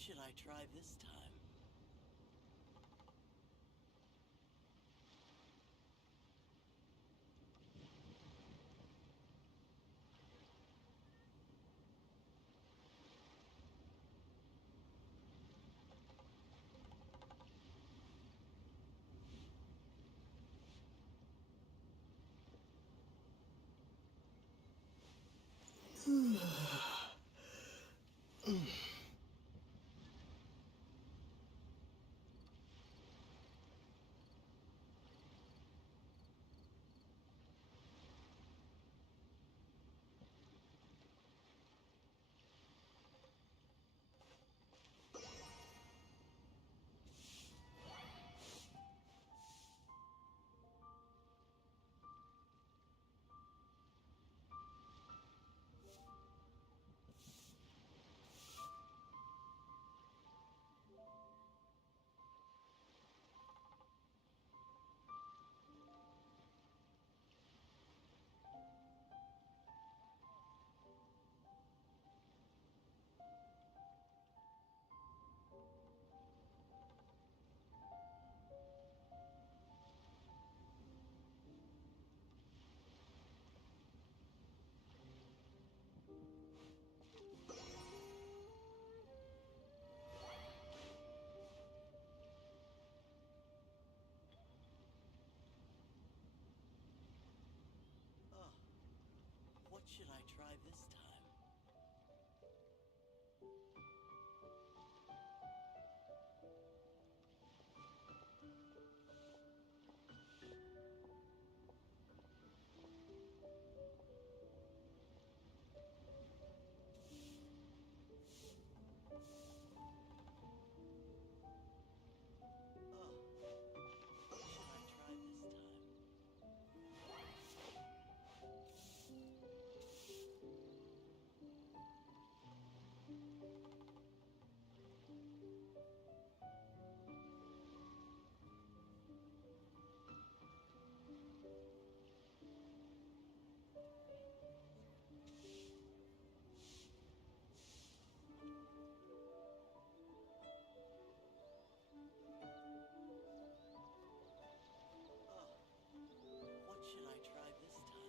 should I try this time? What should I try this time? Should I try this time?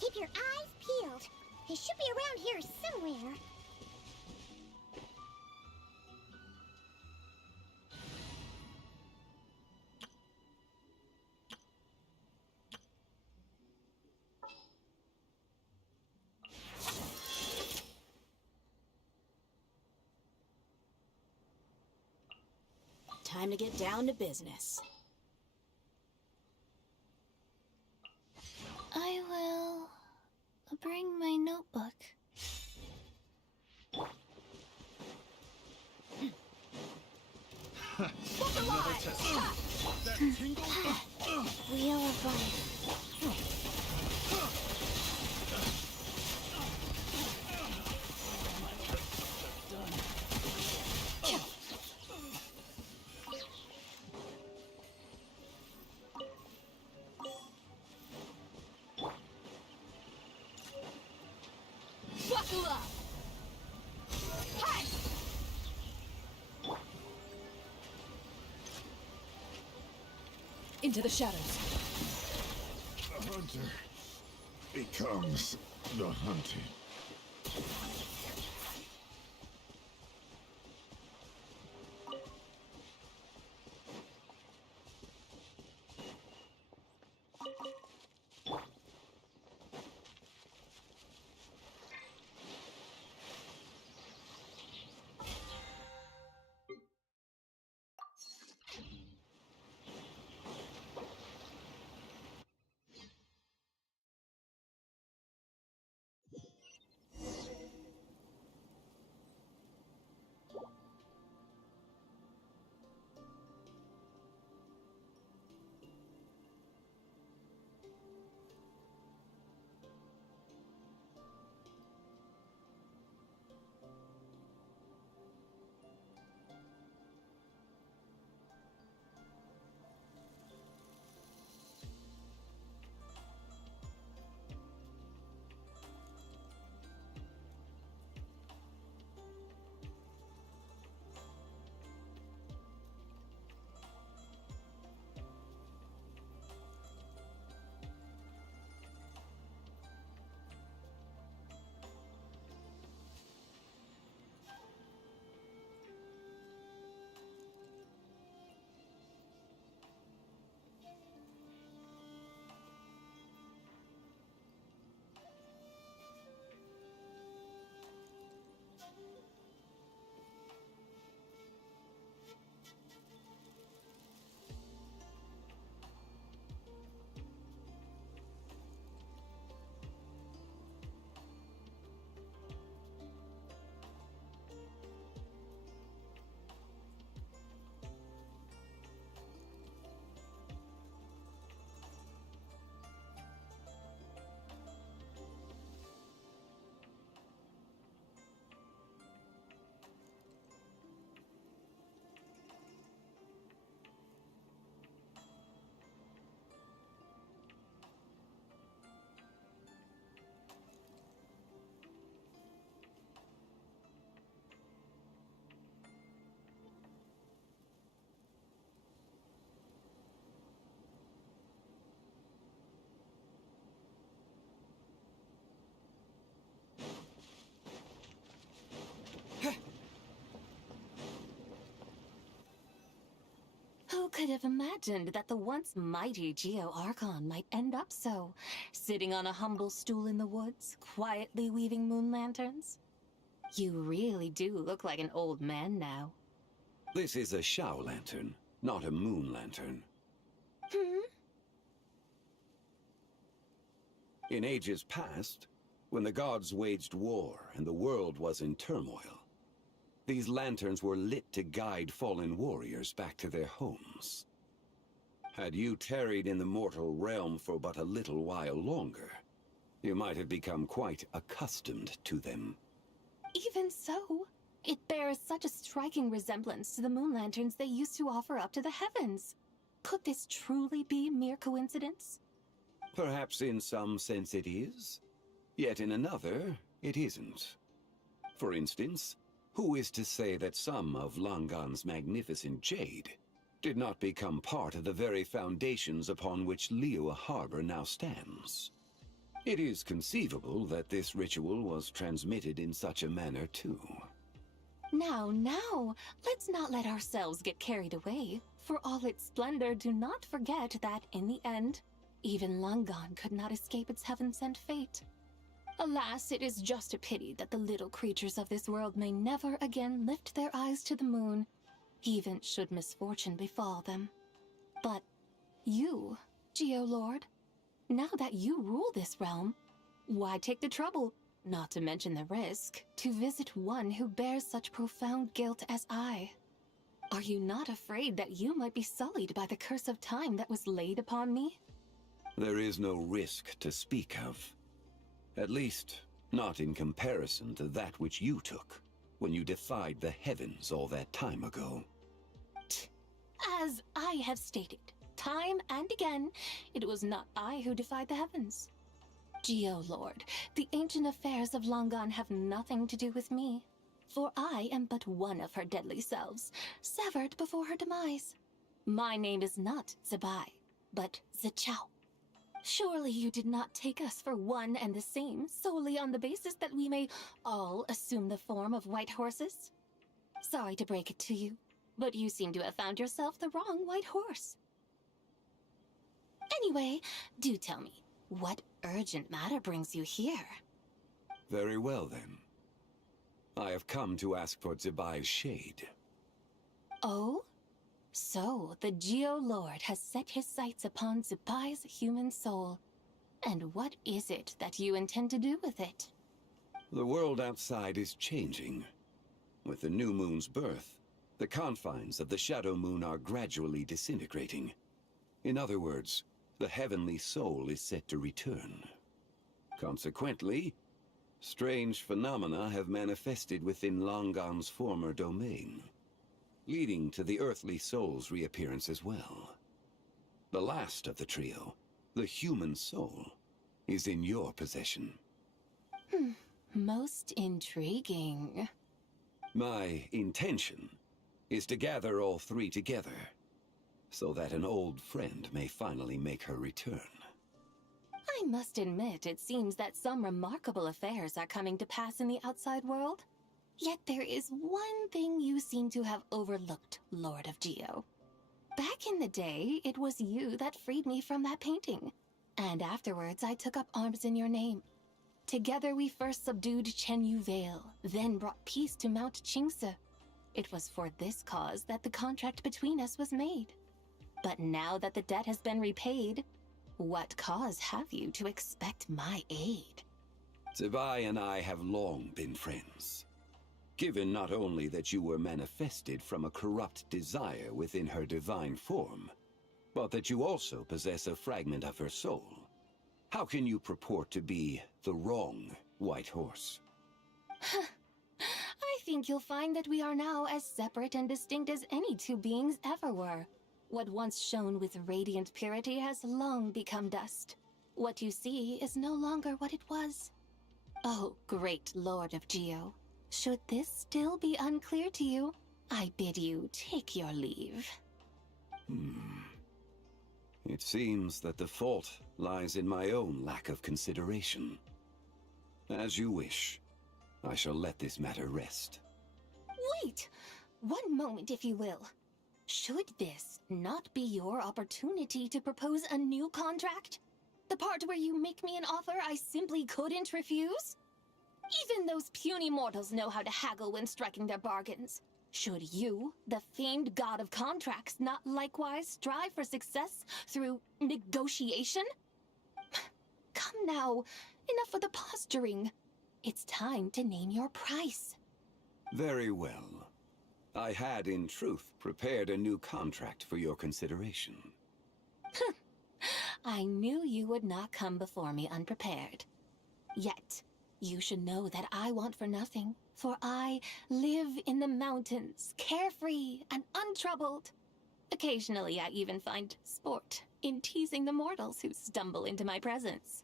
Keep your eyes peeled. He should be around here somewhere. Time to get down to business. I will bring my notebook. another test. That tingle? Wheel of Life. Buckle up! Hi! Into the shadows. The hunter becomes the hunted. Who could have imagined that the once mighty Geo-Archon might end up so, sitting on a humble stool in the woods, quietly weaving moon lanterns? You really do look like an old man now. This is a Shao lantern, not a moon lantern. In ages past, when the gods waged war and the world was in turmoil, these lanterns were lit to guide fallen warriors back to their homes. Had you tarried in the mortal realm for but a little while longer, you might have become quite accustomed to them. Even so, it bears such a striking resemblance to the moon lanterns they used to offer up to the heavens. Could this truly be mere coincidence? Perhaps in some sense it is, yet in another, it isn't. For instance, who is to say that some of Langan's magnificent jade did not become part of the very foundations upon which Liyue Harbor now stands? It is conceivable that this ritual was transmitted in such a manner too. Now, let's not let ourselves get carried away. For all its splendor, do not forget that, in the end, even Langan could not escape its heaven-sent fate. Alas, it is just a pity that the little creatures of this world may never again lift their eyes to the moon, even should misfortune befall them. But you, Geo-Lord, now that you rule this realm, why take the trouble, not to mention the risk, to visit one who bears such profound guilt as I? Are you not afraid that you might be sullied by the curse of time that was laid upon me? There is no risk to speak of. At least, not in comparison to that which you took when you defied the heavens all that time ago. As I have stated, time and again, it was not I who defied the heavens. Geolord, the ancient affairs of Langan have nothing to do with me, for I am but one of her deadly selves, severed before her demise. My name is not Zebai, but Zechao. Surely you did not take us for one and the same solely on the basis that we may all assume the form of white horses? Sorry to break it to you, but you seem to have found yourself the wrong white horse. Anyway, do tell me, what urgent matter brings you here? Very well, then. I have come to ask for Zebai's shade. Oh? So, the Geolord has set his sights upon Zebai's human soul. And what is it that you intend to do with it? The world outside is changing. With the new moon's birth, the confines of the Shadow Moon are gradually disintegrating. In other words, the heavenly soul is set to return. Consequently, strange phenomena have manifested within Langan's former domain, leading to the earthly soul's reappearance as well. The last of the trio, the human soul, is in your possession. Most intriguing. My intention is to gather all three together, so that an old friend may finally make her return. I must admit, it seems that some remarkable affairs are coming to pass in the outside world. Yet there is one thing you seem to have overlooked, Lord of Geo. Back in the day, it was you that freed me from that painting. And afterwards, I took up arms in your name. Together we first subdued Chenyu Vale, then brought peace to Mount Qingse. It was for this cause that the contract between us was made. But now that the debt has been repaid, what cause have you to expect my aid? Zebai and I have long been friends. Given not only that you were manifested from a corrupt desire within her divine form, but that you also possess a fragment of her soul, how can you purport to be the wrong white horse? I think you'll find that we are now as separate and distinct as any two beings ever were. What once shone with radiant purity has long become dust. What you see is no longer what it was. Oh, great Lord of Geo. Should this still be unclear to you, I bid you take your leave. It seems that the fault lies in my own lack of consideration. As you wish. I shall let this matter rest. Wait! One moment, if you will. Should this not be your opportunity to propose a new contract? The part where you make me an offer I simply couldn't refuse? Even those puny mortals know how to haggle when striking their bargains. Should you, the famed god of contracts, not likewise strive for success through negotiation? Come now, enough of the posturing. It's time to name your price. Very well. I had, in truth, prepared a new contract for your consideration. I knew you would not come before me unprepared. Yet, you should know that I want for nothing, for I live in the mountains, carefree and untroubled. Occasionally, I even find sport in teasing the mortals who stumble into my presence.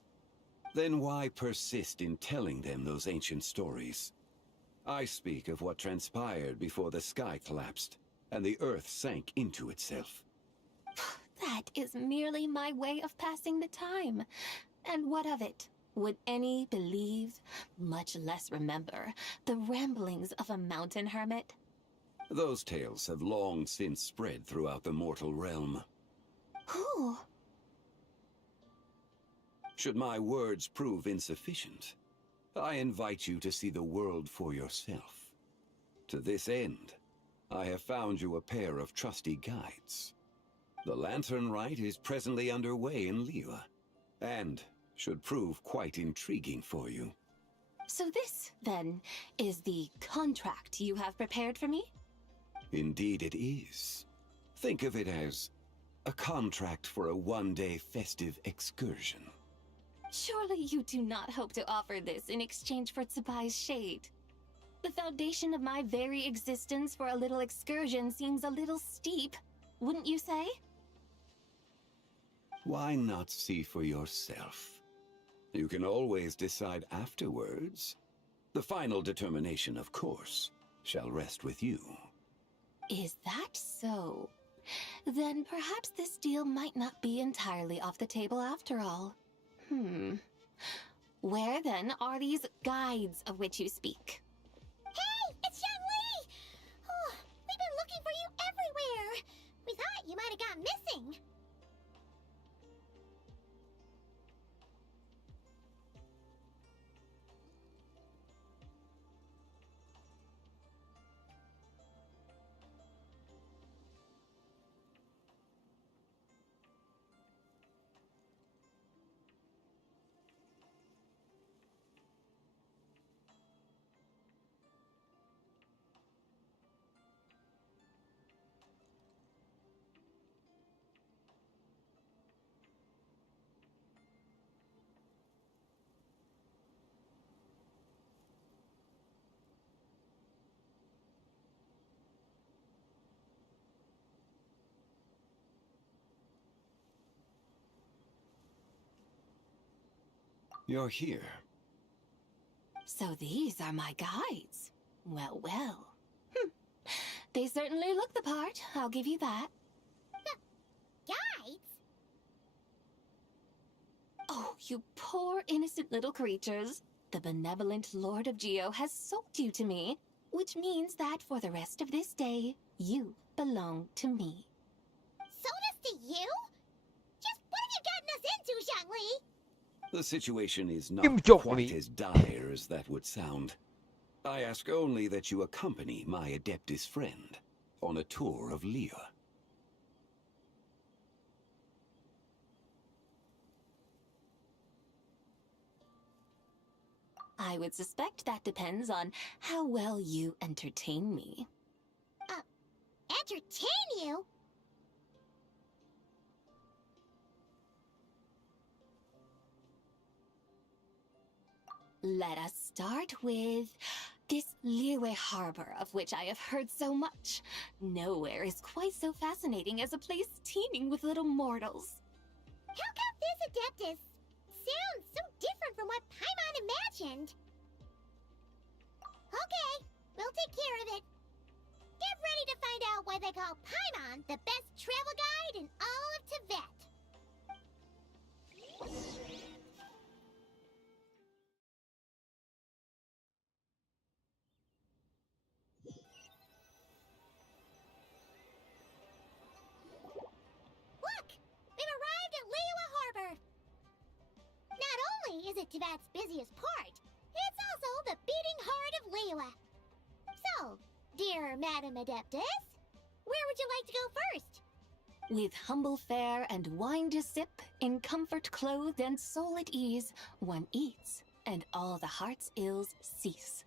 Then why persist in telling them those ancient stories? I speak of what transpired before the sky collapsed and the earth sank into itself. That is merely my way of passing the time. And what of it? Would any believe, much less remember, the ramblings of a mountain hermit? Those tales have long since spread throughout the mortal realm. Who? Should my words prove insufficient, I invite you to see the world for yourself. To this end, I have found you a pair of trusty guides. The lantern rite is presently underway in Liyue, and should prove quite intriguing for you. So this, then, is the contract you have prepared for me? Indeed it is. Think of it as a contract for a one-day festive excursion. Surely you do not hope to offer this in exchange for Tsubai's shade. The foundation of my very existence for a little excursion seems a little steep, wouldn't you say? Why not see for yourself? You can always decide afterwards. The final determination, of course, shall rest with you. Is that so? Then perhaps this deal might not be entirely off the table after all. Where then are these guides of which you speak? Hey, it's Xiangli! Oh, we've been looking for you everywhere. We thought you might have gone missing. You're here. So these are my guides. Well, well. They certainly look the part, I'll give you that. Guides? Oh, you poor innocent little creatures. The benevolent Lord of Geo has sold you to me, which means that for the rest of this day, you belong to me. Sold us to you? Just what have you gotten us into, Xiangli? The situation is not Imjokli. quite as dire as that would sound. I ask only that you accompany my Adeptus friend on a tour of Liyue. I would suspect that depends on how well you entertain me. Entertain you? Let us start with this Liyue harbor of which I have heard so much. Nowhere is quite so fascinating as a place teeming with little mortals. How come this Adeptus sounds so different from what Paimon imagined? Okay, we'll take care of it. Get ready to find out why they call Paimon the best travel guide in all of Tibet. Look! We've arrived at Liyue Harbor! Not only is it Tibet's busiest port, it's also the beating heart of Liyue. So, dear Madam Adeptus, where would you like to go first? With humble fare and wine to sip, in comfort clothed and soul at ease, one eats, and all the heart's ills cease.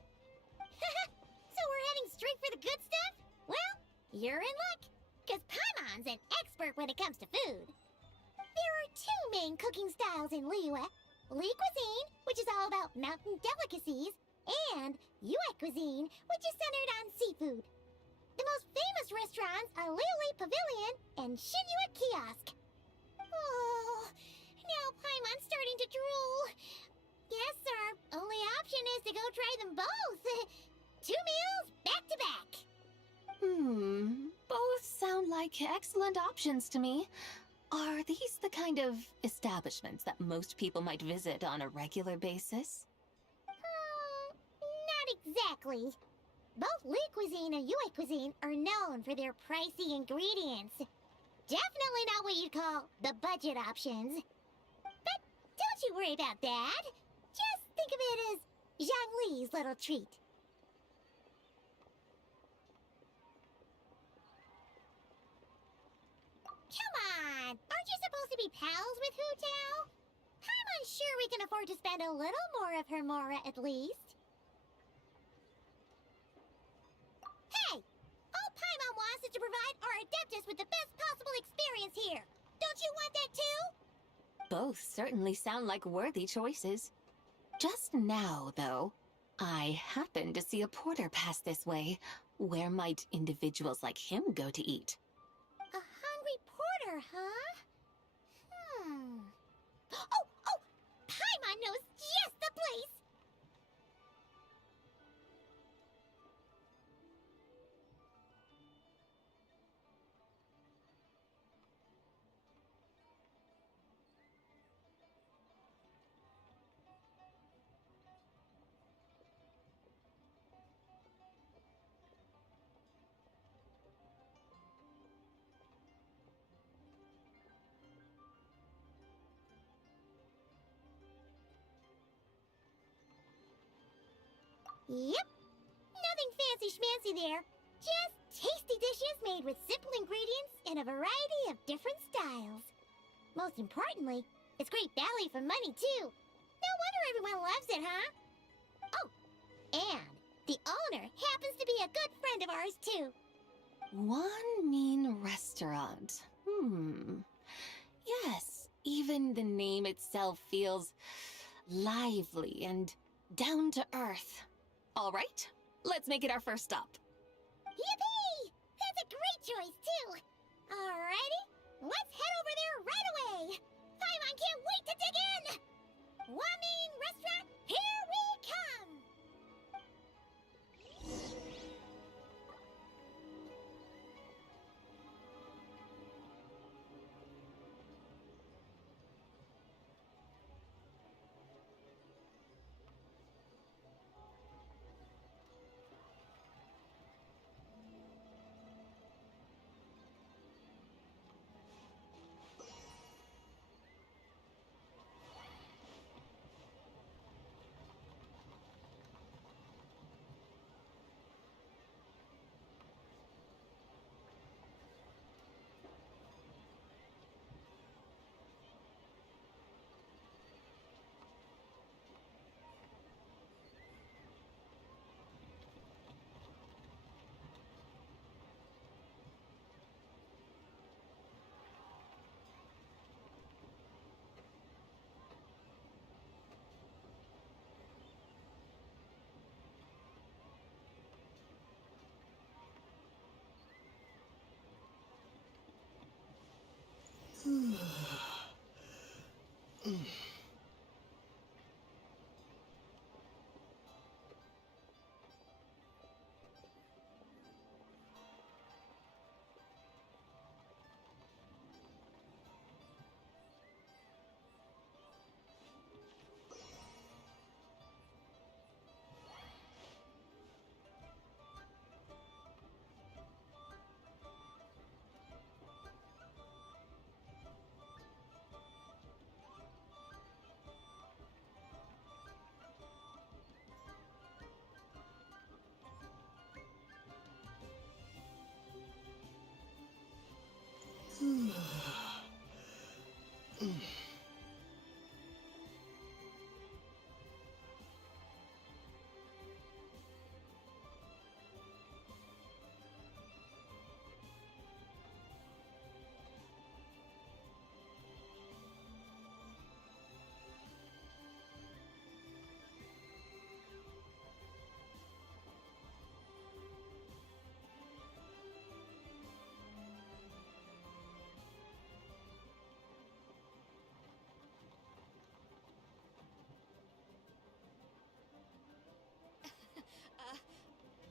So we're heading straight for the good stuff? Well, you're in luck, because Paimon's an expert when it comes to food. There are two main cooking styles in Liyue. Li cuisine, which is all about mountain delicacies, and Yue cuisine, which is centered on seafood. The most famous restaurants are Liyue Pavilion and Shinyue Kiosk. Oh, now Paimon's starting to drool. Yes, our only option is to go try them both. 2 meals back to back. Both sound like excellent options to me. Are these the kind of establishments that most people might visit on a regular basis? Not exactly. Both Li cuisine and Yue cuisine are known for their pricey ingredients. Definitely not what you'd call the budget options. But don't you worry about that. Just think of it as Zhang Li's little treat. Come on! Aren't you supposed to be pals with Hu Tao? I'm unsure we can afford to spend a little more of her mora at least. Hey! All Paimon Both certainly sound like worthy choices. Just now, though, I happened to see a porter pass this way. Where might individuals like him go to eat? A hungry porter, huh? Oh! Paimon knows just the place! Yep. Nothing fancy schmancy there. Just tasty dishes made with simple ingredients in a variety of different styles. Most importantly, it's great value for money, too. No wonder everyone loves it, huh? Oh, and the owner happens to be a good friend of ours, too. One mean restaurant. Yes, even the name itself feels lively and down to earth. All right, let's make it our first stop. Yippee! That's a great choice, too. Alrighty, let's head over there right away. Paimon can't wait to dig in. Wamin Restaurant, here we come.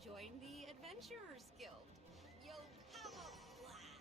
Join the Adventurers Guild. You'll have a blast.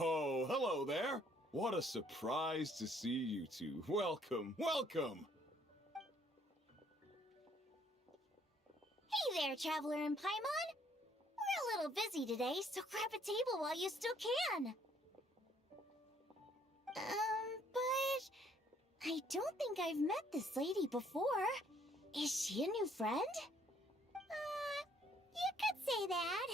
Oh, hello there. What a surprise to see you two. Welcome, welcome. Hey there, Traveler and Paimon. We're a little busy today, so grab a table while you still can. But I don't think I've met this lady before. Is she a new friend? You could say that.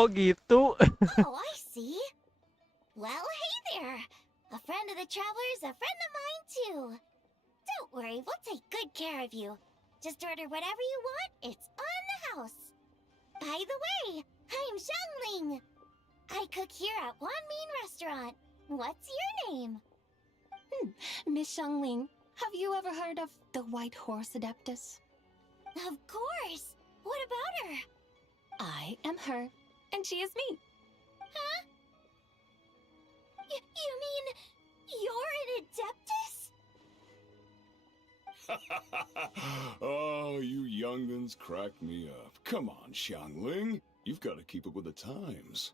Oh gitu. Oh, I see. Well, hey there. A friend of the Traveler's a friend of mine, too. Don't worry, we'll take good care of you. Just order whatever you want, it's on the house. By the way, I'm Xiangling. I cook here at One Mean Restaurant. What's your name? Miss Xiangling, have you ever heard of the White Horse Adeptus? Of course. What about her? I am her, and she is me. Huh? You mean you're an Adeptus? Oh, you young'uns crack me up. Come on, Xiangling. You've got to keep up with the times.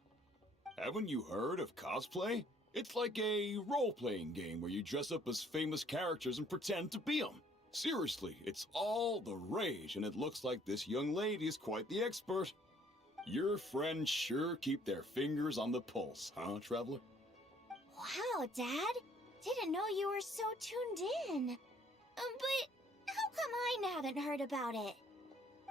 Haven't you heard of cosplay? It's like a role-playing game where you dress up as famous characters and pretend to be them. Seriously, it's all the rage, and it looks like this young lady is quite the expert. Your friends sure keep their fingers on the pulse, huh, Traveler? Wow, Dad. Didn't know you were so tuned in. But how come I haven't heard about it?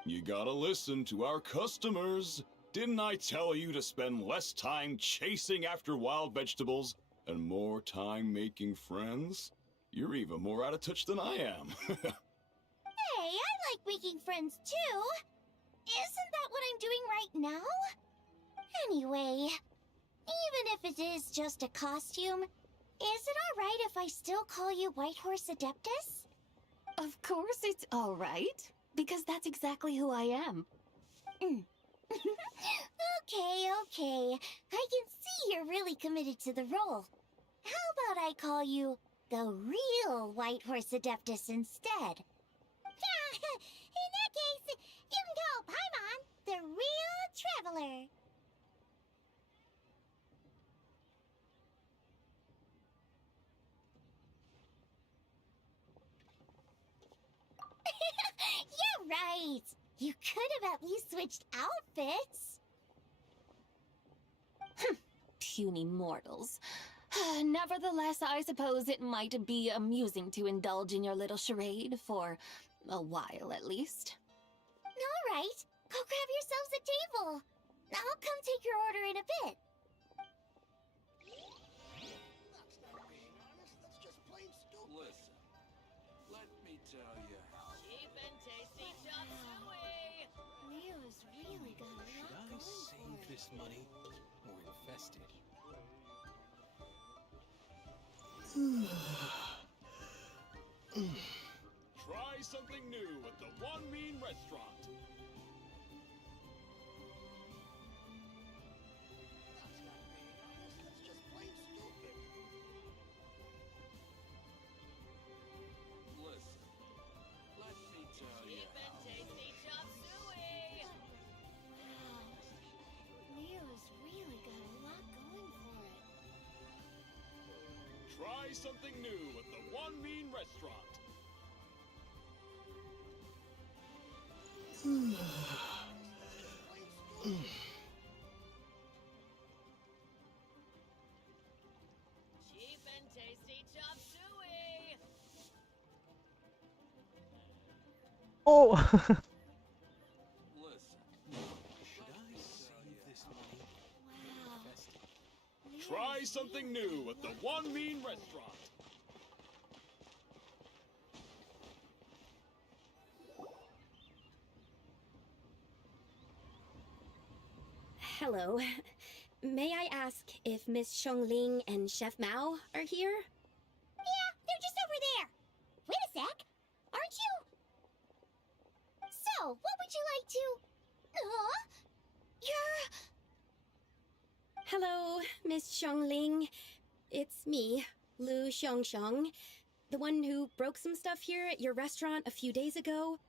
You gotta listen to our customers. Didn't I tell you to spend less time chasing after wild vegetables and more time making friends? You're even more out of touch than I am. Hey, I like making friends too. Isn't that what I'm doing right now? Anyway, even if it is just a costume, is it alright if I still call you White Horse Adeptus? Of course it's all right, because that's exactly who I am. Okay. I can see you're really committed to the role. How about I call you the real White Horse Adeptus instead? In that case, you can call Paimon the real Traveler. You're right. You could have at least switched outfits. Puny mortals. Nevertheless, I suppose it might be amusing to indulge in your little charade for a while at least. All right, go grab yourselves a table. I'll come take your order in a bit. That's not being honest, that's just plain stupid. Listen, let me tell you how. Cheap and tasty chop suey. Rio's really got a lot Should I going save for it. this money or invest it? Try something new at the One Mean Restaurant. That's not being honest, that's just plain stupid. something new at the One Mean Restaurant. Cheap and tasty chop suey. Oh. Listen, should I save this money? Wow. Invest it? Try something new at the One Mean Restaurant. Hello. May I ask if Miss Xiongling and Chef Mao are here? Yeah, they're just over there. Wait a sec. Aren't you? So, what would you like to... You're... Hello, Miss Xiongling. It's me, Lu Xiongxiong, the one who broke some stuff here at your restaurant a few days ago.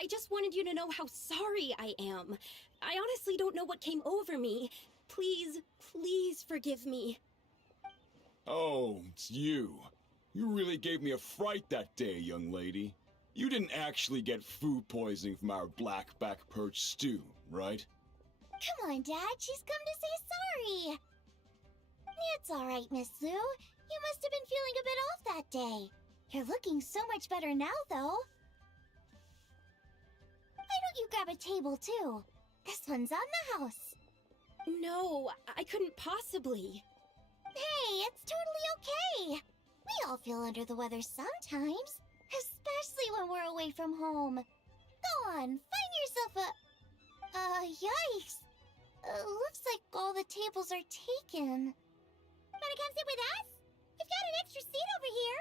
I just wanted you to know how sorry I am. I honestly don't know what came over me. Please, please forgive me. Oh, it's you. You really gave me a fright that day, young lady. You didn't actually get food poisoning from our black-back perch stew, right? Come on, Dad. She's come to say sorry. It's all right, Miss Lu. You must have been feeling a bit off that day. You're looking so much better now, though. Why don't you grab a table, too? This one's on the house. No, I couldn't possibly. Hey, it's totally okay. We all feel under the weather sometimes, especially when we're away from home. Go on, find yourself a... yikes. Looks like all the tables are taken. Wanna come sit with us? We've got an extra seat over here.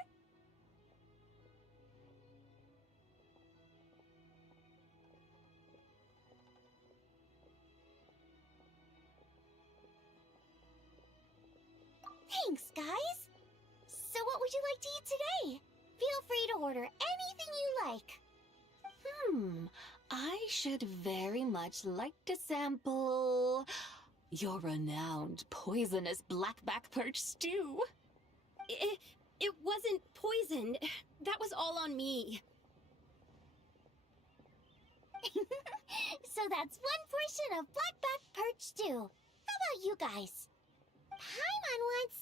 Thanks, guys. So what would you like to eat today? Feel free to order anything you like. I should very much like to sample your renowned poisonous blackback perch stew. It wasn't poisoned. That was all on me. So that's one portion of blackback perch stew. How about you guys? Paimon wants...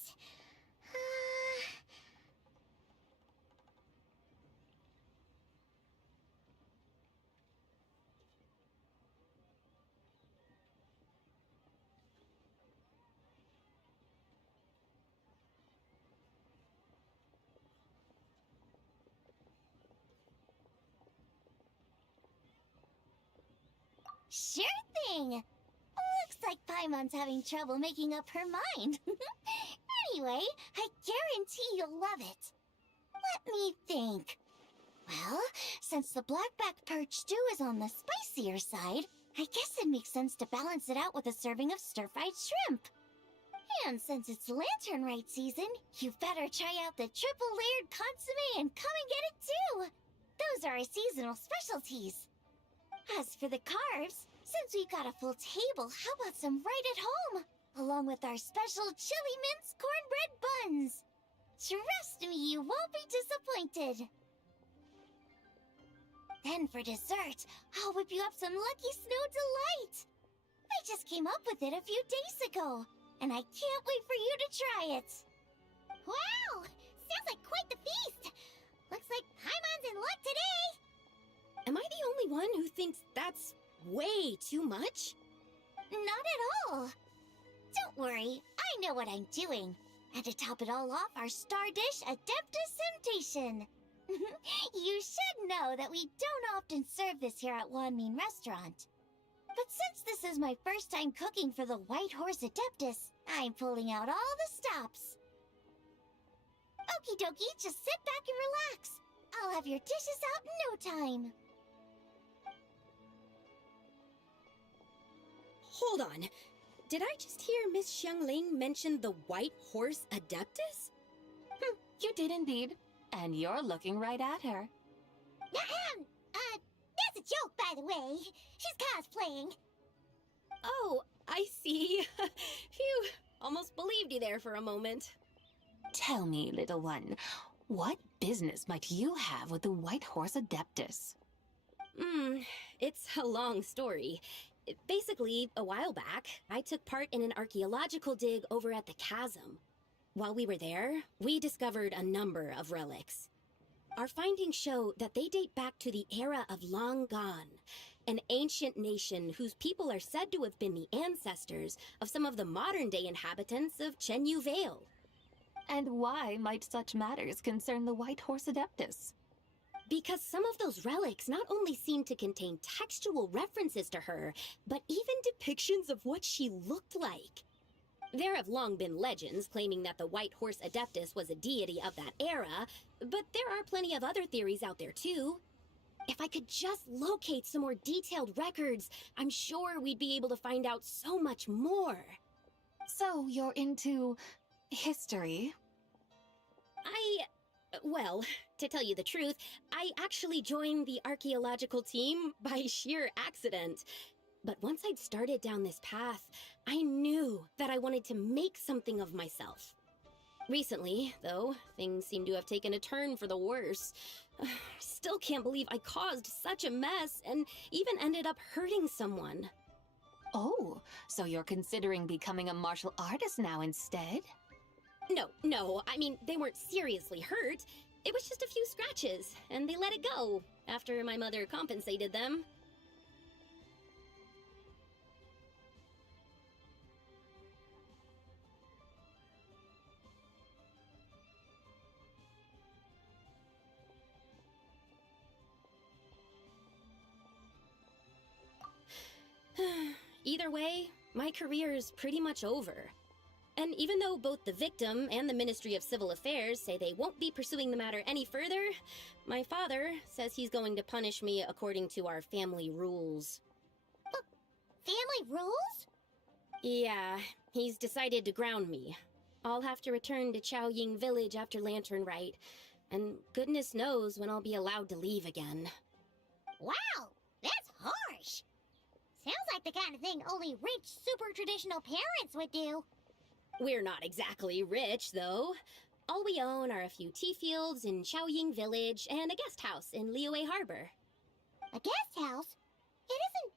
Sure thing! Looks like Paimon's having trouble making up her mind. Anyway, I guarantee you'll love it. Let me think. Well, since the blackback perch stew is on the spicier side, I guess it makes sense to balance it out with a serving of stir-fried shrimp. And since it's lantern rite season, you better try out the triple-layered consommé and come and get it too! Those are our seasonal specialties. As for the carbs, since we've got a full table, how about some right at home? Along with our special chili mince cornbread buns. Trust me, you won't be disappointed. Then for dessert, I'll whip you up some Lucky Snow Delight. I just came up with it a few days ago, and I can't wait for you to try it. Wow! Sounds like quite the feast. Looks like Paimon's in luck today. Am I the only one who thinks that's way too much? Not at all. Don't worry, I know what I'm doing. And to top it all off, our star dish, Adeptus Temptation. You should know that we don't often serve this here at Wanmin Restaurant. But since this is my first time cooking for the White Horse Adeptus, I'm pulling out all the stops. Okie dokie, just sit back and relax. I'll have your dishes out in no time. Hold on. Did I just hear Miss Xiongling mention the White Horse Adeptus? You did indeed. And you're looking right at her. That's a joke, by the way. She's cosplaying. Oh, I see. Phew, almost believed you there for a moment. Tell me, little one, what business might you have with the White Horse Adeptus? It's a long story. Basically, a while back, I took part in an archaeological dig over at the chasm. While we were there, we discovered a number of relics. Our findings show that they date back to the era of Long Gone, an ancient nation whose people are said to have been the ancestors of some of the modern-day inhabitants of Chenyu Vale. And why might such matters concern the White Horse Adeptus? Because some of those relics not only seem to contain textual references to her, but even depictions of what she looked like. There have long been legends claiming that the White Horse Adeptus was a deity of that era, but there are plenty of other theories out there too. If I could just locate some more detailed records, I'm sure we'd be able to find out so much more. So you're into history? Well, to tell you the truth, I actually joined the archaeological team by sheer accident. But once I'd started down this path, I knew that I wanted to make something of myself. Recently, though, things seem to have taken a turn for the worse. Still can't believe I caused such a mess and even ended up hurting someone. Oh, so you're considering becoming a martial artist now instead? No, I mean, they weren't seriously hurt. It was just a few scratches, and they let it go after my mother compensated them. Either way, my career's pretty much over. And even though both the victim and the Ministry of Civil Affairs say they won't be pursuing the matter any further, my father says he's going to punish me according to our family rules. Family rules? Yeah, he's decided to ground me. I'll have to return to Chaoying Village after Lantern Rite, and goodness knows when I'll be allowed to leave again. Wow, that's harsh. Sounds like the kind of thing only rich, super traditional parents would do. We're not exactly rich, though. All we own are a few tea fields in Chaoying Village and a guest house in Liyue Harbor. A guest house? It isn't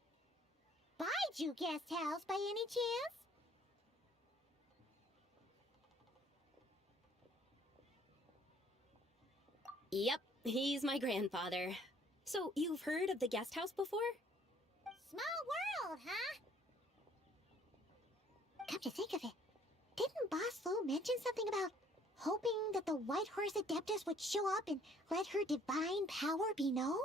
Baiju Guest House by any chance? Yep, he's my grandfather. So, you've heard of the guest house before? Small world, huh? Come to think of it, didn't Boss Lu mention something about hoping that the White Horse Adeptus would show up and let her divine power be known?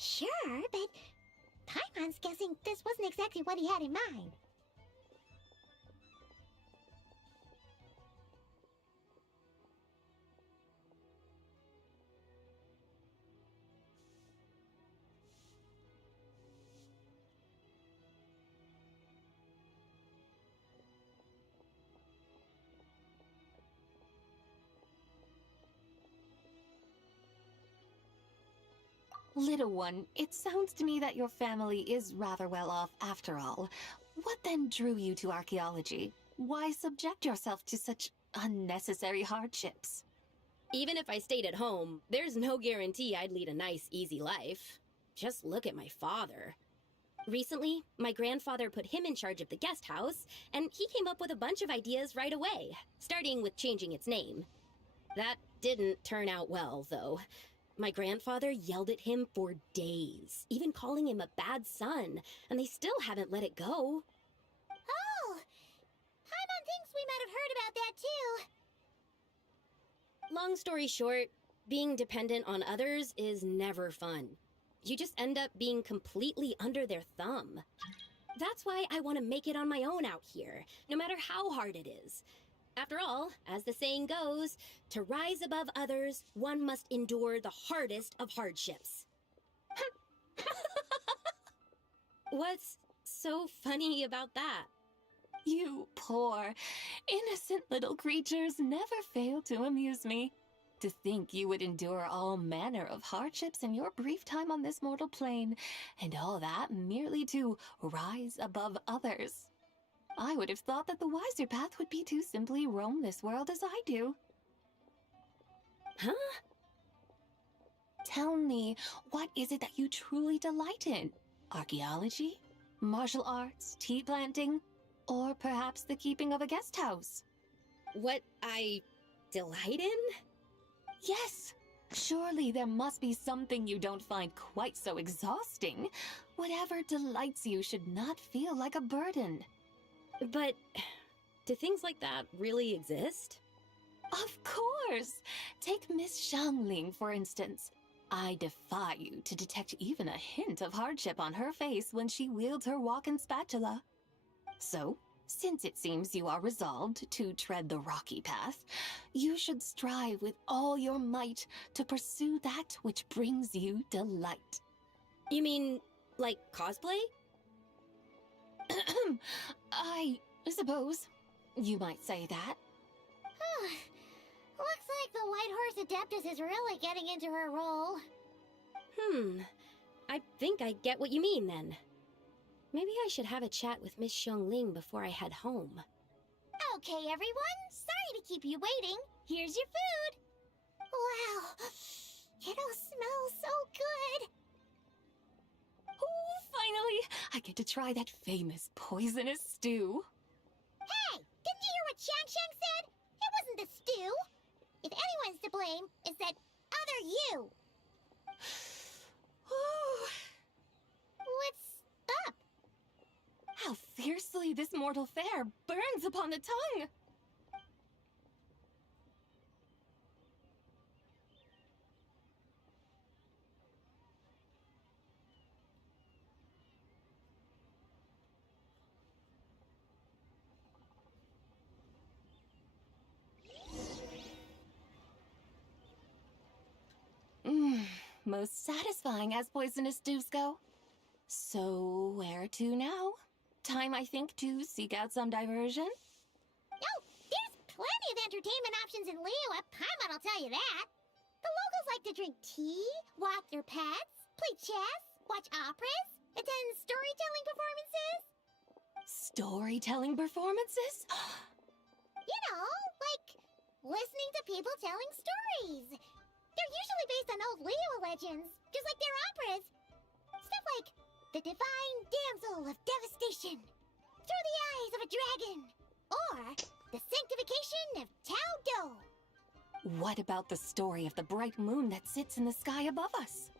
Sure, but Paimon's guessing this wasn't exactly what he had in mind. Little one, it sounds to me that your family is rather well off after all. What then drew you to archaeology? Why subject yourself to such unnecessary hardships? Even if I stayed at home, there's no guarantee I'd lead a nice, easy life. Just look at my father. Recently, my grandfather put him in charge of the guest house, and he came up with a bunch of ideas right away, starting with changing its name. That didn't turn out well, though. My grandfather yelled at him for days, even calling him a bad son, and they still haven't let it go. Oh! Paimon thinks we might have heard about that too. Long story short, being dependent on others is never fun. You just end up being completely under their thumb. That's why I want to make it on my own out here, no matter how hard it is. After all, as the saying goes, to rise above others, one must endure the hardest of hardships. What's so funny about that? You poor, innocent little creatures never fail to amuse me. To think you would endure all manner of hardships in your brief time on this mortal plane, and all that merely to rise above others. I would have thought that the wiser path would be to simply roam this world as I do. Huh? Tell me, what is it that you truly delight in? Archaeology? Martial arts? Tea planting? Or perhaps the keeping of a guest house? What I delight in? Yes. Surely there must be something you don't find quite so exhausting. Whatever delights you should not feel like a burden. But do things like that really exist? Of course! Take Miss Xiangling, for instance. I defy you to detect even a hint of hardship on her face when she wields her walking spatula. So, since it seems you are resolved to tread the rocky path, you should strive with all your might to pursue that which brings you delight. You mean, like cosplay? I suppose you might say that. Looks like the White Horse Adeptus is really getting into her role. I think I get what you mean then. Maybe I should have a chat with Miss Xiangling before I head home. Okay, everyone. Sorry to keep you waiting. Here's your food. Wow. It all smells so good. Oh, finally! I get to try that famous poisonous stew. Hey, didn't you hear what Shang said? It wasn't the stew. If anyone's to blame, it's that other you. What's up? How fiercely this mortal fare burns upon the tongue! Most satisfying as poisonous stews go. So, where to now? Time, I think, to seek out some diversion? Oh, there's plenty of entertainment options in Liyue. Paimon will tell you that. The locals like to drink tea, walk their pets, play chess, watch operas, attend storytelling performances. Storytelling performances? You know, like listening to people telling stories. They're usually based on old Liyue legends, just like their operas. Stuff like The Divine Damsel of Devastation, Through the Eyes of a Dragon, or The Sanctification of Tao Do. What about the story of the bright moon that sits in the sky above us?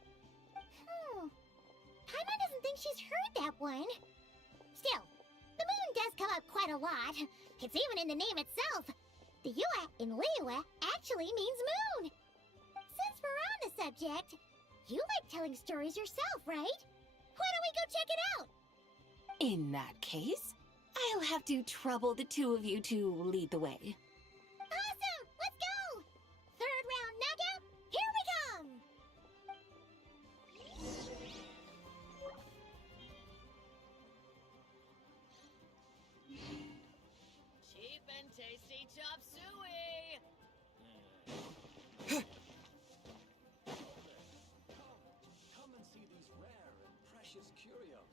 Paimon doesn't think she's heard that one. Still, the moon does come up quite a lot. It's even in the name itself. The Yue in Liyue actually means moon. Since we're on the subject, you like telling stories yourself, right? Why don't we go check it out? In that case, I'll have to trouble the two of you to lead the way. Awesome! Let's go! Third round knockout, here we come! Cheap and tasty chop suey! Come and see these rare and precious curios.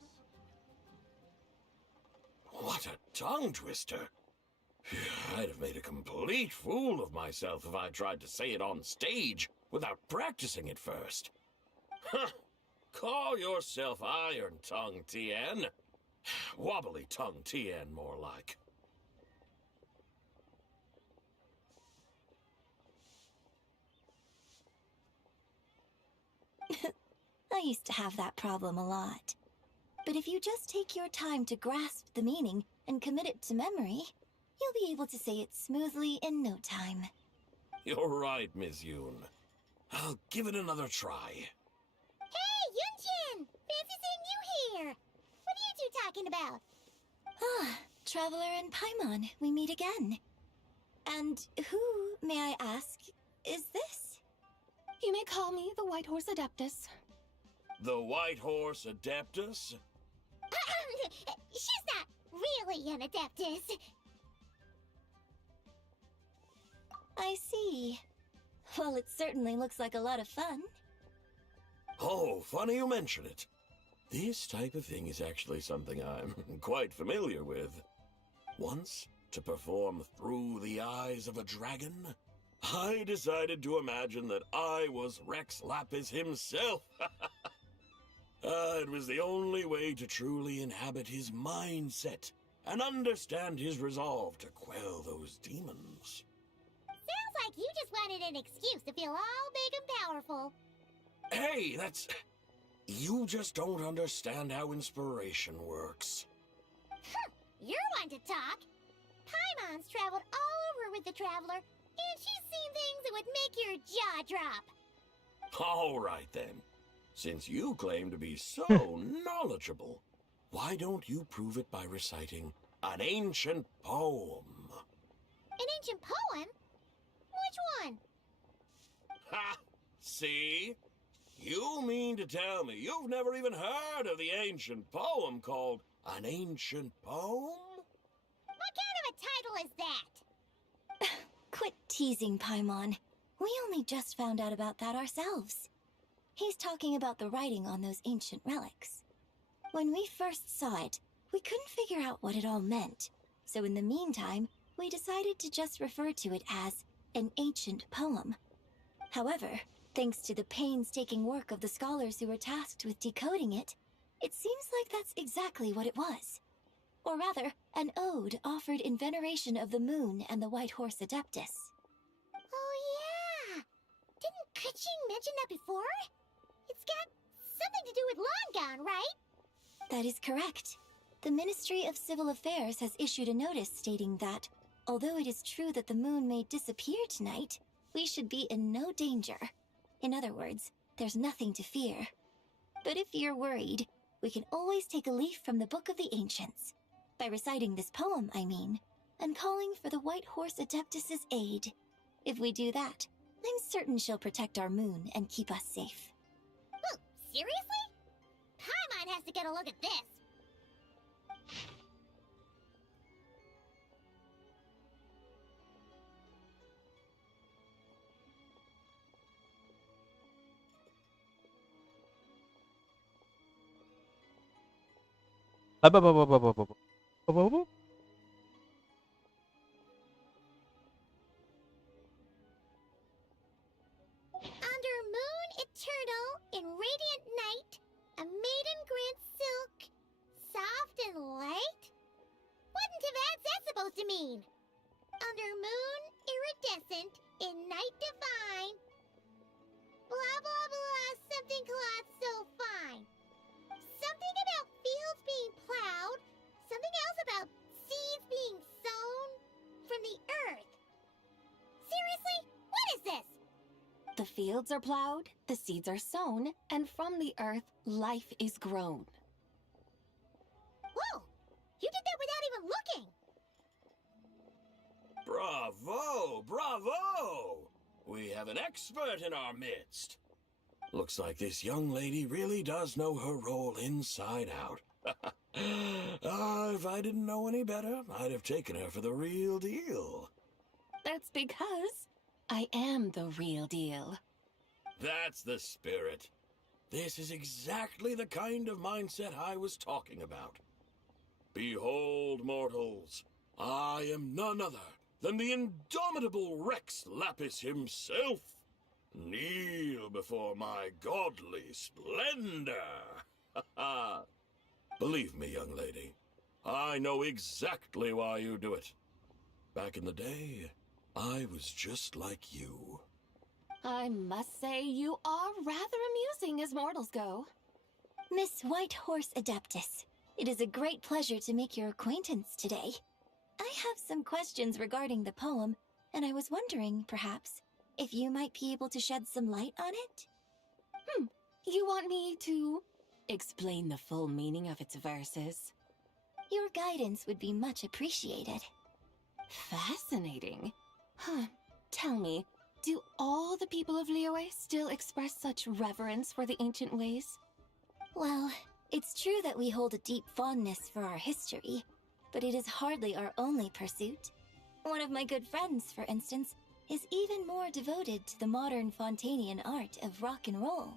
What a tongue twister! I'd have made a complete fool of myself if I tried to say it on stage without practicing it first. Huh! Call yourself Iron Tongue Tien. Wobbly Tongue Tien, more like. I used to have that problem a lot. But if you just take your time to grasp the meaning and commit it to memory, you'll be able to say it smoothly in no time. You're right, Miss Yoon. I'll give it another try. Hey, Yunjin! Fancy seeing you here! What are you you talking about? Ah, Traveler and Paimon, we meet again. And who, may I ask, is this? You may call me the White Horse Adeptus. The White Horse Adeptus? She's not really an Adeptus. I see. Well, it certainly looks like a lot of fun. Oh, funny you mention it. This type of thing is actually something I'm quite familiar with. Once, to perform through the eyes of a dragon, I decided to imagine that I was Rex Lapis himself. It was the only way to truly inhabit his mindset and understand his resolve to quell those demons. Sounds like you just wanted an excuse to feel all big and powerful. Hey, that's... You just don't understand how inspiration works. You're one to talk. Paimon's traveled all over with the Traveler, and she's seen things that would make your jaw drop. All right, then. Since you claim to be so knowledgeable, why don't you prove it by reciting an ancient poem? An ancient poem? Which one? Ha! See? You mean to tell me you've never even heard of the ancient poem called An Ancient Poem? What kind of a title is that? Quit teasing, Paimon. We only just found out about that ourselves. He's talking about the writing on those ancient relics. When we first saw it, we couldn't figure out what it all meant. So in the meantime, we decided to just refer to it as an ancient poem. However, thanks to the painstaking work of the scholars who were tasked with decoding it, it seems like that's exactly what it was. Or rather, an ode offered in veneration of the moon and the White Horse Adeptus. Oh yeah! Didn't Kuching mention that before? It's got something to do with Long Gone, right? That is correct. The Ministry of Civil Affairs has issued a notice stating that, although it is true that the moon may disappear tonight, we should be in no danger. In other words, there's nothing to fear. But if you're worried, we can always take a leaf from the Book of the Ancients. By reciting this poem, I mean, and calling for the White Horse Adeptus's aid. If we do that, I'm certain she'll protect our moon and keep us safe. Oh, seriously? Paimon has to get a look at this. Under moon eternal, in radiant night, a maiden grants silk, soft and light? What in Tibet's that supposed to mean? Under moon iridescent, in night divine. Blah blah blah, something cloth so fine. Something about fields being plowed, something else about seeds being sown from the earth. Seriously? What is this? The fields are plowed, the seeds are sown, and from the earth, life is grown. Whoa! You did that without even looking! Bravo! Bravo! We have an expert in our midst. Looks like this young lady really does know her role inside out. If I didn't know any better, I'd have taken her for the real deal. That's because I am the real deal. That's the spirit. This is exactly the kind of mindset I was talking about. Behold, mortals, I am none other than the indomitable Rex Lapis himself. Kneel before my godly splendor. Believe me, young lady, I know exactly why you do it. Back in the day, I was just like you. I must say you are rather amusing as mortals go. Miss White Horse Adeptus, it is a great pleasure to make your acquaintance today. I have some questions regarding the poem, and I was wondering, perhaps, if you might be able to shed some light on it? You want me to explain the full meaning of its verses? Your guidance would be much appreciated. Fascinating. Huh. Tell me, do all the people of Liyue still express such reverence for the ancient ways? Well, it's true that we hold a deep fondness for our history, but it is hardly our only pursuit. One of my good friends, for instance, is even more devoted to the modern Fontanian art of rock and roll.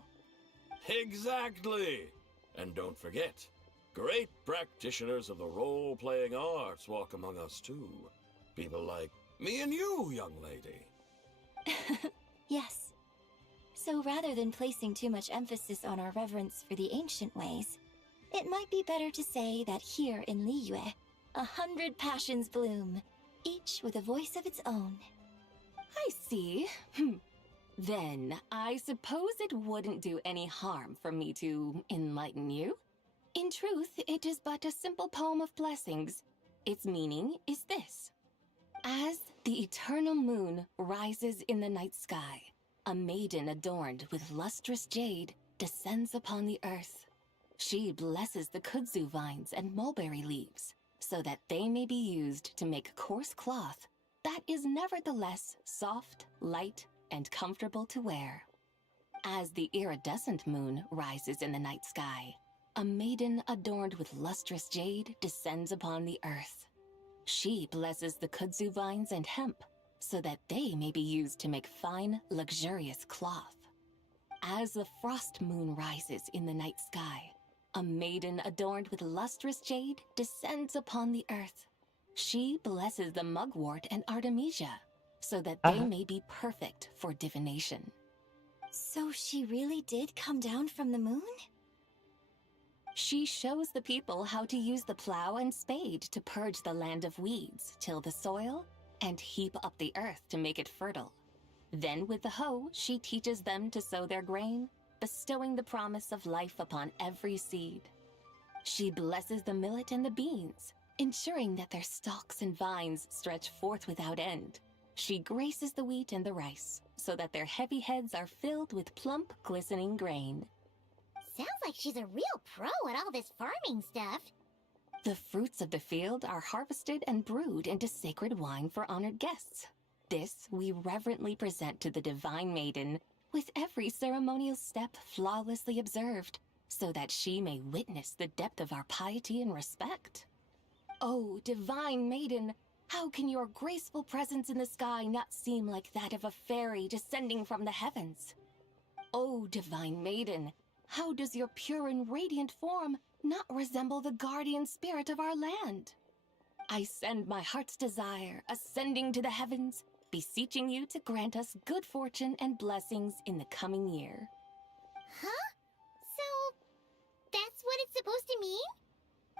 Exactly! And don't forget, great practitioners of the role-playing arts walk among us too. People like me and you, young lady. Yes. So rather than placing too much emphasis on our reverence for the ancient ways, it might be better to say that here in Liyue, 100 passions bloom, each with a voice of its own. I see. Then, I suppose it wouldn't do any harm for me to enlighten you. In truth, it is but a simple poem of blessings. Its meaning is this. As the eternal moon rises in the night sky, a maiden adorned with lustrous jade descends upon the earth. She blesses the kudzu vines and mulberry leaves, so that they may be used to make coarse cloth that is nevertheless soft, light, and comfortable to wear. As the iridescent moon rises in the night sky, a maiden adorned with lustrous jade descends upon the earth. She blesses the kudzu vines and hemp, so that they may be used to make fine, luxurious cloth. As the frost moon rises in the night sky, a maiden adorned with lustrous jade descends upon the earth. She blesses the mugwort and artemisia, so that they may be perfect for divination. So she really did come down from the moon? She shows the people how to use the plow and spade to purge the land of weeds, till the soil, and heap up the earth to make it fertile. Then with the hoe, she teaches them to sow their grain, bestowing the promise of life upon every seed. She blesses the millet and the beans, ensuring that their stalks and vines stretch forth without end. She graces the wheat and the rice, so that their heavy heads are filled with plump, glistening grain. Sounds like she's a real pro at all this farming stuff. The fruits of the field are harvested and brewed into sacred wine for honored guests. This we reverently present to the divine maiden, with every ceremonial step flawlessly observed, so that she may witness the depth of our piety and respect. Oh, divine maiden, how can your graceful presence in the sky not seem like that of a fairy descending from the heavens? Oh, divine maiden, how does your pure and radiant form not resemble the guardian spirit of our land? I send my heart's desire, ascending to the heavens, beseeching you to grant us good fortune and blessings in the coming year. Huh? So, that's what it's supposed to mean?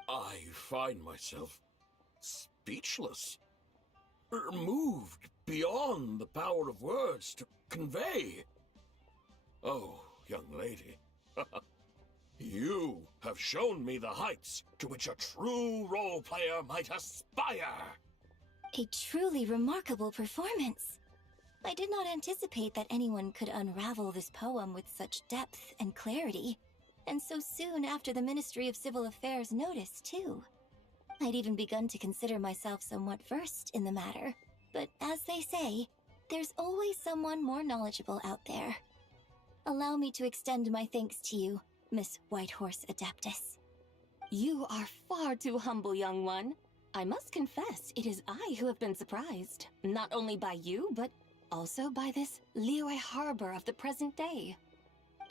I find myself speechless, moved beyond the power of words to convey. Oh, young lady, you have shown me the heights to which a true role player might aspire. A truly remarkable performance. I did not anticipate that anyone could unravel this poem with such depth and clarity, and so soon after the Ministry of Civil Affairs noticed, too. I'd even begun to consider myself somewhat versed in the matter, but as they say, there's always someone more knowledgeable out there. Allow me to extend my thanks to you, Miss Whitehorse Adeptus. You are far too humble, young one. I must confess, it is I who have been surprised, not only by you, but also by this Liyue harbor of the present day.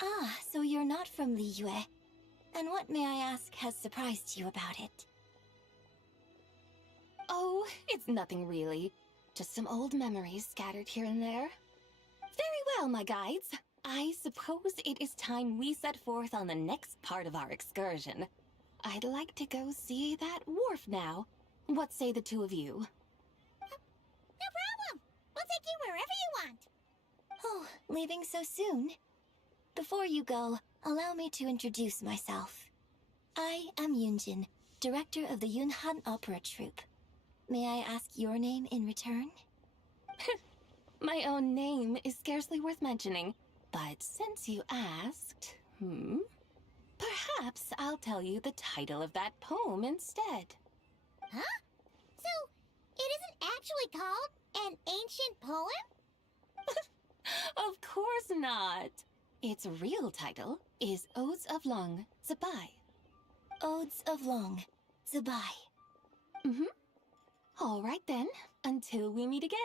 Ah, so you're not from Liyue. And what, may I ask, has surprised you about it? Oh, it's nothing really. Just some old memories scattered here and there. Very well, my guides. I suppose it is time we set forth on the next part of our excursion. I'd like to go see that wharf now. What say the two of you? No problem. We'll take you wherever you want. Oh, leaving so soon? Before you go, allow me to introduce myself. I am Yunjin, director of the Yunhan Opera Troupe. May I ask your name in return? My own name is scarcely worth mentioning, but since you asked, perhaps I'll tell you the title of that poem instead. Huh? So, it isn't actually called an ancient poem? Of course not. Its real title is Odes of Long Zabai. Odes of Long Zabai. All right then, until we meet again.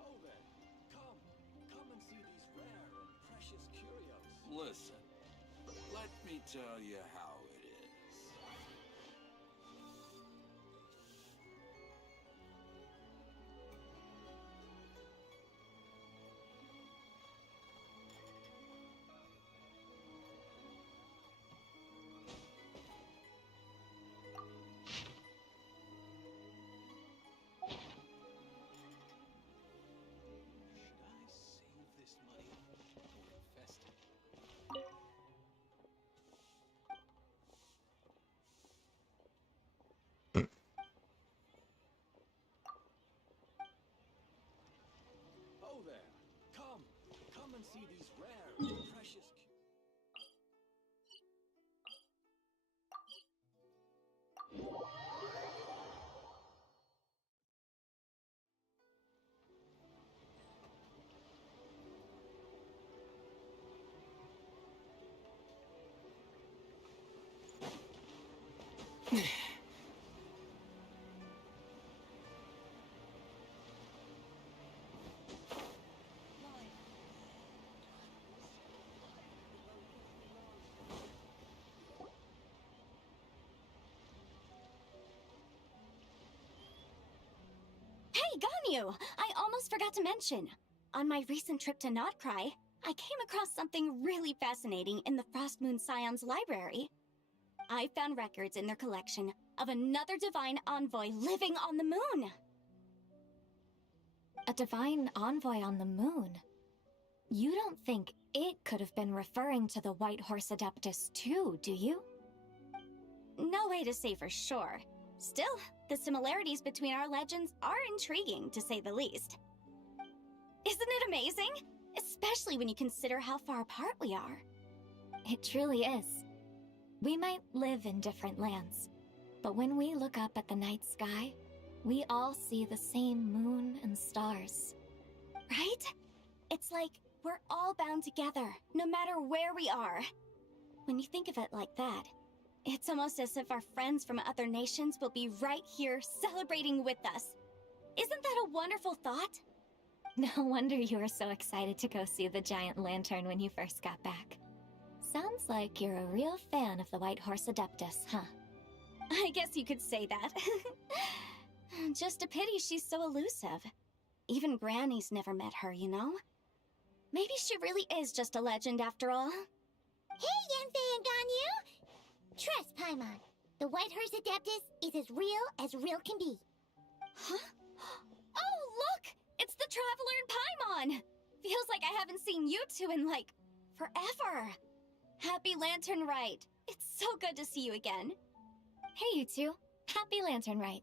Oh there. Come and see these rare and precious curios. Listen, let me tell you how it is. Should I save this money or invest it? Oh there. Come and see these rare and precious Hey, Ganyu! I almost forgot to mention. On my recent trip to Notcry, I came across something really fascinating in the Frostmoon Scion's library. I found records in their collection of another divine envoy living on the moon. A divine envoy on the moon? You don't think it could have been referring to the White Horse Adeptus too, do you? No way to say for sure. Still, the similarities between our legends are intriguing, to say the least. Isn't it amazing? Especially when you consider how far apart we are. It truly is. We might live in different lands, but when we look up at the night sky, we all see the same moon and stars. Right? It's like we're all bound together, no matter where we are. When you think of it like that, it's almost as if our friends from other nations will be right here celebrating with us. Isn't that a wonderful thought? No wonder you were so excited to go see the giant lantern when you first got back. Sounds like you're a real fan of the White Horse Adeptus, huh? I guess you could say that. Just a pity she's so elusive. Even Granny's never met her, you know? Maybe she really is just a legend after all. Hey, Yanfei and Ganyu! Trust, Paimon. The White Horse Adeptus is as real can be. Huh? Oh, look! It's the Traveler and Paimon! Feels like I haven't seen you two in, like, forever. Happy Lantern Rite. It's so good to see you again. Hey, you two. Happy Lantern Rite.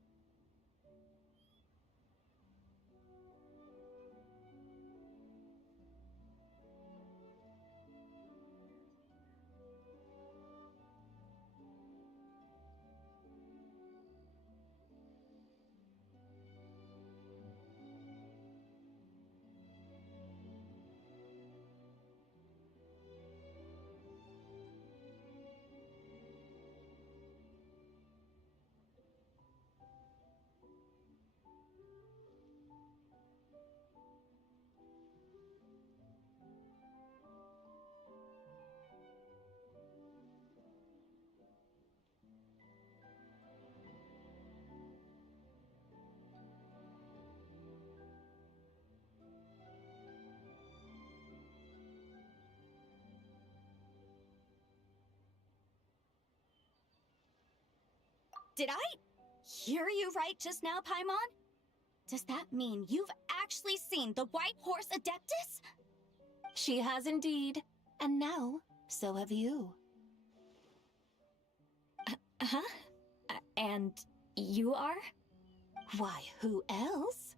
Did I hear you right just now, Paimon? Does that mean you've actually seen the White Horse Adeptus? She has indeed. And now, so have you. Huh? And you are? Why, who else?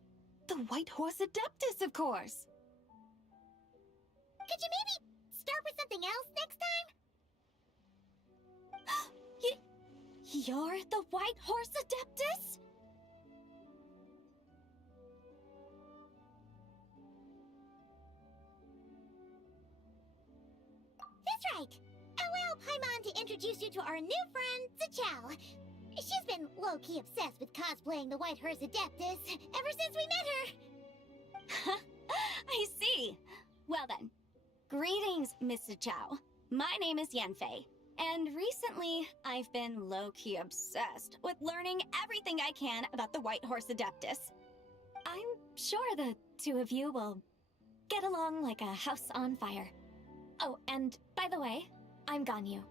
The White Horse Adeptus, of course. Could you maybe start with something else next time? You're the White Horse Adeptus? That's right. Allow Paimon to introduce you to our new friend, Zichao. She's been low-key obsessed with cosplaying the White Horse Adeptus ever since we met her. I see. Well then, greetings, Miss Zichao. My name is Yanfei, and recently I've been low-key obsessed with learning everything I can about the White Horse Adeptus. I'm sure the two of you will get along like a house on fire. Oh, and by the way, I'm Ganyu.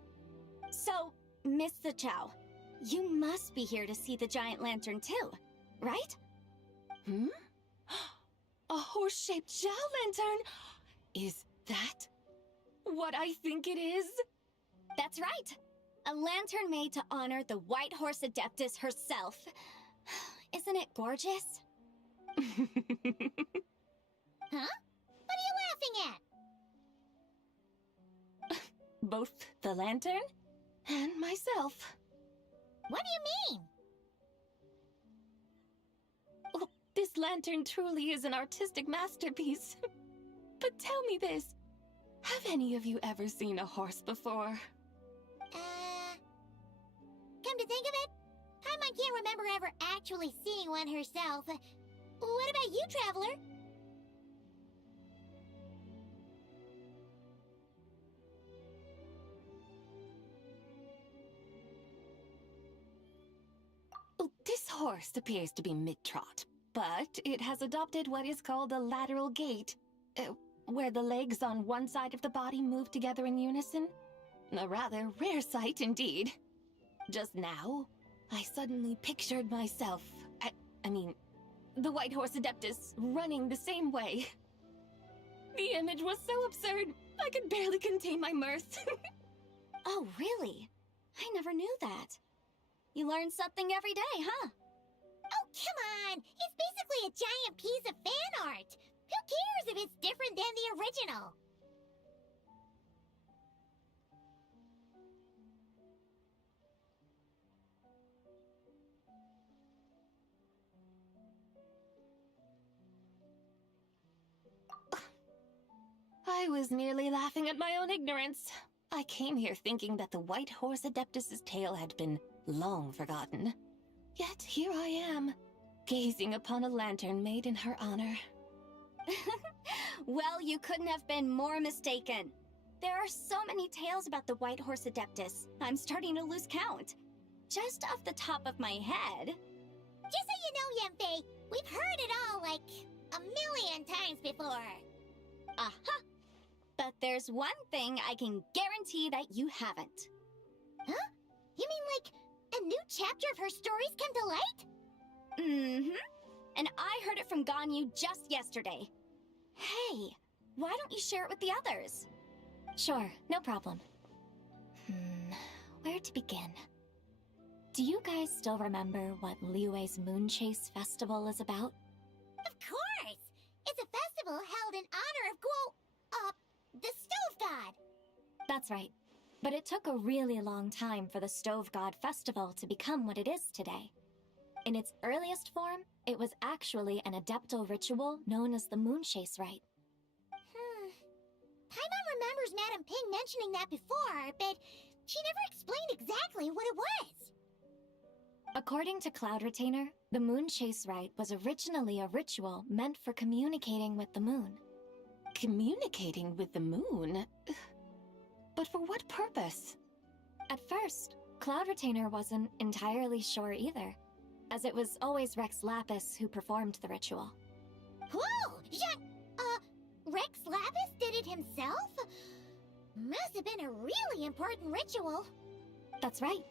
So, Miss Zichao, you must be here to see the giant lantern too, right? Hmm? A horse-shaped Zhao lantern? Is that what I think it is? That's right. A lantern made to honor the White Horse Adeptus herself. Isn't it gorgeous? Huh? What are you laughing at? Both the lantern and myself. What do you mean? Oh, this lantern truly is an artistic masterpiece. But tell me this. Have any of you ever seen a horse before? Come to think of it, Paimon can't remember ever actually seeing one herself. What about you, Traveler? This horse appears to be mid-trot, but it has adopted what is called a lateral gait, where the legs on one side of the body move together in unison. A rather rare sight indeed. Just now, I suddenly pictured myself, I mean, the White Horse Adeptus running the same way. The image was so absurd, I could barely contain my mirth. Oh, really? I never knew that. You learn something every day, huh? Oh, come on! It's basically a giant piece of fan art! Who cares if it's different than the original? I was merely laughing at my own ignorance. I came here thinking that the White Horse Adeptus's tale had been long forgotten. Yet here I am, gazing upon a lantern made in her honor. Well, you couldn't have been more mistaken. There are so many tales about the White Horse Adeptus, I'm starting to lose count. Just off the top of my head... Just so you know, Yanfei, we've heard it all like a million times before. Aha! But there's one thing I can guarantee that you haven't. Huh? You mean like a new chapter of her stories come to light? Mm-hmm. And I heard it from Ganyu just yesterday. Hey, why don't you share it with the others? Sure, no problem. Where to begin? Do you guys still remember what Liyue's Moon Chase Festival is about? Of course! It's a festival held in honor of the Stove God! That's right. But it took a really long time for the Stove God Festival to become what it is today. In its earliest form, it was actually an adeptal ritual known as the Moon Chase Rite. Paimon remembers Madame Ping mentioning that before, but she never explained exactly what it was. According to Cloud Retainer, the Moon Chase Rite was originally a ritual meant for communicating with the moon. Communicating with the moon? But for what purpose? At first, Cloud Retainer wasn't entirely sure either, as it was always Rex Lapis who performed the ritual. Whoa! Rex Lapis did it himself? Must have been a really important ritual. That's right.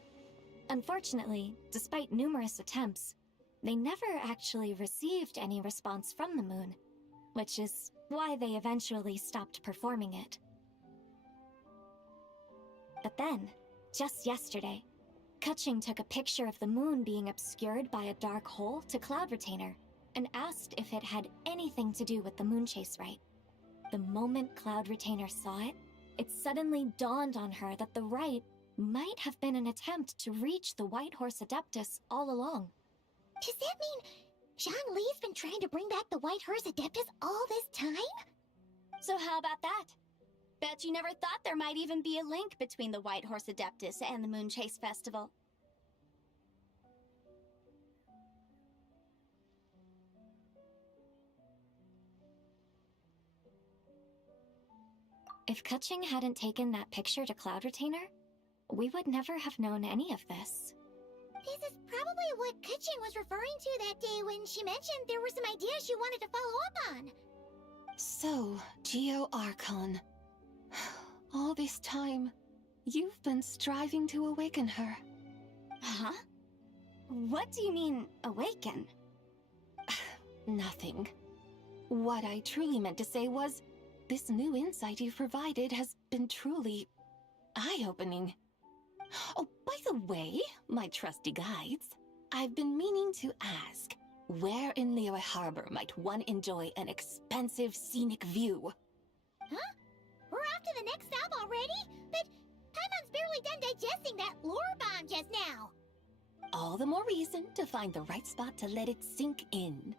Unfortunately, despite numerous attempts, they never actually received any response from the moon, which is why they eventually stopped performing it. But then, just yesterday, Kutching took a picture of the moon being obscured by a dark hole to Cloud Retainer and asked if it had anything to do with the moon chase rite. The moment Cloud Retainer saw it, it suddenly dawned on her that the rite might have been an attempt to reach the White Horse Adeptus all along. Does that mean Zhang Li's been trying to bring back the White Horse Adeptus all this time? So how about that? Bet you never thought there might even be a link between the White Horse Adeptus and the Moon Chase Festival. If Kutching hadn't taken that picture to Cloud Retainer, we would never have known any of this. This is probably what Kutching was referring to that day when she mentioned there were some ideas she wanted to follow up on. So, Geo Archon. All this time, you've been striving to awaken her. Huh? What do you mean, awaken? Nothing. What I truly meant to say was, this new insight you've provided has been truly eye-opening. Oh, by the way, my trusty guides, I've been meaning to ask, where in Liyue Harbor might one enjoy an expensive scenic view? Huh? We're off to the next stop already? But Paimon's barely done digesting that lore bomb just now. All the more reason to find the right spot to let it sink in.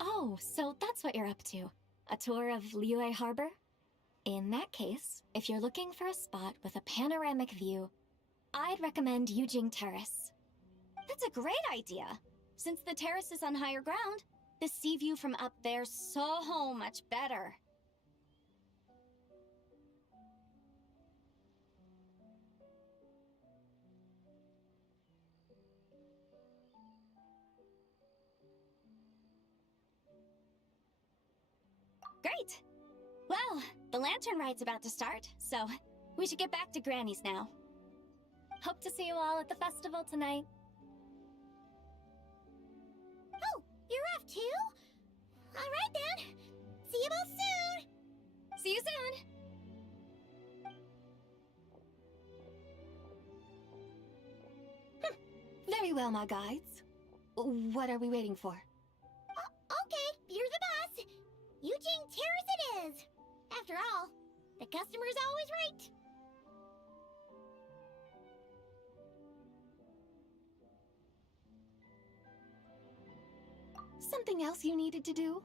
Oh, so that's what you're up to. A tour of Liyue Harbor? In that case, if you're looking for a spot with a panoramic view, I'd recommend Yujing Terrace. That's a great idea! Since the terrace is on higher ground, the sea view from up there's so much better. Great! Well, the lantern ride's about to start, so we should get back to Granny's now. Hope to see you all at the festival tonight. Oh, you're off too? Alright then. See you both soon! See you soon! Very well, my guides. What are we waiting for? Okay, you're the boss. Yujing Terrace it is. After all, the customer's always right. Something else you needed to do?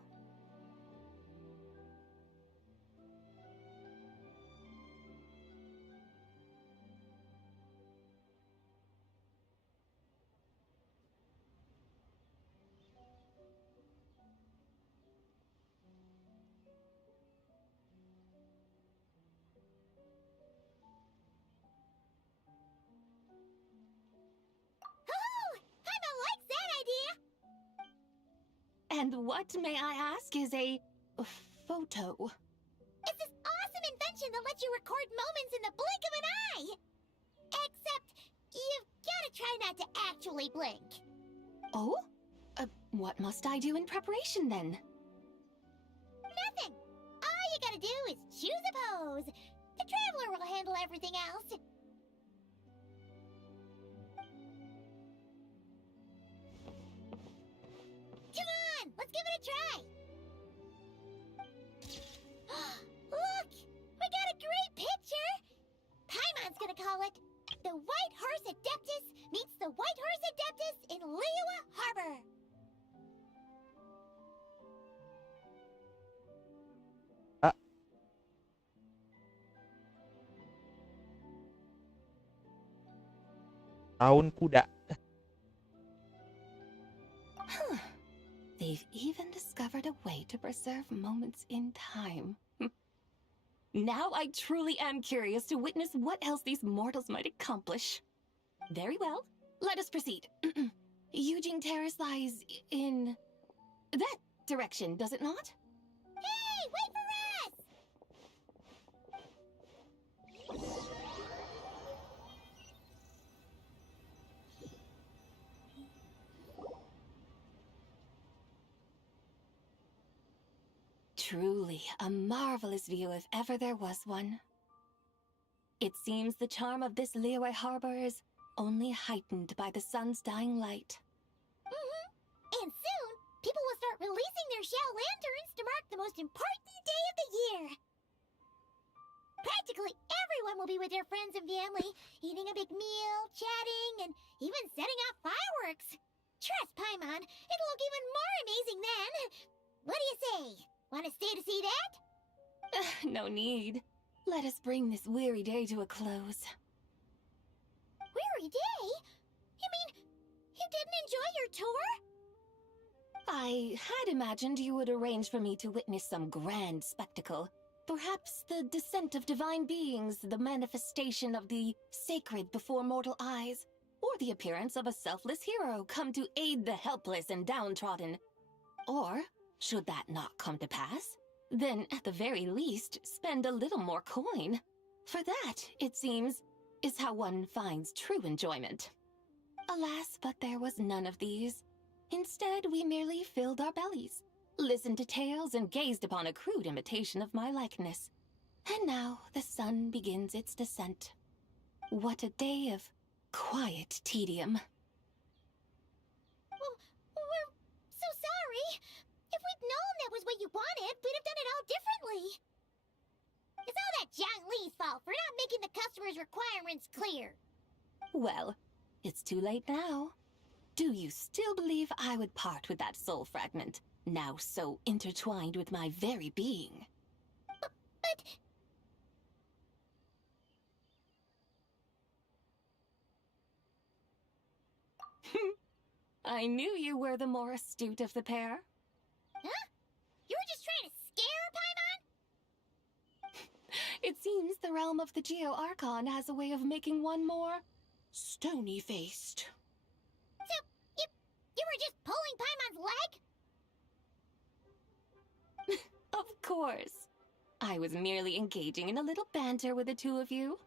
And what, may I ask, is a photo? It's this awesome invention that lets you record moments in the blink of an eye! Except, you've gotta try not to actually blink. Oh? What must I do in preparation, then? Nothing! All you gotta do is choose a pose. The Traveler will handle everything else. Come on, let's give it a try. Look, we got a great picture. Paimon's gonna call it "The White Horse Adeptus Meets the White Horse Adeptus in Liyue Harbor." Tahun kuda. They've even discovered a way to preserve moments in time. Now I truly am curious to witness what else these mortals might accomplish. Very well, let us proceed. Yujing Terrace lies in that direction, does it not? Hey, wait for us! Truly a marvelous view if ever there was one. It seems the charm of this Liyue harbor is only heightened by the sun's dying light. And soon, people will start releasing their shell lanterns to mark the most important day of the year. Practically everyone will be with their friends and family, eating a big meal, chatting, and even setting off fireworks. Trust Paimon, it'll look even more amazing then. What do you say? Want to stay to see that? No need. Let us bring this weary day to a close. Weary day? You mean you didn't enjoy your tour? I had imagined you would arrange for me to witness some grand spectacle. Perhaps the descent of divine beings, the manifestation of the sacred before mortal eyes, or the appearance of a selfless hero come to aid the helpless and downtrodden. Or, should that not come to pass, then at the very least spend a little more coin. For that, it seems, is how one finds true enjoyment. Alas, but there was none of these. Instead, we merely filled our bellies, listened to tales, and gazed upon a crude imitation of my likeness. And now the sun begins its descent. What a day of quiet tedium. Well, we're so sorry. If we'd known that was what you wanted, we'd have done it all differently. It's all that Zhang Li's fault for not making the customer's requirements clear. Well, it's too late now. Do you still believe I would part with that soul fragment, now so intertwined with my very being? But... I knew you were the more astute of the pair. Huh? You were just trying to scare Paimon? It seems the realm of the Geo-Archon has a way of making one more stony-faced. So, you were just pulling Paimon's leg? Of course. I was merely engaging in a little banter with the two of you.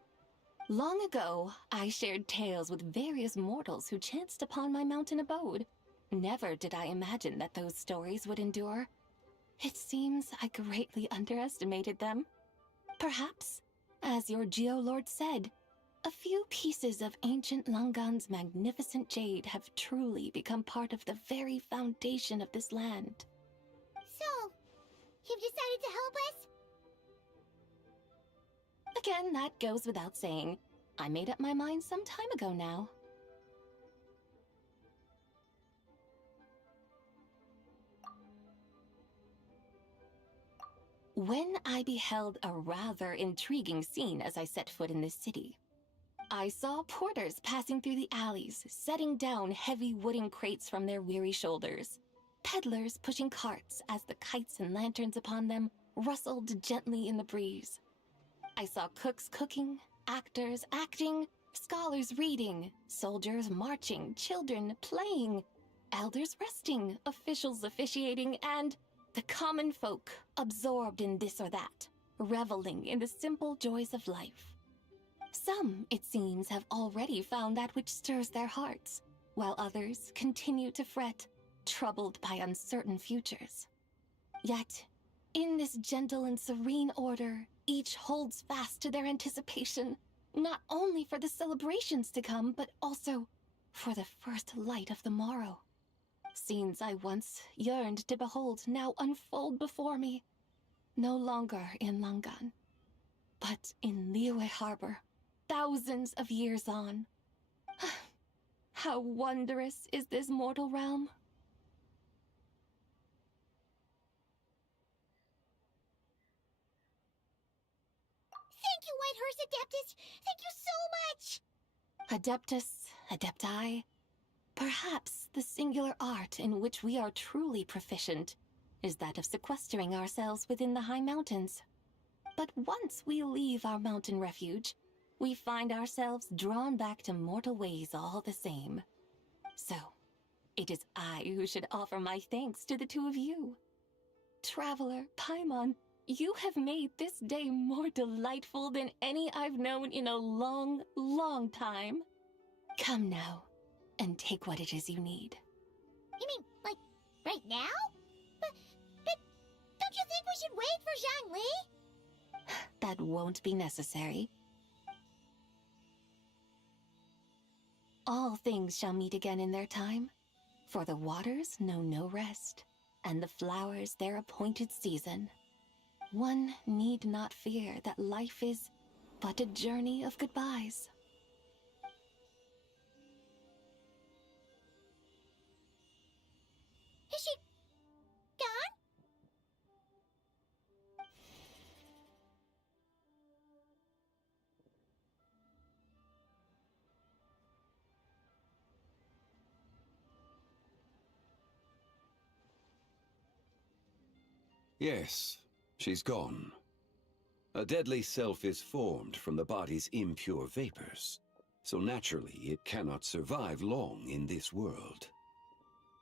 Long ago, I shared tales with various mortals who chanced upon my mountain abode. Never did I imagine that those stories would endure. It seems I greatly underestimated them. Perhaps, as your Geolord said, a few pieces of ancient Langan's magnificent jade have truly become part of the very foundation of this land. So, you've decided to help us? Again, that goes without saying. I made up my mind some time ago now. When I beheld a rather intriguing scene as I set foot in this city, I saw porters passing through the alleys, setting down heavy wooden crates from their weary shoulders, peddlers pushing carts as the kites and lanterns upon them rustled gently in the breeze. I saw cooks cooking, actors acting, scholars reading, soldiers marching, children playing, elders resting, officials officiating, and the common folk absorbed in this or that, reveling in the simple joys of life. Some, it seems, have already found that which stirs their hearts, while others continue to fret, troubled by uncertain futures. Yet, in this gentle and serene order, each holds fast to their anticipation, not only for the celebrations to come, but also for the first light of the morrow. Scenes I once yearned to behold now unfold before me, no longer in Langan, but in Liyue Harbor, thousands of years on. How wondrous is this mortal realm! Thank you, Whitehurst Adeptus! Thank you so much! Adeptus, Adepti, perhaps the singular art in which we are truly proficient is that of sequestering ourselves within the high mountains. But once we leave our mountain refuge, we find ourselves drawn back to mortal ways all the same. So, it is I who should offer my thanks to the two of you. Traveler, Paimon, you have made this day more delightful than any I've known in a long, long time. Come now, and take what it is you need. You mean, like, right now? But don't you think we should wait for Zhangli. That won't be necessary. All things shall meet again in their time, for the waters know no rest, and the flowers their appointed season. One need not fear that life is but a journey of goodbyes. Is she gone? Yes, she's gone. A deadly self is formed from the body's impure vapors, so naturally it cannot survive long in this world.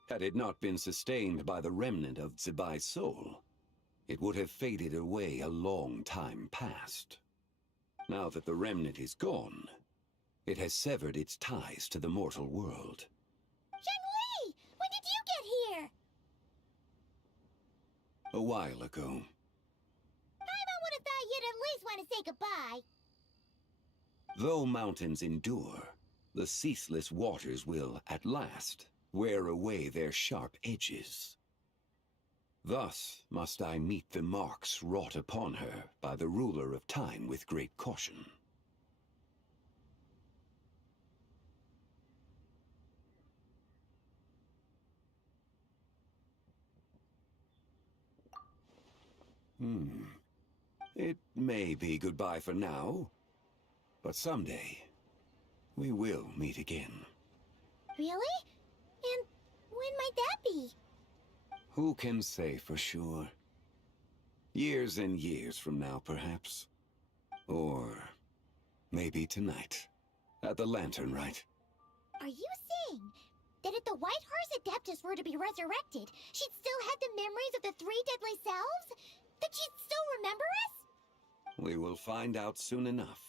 Had it not been sustained by the remnant of Zibai's soul, it would have faded away a long time past. Now that the remnant is gone, it has severed its ties to the mortal world. Zhangli! When did you get here? A while ago. Paimon would have thought you'd at least want to say goodbye. Though mountains endure, the ceaseless waters will, at last, wear away their sharp edges. Thus must I meet the marks wrought upon her by the ruler of time with great caution. It may be goodbye for now, but someday we will meet again. Really? And when might that be? Who can say for sure? Years and years from now, perhaps. Or maybe tonight, at the Lantern Rite. Are you saying that if the White Horse Adeptus were to be resurrected, she'd still have the memories of the three deadly selves? That she'd still remember us? We will find out soon enough.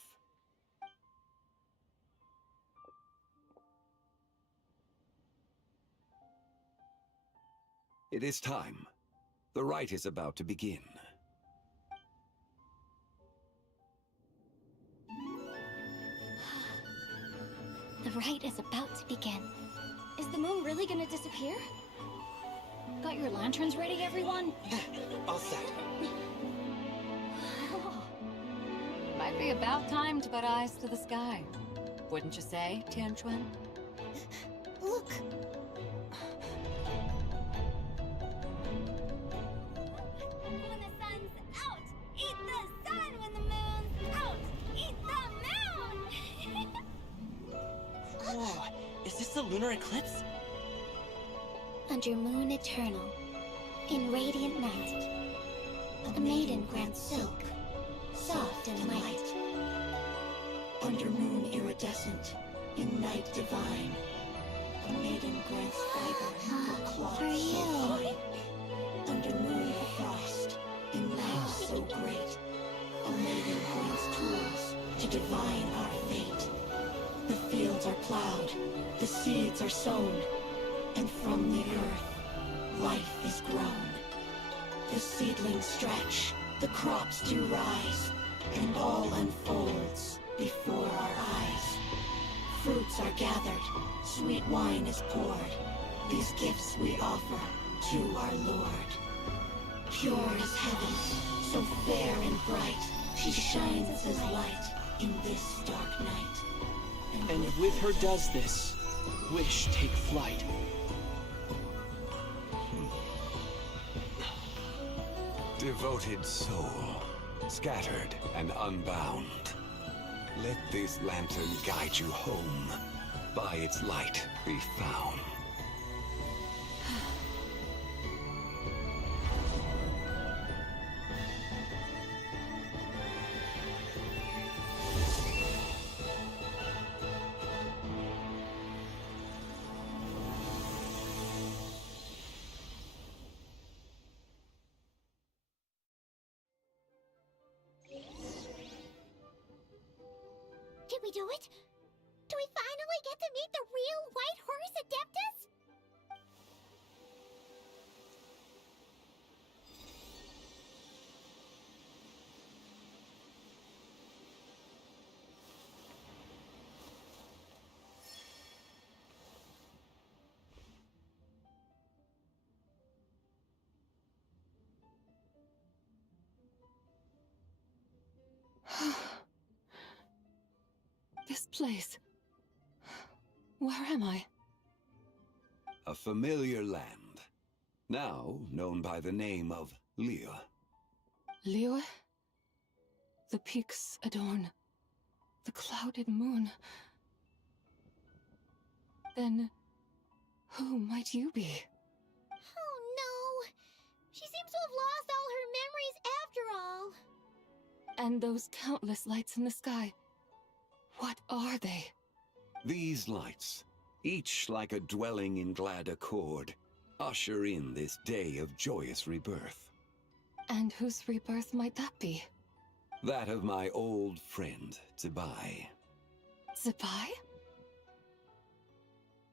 It is time. The rite is about to begin. The rite is about to begin. Is the moon really gonna disappear? Got your lanterns ready, everyone? All set. Might be about time to put eyes to the sky. Wouldn't you say, Tianchuan? Look! When the sun's out, eat the sun. When the moon's out, eat the moon. Whoa, is this the lunar eclipse? Under moon eternal, in radiant night, a maiden grants silk, soft and light. Under moon iridescent, in night divine, a maiden grants fiber for cloth For so you. fine. Under moon frost, in night so great, a maiden grants tools to divine our fate. The fields are plowed, the seeds are sown, and from the earth, life is grown. The seedlings stretch, the crops do rise, and all unfolds before our eyes. Fruits are gathered, sweet wine is poured. These gifts we offer to our Lord. Pure as heaven, so fair and bright, she shines as light in this dark night. And with her does this, wish take flight. Devoted soul, scattered and unbound. Let this lantern guide you home. By its light be found. Did we do it? Do we finally get to meet the real White Horse Adeptus? place? Where am I? A familiar land, now known by the name of Liyue. Liyue? The peaks adorn the clouded moon. Then, who might you be? Oh no! She seems to have lost all her memories after all. And those countless lights in the sky, what are they? These lights, each like a dwelling in glad accord, usher in this day of joyous rebirth. And whose rebirth might that be? That of my old friend, Zibai. Zibai?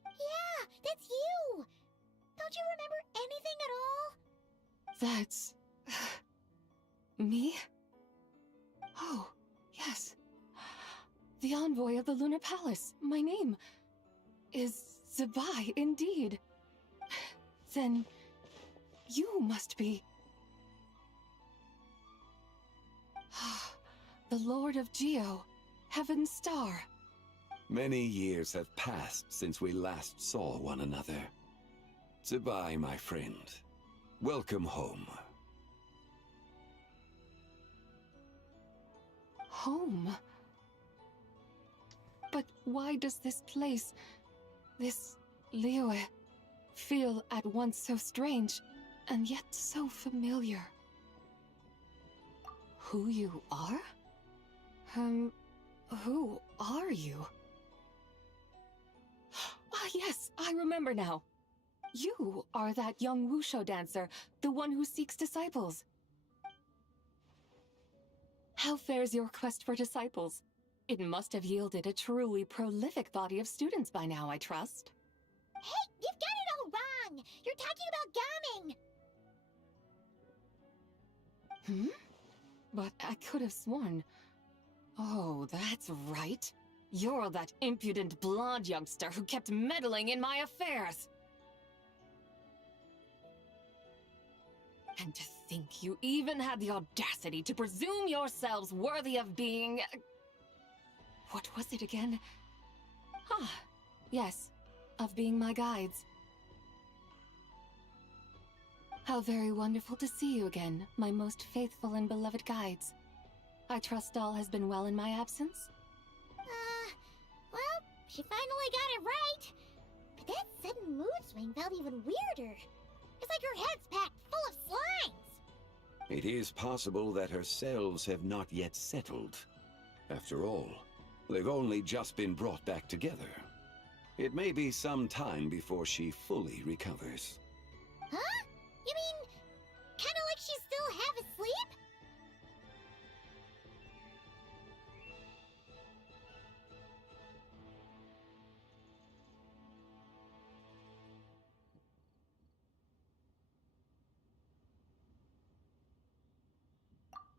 Yeah, that's you! Don't you remember anything at all? That's... me? Oh, yes. The envoy of the Lunar Palace. My name is Zibai, indeed. Then, you must be... the Lord of Geo, Heaven's Star. Many years have passed since we last saw one another. Zibai, my friend. Welcome home. Home? But why does this place, this Liyue, feel at once so strange, and yet so familiar? Who you are? Who are you? Ah, yes, I remember now. You are that young wushu dancer, the one who seeks disciples. How fares your quest for disciples? It must have yielded a truly prolific body of students by now, I trust. Hey, you've got it all wrong! You're talking about gaming! But I could have sworn... Oh, that's right. You're that impudent blonde youngster who kept meddling in my affairs. And to think you even had the audacity to presume yourselves worthy of being... What was it again? Ah, yes, of being my guides. How very wonderful to see you again, my most faithful and beloved guides. I trust all has been well in my absence? Well, she finally got it right. But that sudden mood swing felt even weirder. It's like her head's packed full of slimes. It is possible that her cells have not yet settled. After all, they've only just been brought back together. It may be some time before she fully recovers. Huh? You mean, kinda like she's still half asleep?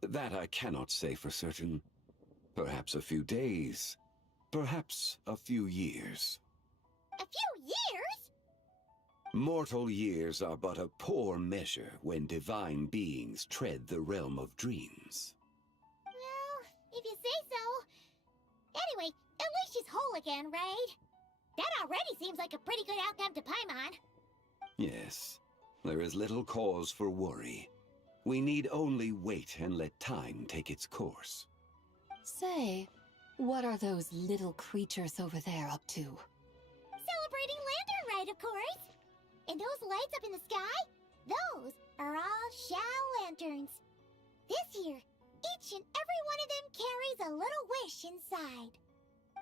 That I cannot say for certain. Perhaps a few days. Perhaps a few years. A few years? Mortal years are but a poor measure when divine beings tread the realm of dreams. Well, if you say so. Anyway, at least she's whole again, right? That already seems like a pretty good outcome to Paimon. Yes, there is little cause for worry. We need only wait and let time take its course. Say, what are those little creatures over there up to? Celebrating Lantern Rite, of course. And those lights up in the sky? Those are all Shao lanterns. This year, each and every one of them carries a little wish inside.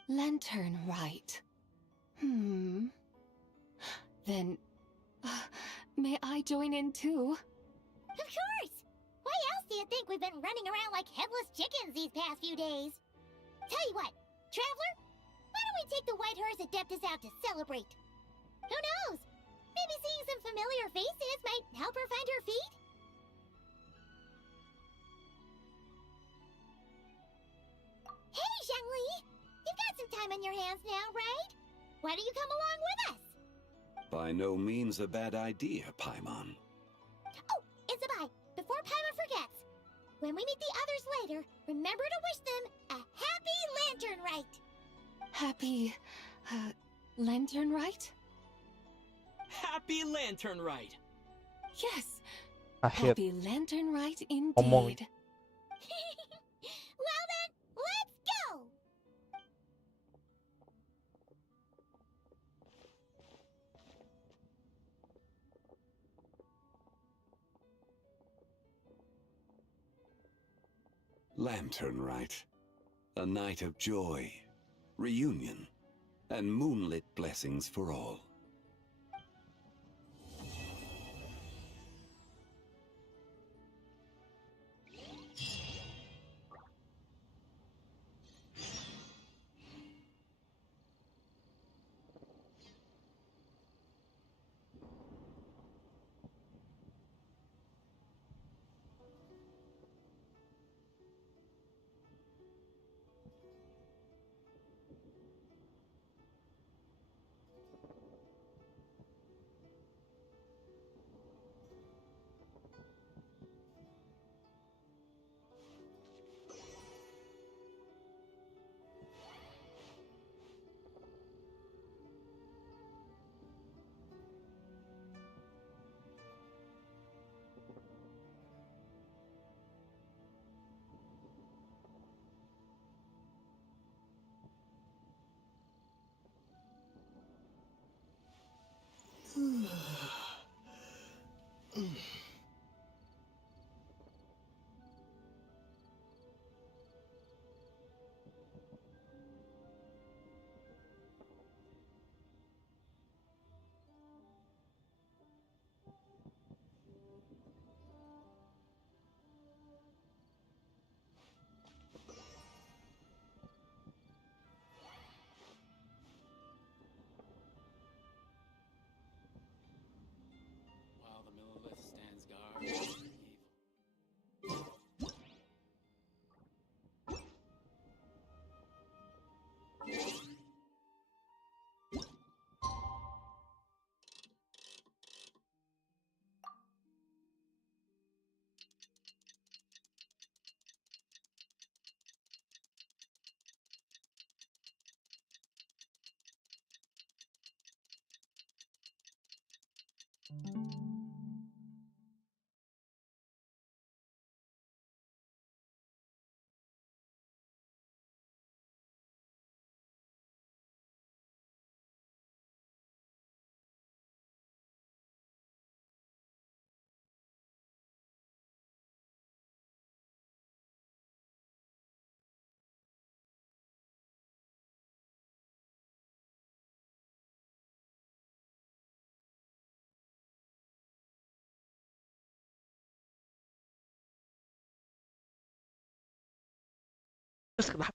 Lantern Rite. Then, may I join in too? Of course! Why else do you think we've been running around like headless chickens these past few days? Tell you what, Traveler, why don't we take the White Horse Adeptus out to celebrate? Who knows? Maybe seeing some familiar faces might help her find her feet? Hey, Zhangli! You've got some time on your hands now, right? Why don't you come along with us? By no means a bad idea, Paimon. Oh, Isabai, before Paimon forgets, when we meet the others later, remember to wish them a happy Lantern Rite. Happy, lantern rite? Happy Lantern Rite. Yes. Akhir Happy lantern rite ngomong. indeed. Well then, let's go! Lantern Rite. A night of joy, reunion, and moonlit blessings for all. While the Millilith stands guard against the evil. Terus kenapa?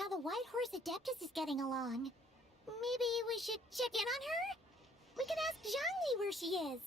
how the White Horse Adeptus is getting along. Maybe we should check in on her? We could ask Zhangli where she is.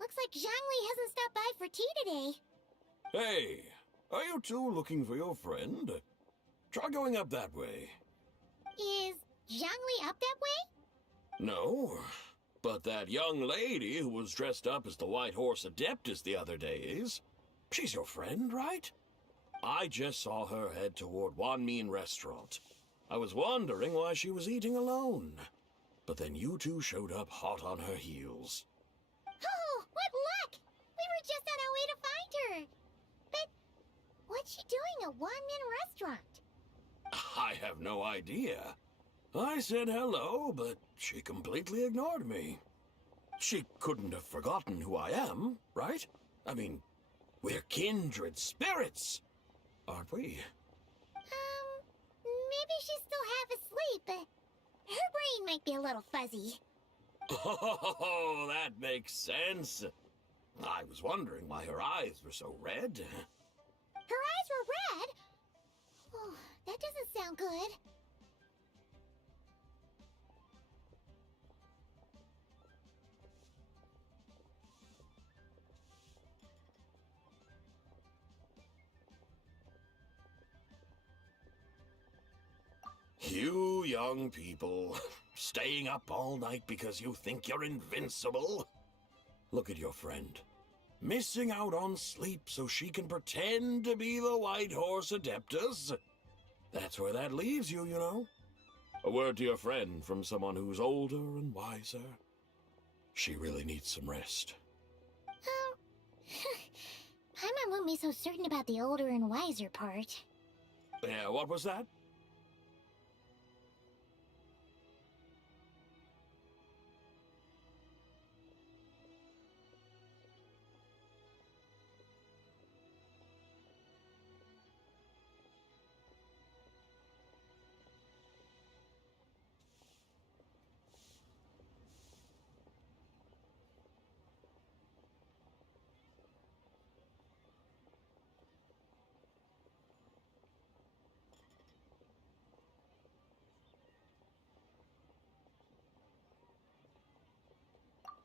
Looks like Zhangli hasn't stopped by for tea today. Hey, are you two looking for your friend? Try going up that way. Is Zhangli up that way? No, but that young lady who was dressed up as the White Horse Adeptus the other day is. She's your friend, right? I just saw her head toward Wanmin Restaurant. I was wondering why she was eating alone. But then you two showed up hot on her heels. Oh, what luck! We were just on our way to find her. But what's she doing at Wanmin Restaurant? I have no idea. I said hello, but she completely ignored me. She couldn't have forgotten who I am, right? I mean, we're kindred spirits, aren't we? Maybe she's still half asleep, but her brain might be a little fuzzy. Oh, that makes sense. I was wondering why her eyes were so red. Her eyes were red? Oh, that doesn't sound good. You young people, staying up all night because you think you're invincible? Look at your friend. Missing out on sleep so she can pretend to be the White Horse Adeptus. That's where that leaves you, you know. A word to your friend from someone who's older and wiser. She really needs some rest. Paimon won't be so certain about the older and wiser part. Yeah, what was that?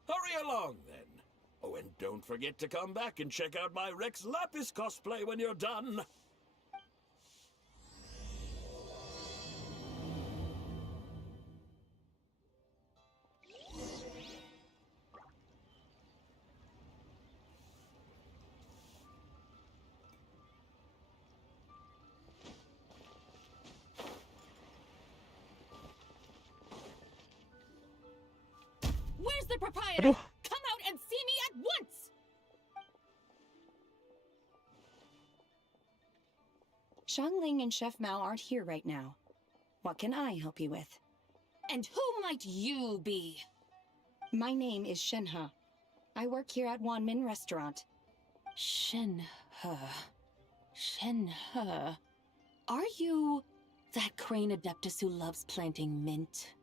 Hurry along, then. Oh, and don't forget to come back and check out my Rex Lapis cosplay when you're done. Where's the proprietor? Aduh. Come out and see me at once! Xiangling and Chef Mao aren't here right now. What can I help you with? And who might you be? My name is Shenhe. I work here at Wanmin Restaurant. Shenhe. Shenhe. Are you that crane adeptus who loves planting mint?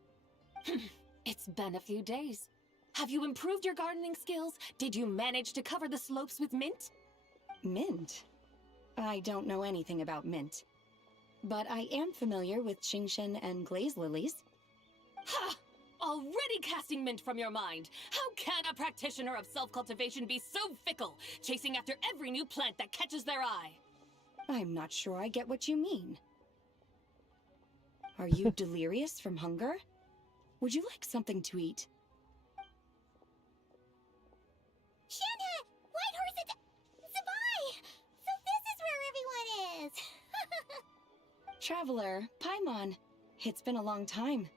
It's been a few days. Have you improved your gardening skills? Did you manage to cover the slopes with mint? Mint? I don't know anything about mint. But I am familiar with Qingshen and glaze lilies. Ha! Already casting mint from your mind. How can a practitioner of self-cultivation be so fickle, chasing after every new plant that catches their eye? I'm not sure I get what you mean. Are you delirious from hunger? Would you like something to eat? Shanna! White Horse and Sabai! So this is where everyone is! Traveler, Paimon. It's been a long time.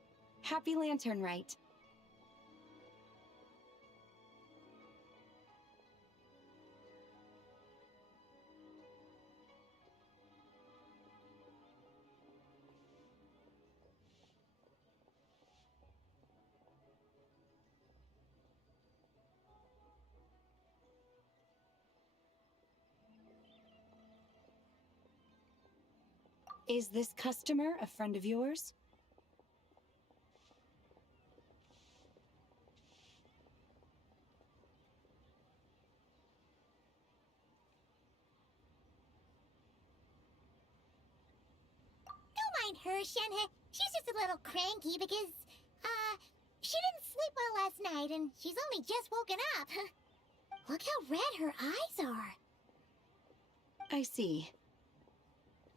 Happy Lantern Rite. Is this customer a friend of yours? Don't mind her, Shenhe. She's just a little cranky because, she didn't sleep well last night and she's only just woken up. Look how red her eyes are. I see.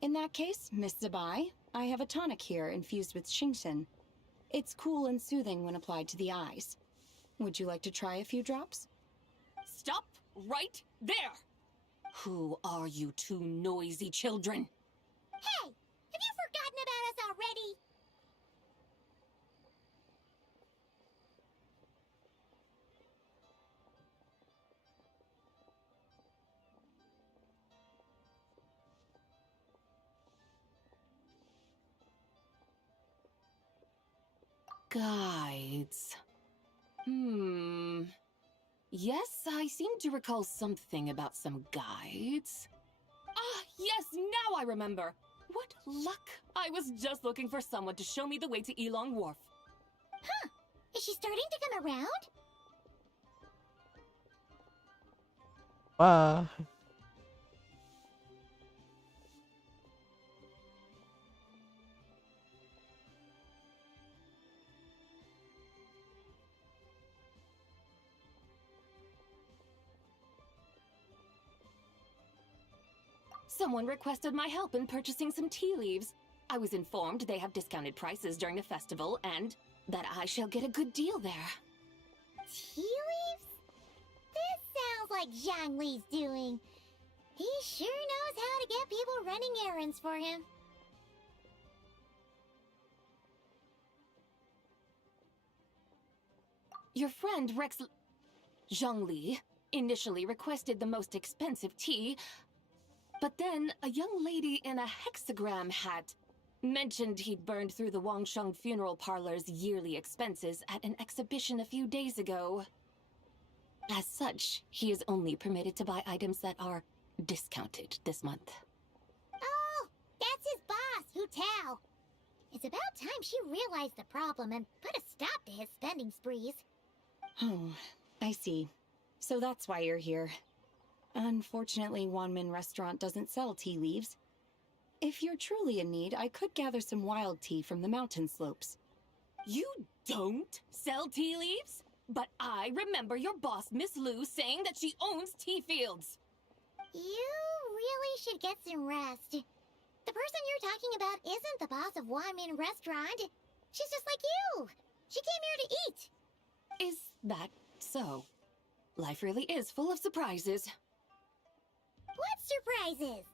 In that case, Miss Zabai, I have a tonic here infused with Qingshen. It's cool and soothing when applied to the eyes. Would you like to try a few drops? Stop right there! Who are you two noisy children? Hey! Have you forgotten about us already? Guides. Yes, I seem to recall something about some guides. Ah, yes, now I remember. What luck! I was just looking for someone to show me the way to Elong Wharf. Huh. Is she starting to come around? Someone requested my help in purchasing some tea leaves. I was informed they have discounted prices during the festival and that I shall get a good deal there. Tea leaves? This sounds like Zhang Li's doing. He sure knows how to get people running errands for him. Your friend Rex Zhongli initially requested the most expensive tea, but then a young lady in a hexagram hat mentioned he'd burned through the Wangsheng funeral parlor's yearly expenses at an exhibition a few days ago. As such, he is only permitted to buy items that are discounted this month. Oh, that's his boss, Hu Tao. It's about time she realized the problem and put a stop to his spending sprees. Oh, I see. So that's why you're here. Unfortunately, Wanmin Restaurant doesn't sell tea leaves. If you're truly in need, I could gather some wild tea from the mountain slopes. You don't sell tea leaves? But I remember your boss, Miss Lu, saying that she owns tea fields. You really should get some rest. The person you're talking about isn't the boss of Wanmin Restaurant. She's just like you. She came here to eat. Is that so? Life really is full of surprises. What surprises?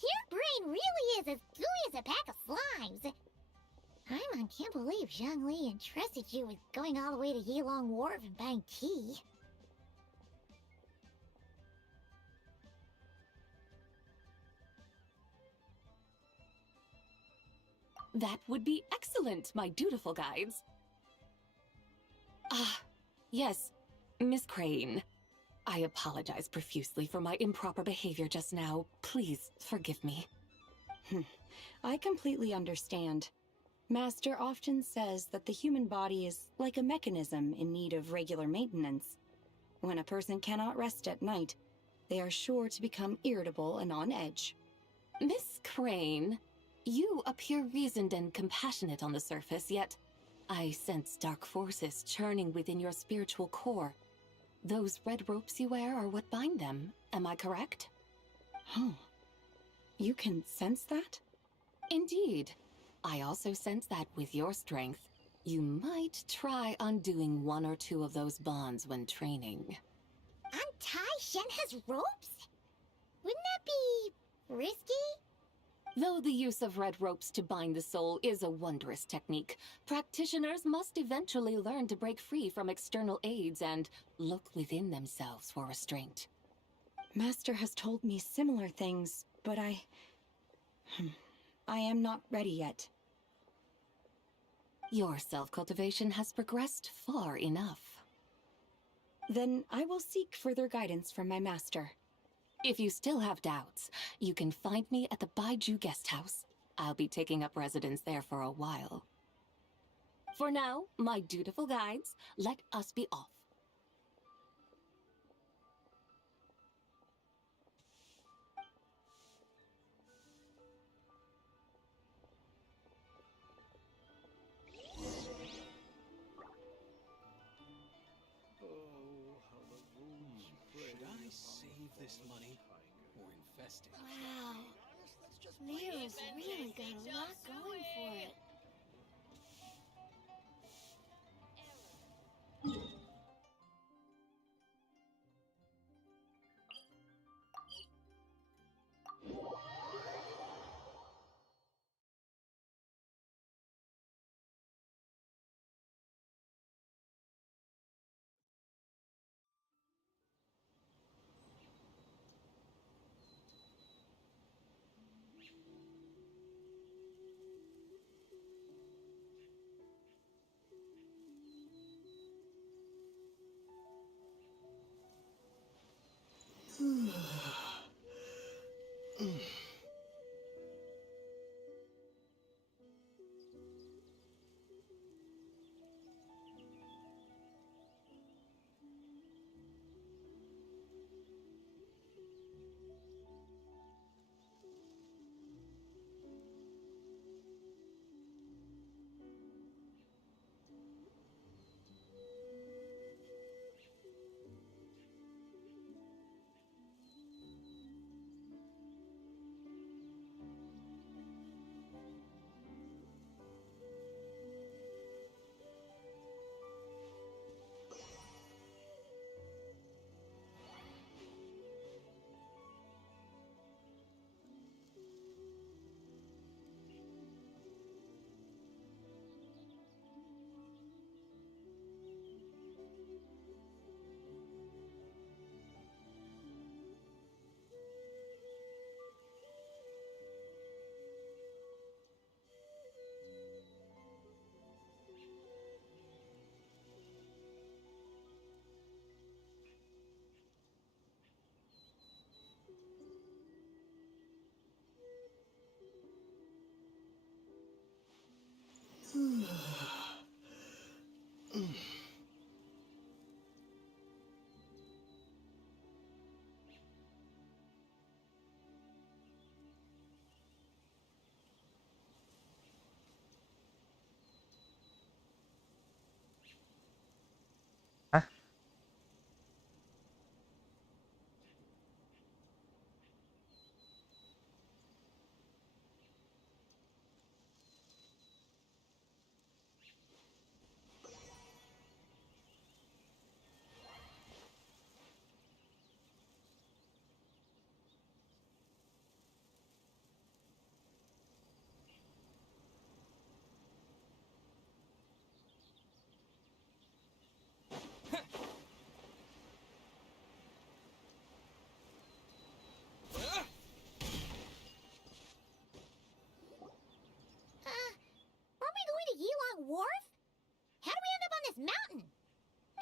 Your brain really is as gooey as a pack of slimes. Paimon can't believe Zhang Li entrusted you with going all the way to Yilong Wharf and buying tea. That would be excellent, my dutiful guides. Ah, yes, Miss Crane. I apologize profusely for my improper behavior just now. Please forgive me. I completely understand. Master often says that the human body is like a mechanism in need of regular maintenance. When a person cannot rest at night, they are sure to become irritable and on edge. Miss Crane, you appear reasoned and compassionate on the surface, yet I sense dark forces churning within your spiritual core. Those red ropes you wear are what bind them, am I correct? Oh, you can sense that? Indeed. I also sense that with your strength, you might try undoing one or two of those bonds when training. Untie Shenhe's ropes? Wouldn't that be risky? Though the use of red ropes to bind the soul is a wondrous technique, practitioners must eventually learn to break free from external aids and look within themselves for restraint. Master has told me similar things, but I am not ready yet. Your self-cultivation has progressed far enough. Then I will seek further guidance from my master. If you still have doubts, you can find me at the Baiju guest house. I'll be taking up residence there for a while. For now, my dutiful guides, let us be off. Should I save this money or invest it? Wow. Leo's really got a lot going for it. Wharf? How do we end up on this mountain?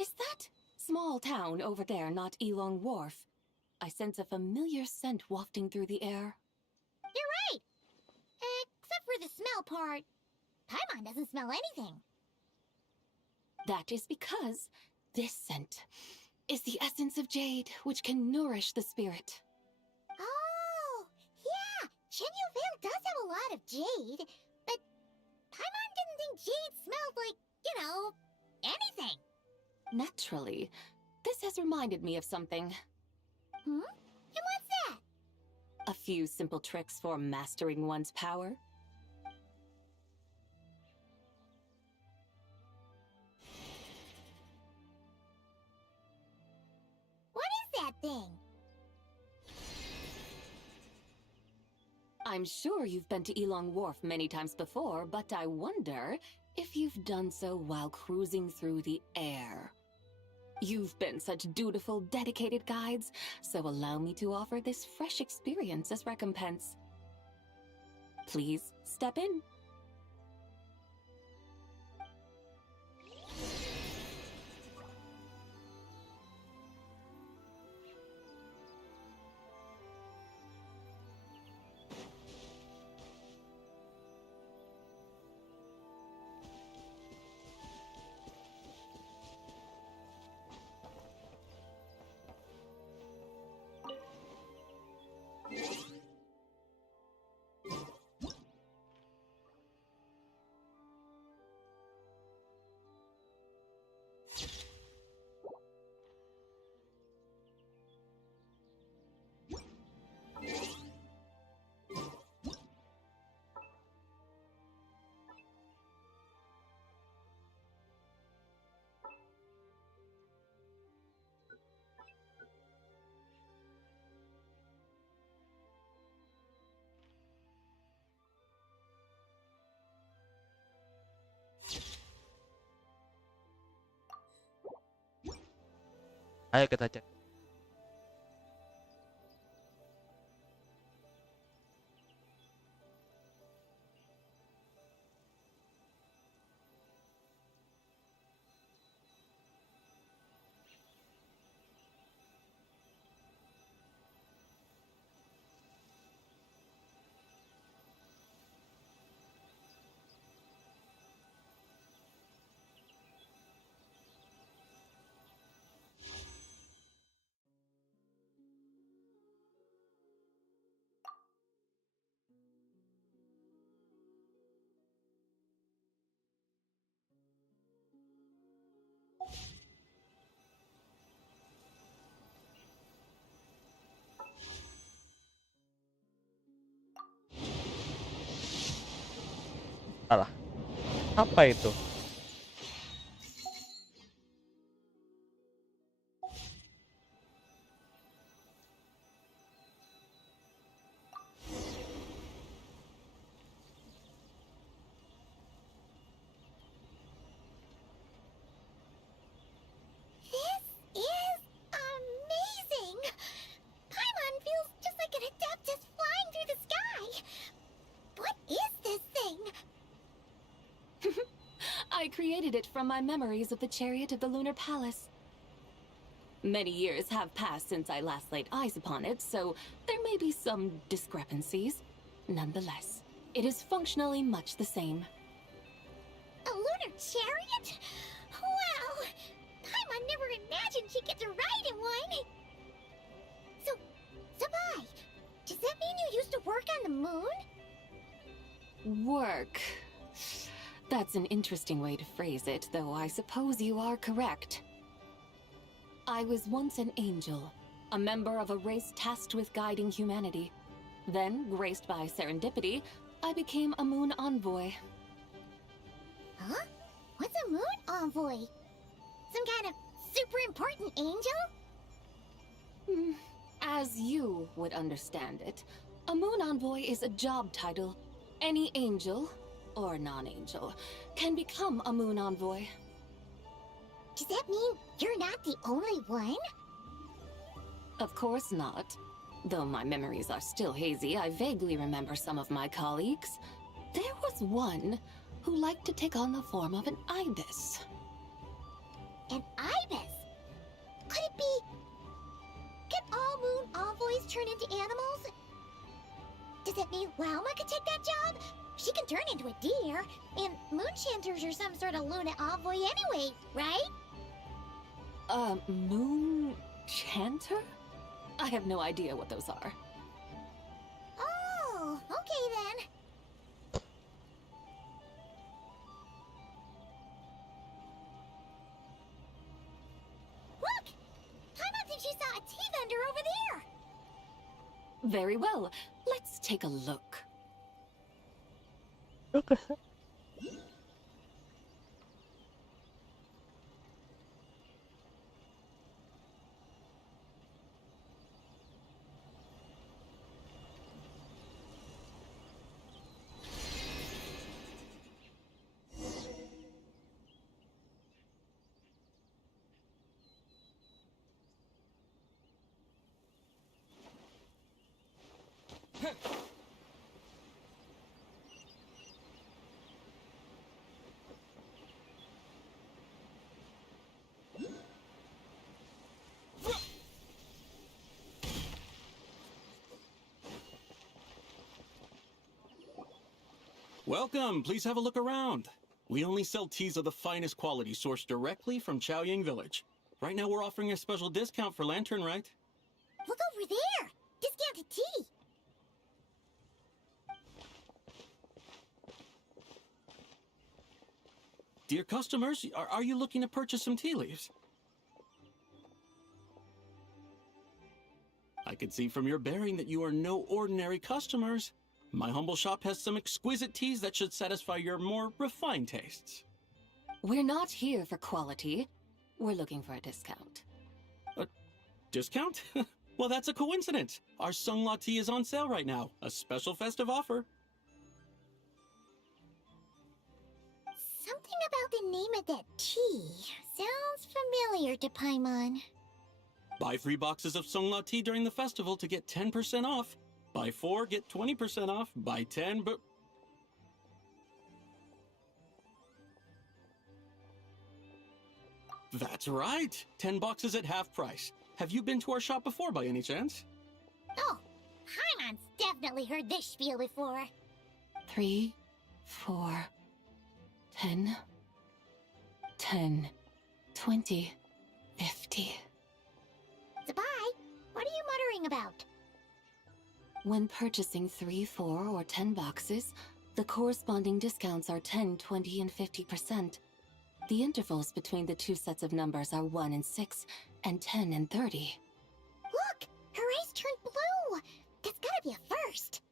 Is that small town over there not Elong Wharf? I sense a familiar scent wafting through the air. You're right! Except for the smell part. Paimon doesn't smell anything. That is because this scent is the essence of jade, which can nourish the spirit. Oh, yeah, Chenyoville does have a lot of jade, but Paimon didn't think jade smelled like, anything. Naturally, this has reminded me of something. And what's that? A few simple tricks for mastering one's power. What is that thing? I'm sure you've been to Elong Wharf many times before, but I wonder if you've done so while cruising through the air. You've been such dutiful, dedicated guides, so allow me to offer this fresh experience as recompense. Please step in. Ayo kita cek. Salah. Apa itu? This is amazing! Paimon feels just like an Adeptus flying through the sky. What is this thing? I created it from my memories of the chariot of the Lunar Palace. Many years have passed since I last laid eyes upon it, so there may be some discrepancies. Nonetheless, it is functionally much the same. A lunar chariot? Wow! Paimon never imagined she'd get to ride in one! So, Sabai, does that mean you used to work on the moon? Work. That's an interesting way to phrase it, though I suppose you are correct. I was once an angel, a member of a race tasked with guiding humanity. Then, graced by serendipity, I became a moon envoy. Huh? What's a moon envoy? Some kind of super important angel? As you would understand it, a moon envoy is a job title. Any angel, or non-angel, can become a moon envoy. Does that mean you're not the only one? Of course not. Though my memories are still hazy, I vaguely remember some of my colleagues. There was one who liked to take on the form of an ibis. An ibis? Could it be... Can all moon envoys turn into animals? Does it mean Wilma could take that job? She can turn into a deer, and moonchanters are some sort of Luna envoy anyway, right? Moon Chanter? I have no idea what those are. Oh, okay then. Look! Paimon thinks she saw a tea vendor over there. Very well. Let's take a look. Okay. Welcome, please have a look around. We only sell teas of the finest quality sourced directly from Chaoying Village. Right now we're offering a special discount for Lantern Rite. Look over there! Discounted tea! Dear customers, are you looking to purchase some tea leaves? I can see from your bearing that you are no ordinary customers. My humble shop has some exquisite teas that should satisfy your more refined tastes. We're not here for quality. We're looking for a discount. A discount? Well, that's a coincidence. Our Sungla tea is on sale right now. A special festive offer. Something about the name of that tea sounds familiar to Paimon. Buy 3 boxes of Sungla tea during the festival to get 10% off. Buy 4, get 20% off. Buy 10, but... That's right! 10 boxes at half price. Have you been to our shop before by any chance? Oh, Paimon's definitely heard this spiel before. 3, 4, 10, 10, 20, 50. Zabai, what are you muttering about? When purchasing 3, 4, or 10 boxes, the corresponding discounts are 10, 20, and 50%. The intervals between the two sets of numbers are 1 and 6, and 10 and 30. Look! Her eyes turned blue! That's gotta be a first!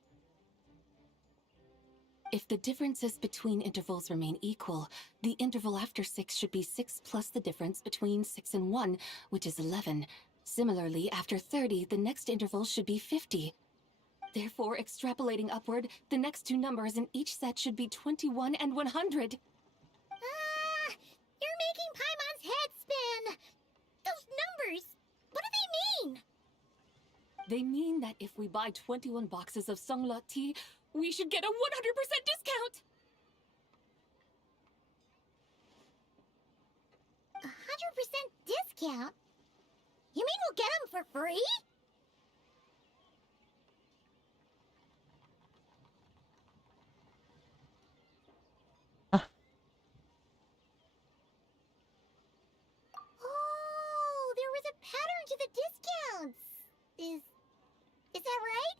If the differences between intervals remain equal, the interval after 6 should be 6 plus the difference between 6 and 1, which is 11. Similarly, after 30, the next interval should be 50. Therefore, extrapolating upward, the next two numbers in each set should be 21 and 100. You're making Paimon's head spin! Those numbers, what do they mean? They mean that if we buy 21 boxes of Sungla tea, we should get a 100% discount! 100% discount? You mean we'll get them for free? Oh, there was a pattern to the discounts. Is that right?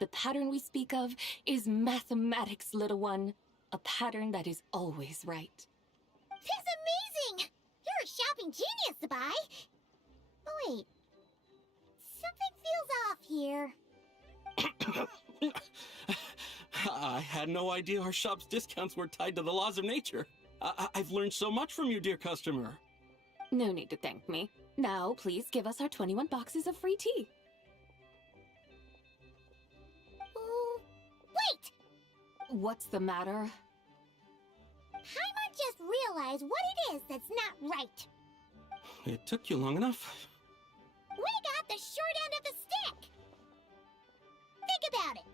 The pattern we speak of is mathematics, little one. A pattern that is always right. That's amazing! You're a shopping genius, Zabai. Oh, wait. Something feels off here. I had no idea our shop's discounts were tied to the laws of nature. I've learned so much from you, dear customer. No need to thank me. Now, please give us our 21 boxes of free tea. Wait! What's the matter? Paimon just realized what it is that's not right. It took you long enough. We got the short end of the stick! Think about it.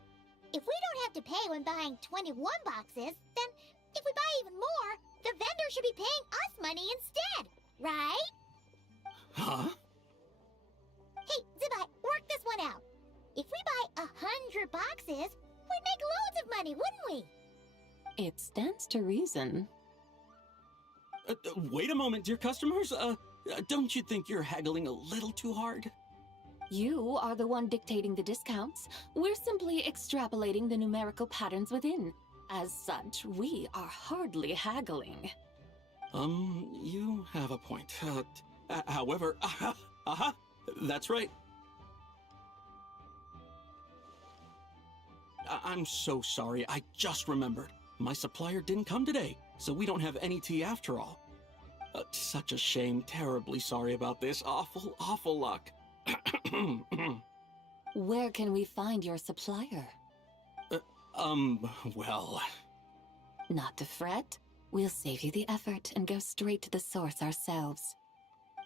If we don't have to pay when buying 21 boxes, then if we buy even more, the vendor should be paying us money instead, right? Huh? Hey, Zabai, work this one out. If we buy 100 boxes, we'd make loads of money, wouldn't we? It stands to reason. Wait a moment, dear customers. Don't you think you're haggling a little too hard? You are the one dictating the discounts. We're simply extrapolating the numerical patterns within. As such, we are hardly haggling. You have a point. However, that's right. I'm so sorry, I just remembered. My supplier didn't come today, so we don't have any tea after all. Such a shame, terribly sorry about this. Awful luck. Where can we find your supplier? Well... Not to fret. We'll save you the effort and go straight to the source ourselves.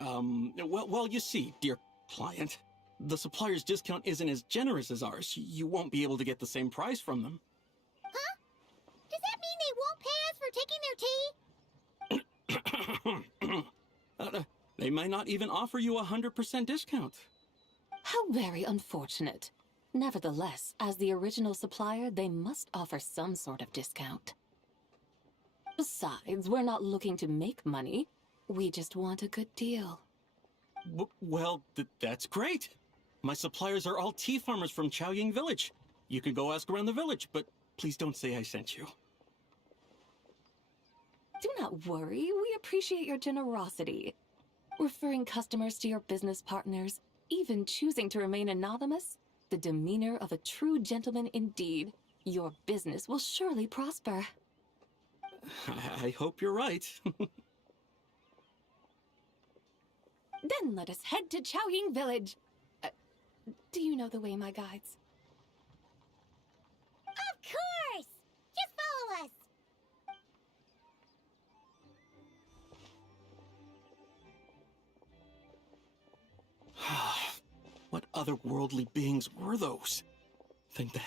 Well, you see, dear client, the supplier's discount isn't as generous as ours. You won't be able to get the same price from them. Huh? Does that mean they won't pay us for taking their tea? They might not even offer you 100% discount. How very unfortunate. Nevertheless, as the original supplier, they must offer some sort of discount. Besides, we're not looking to make money. We just want a good deal. Well, that's great. My suppliers are all tea farmers from Chaoying Village. You can go ask around the village, but please don't say I sent you. Do not worry, we appreciate your generosity. Referring customers to your business partners, even choosing to remain anonymous, the demeanor of a true gentleman indeed. Your business will surely prosper. I hope you're right. Then let us head to Chaoying Village. Do you know the way, my guides? Of course! Just follow us! What otherworldly beings were those? Think the...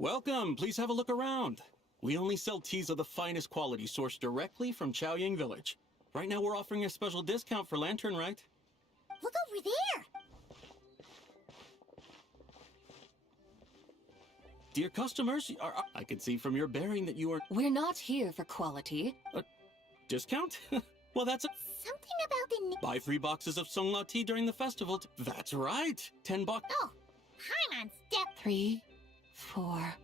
Welcome, please have a look around. We only sell teas of the finest quality sourced directly from Chaoying Village. Right now we're offering a special discount for Lantern Rite. Look over there! Dear customers, I can see from your bearing that you are... We're not here for quality. Discount? Well, that's a... Something about the... Buy 3 boxes of Songla tea during the festival. That's right. 10 bucks. Oh, I'm on step... 3, 4,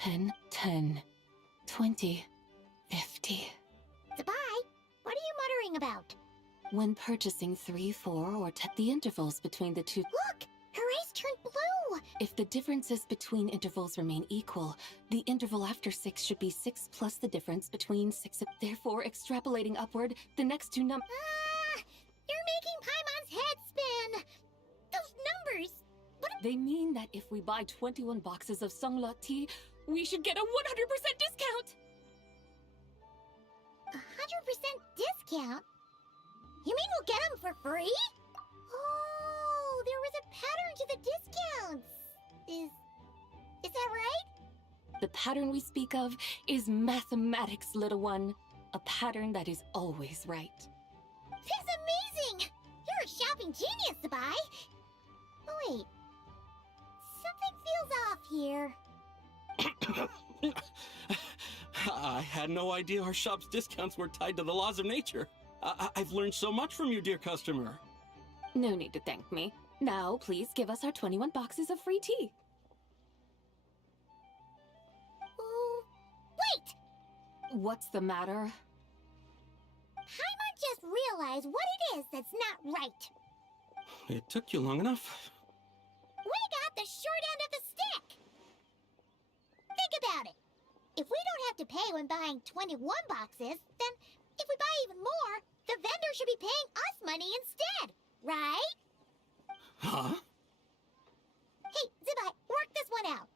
10, 10, 20, 50. Goodbye. What are you muttering about? When purchasing 3, 4, or 10, the intervals between the two... Look! Her eyes turned blue! If the differences between intervals remain equal, the interval after 6 should be 6 plus the difference between 6. Therefore, extrapolating upward, the next two you're making Paimon's head spin! Those numbers! They mean that if we buy 21 boxes of Songla tea, we should get a 100% discount! 100% discount? You mean we'll get them for free? Oh, there was a pattern to the discounts. Is that right? The pattern we speak of is mathematics, little one. A pattern that is always right. That's amazing! You're a shopping genius, Sabai! Oh wait. Something feels off here. I had no idea our shop's discounts were tied to the laws of nature. I've learned so much from you, dear customer. No need to thank me. Now, please give us our 21 boxes of free tea. Oh, wait! What's the matter? Paimon just realized what it is that's not right. It took you long enough. We got the short end of the stick! Think about it. If we don't have to pay when buying 21 boxes, then if we buy even more, the vendor should be paying us money instead, right? Huh? Hey, Zibai, work this one out.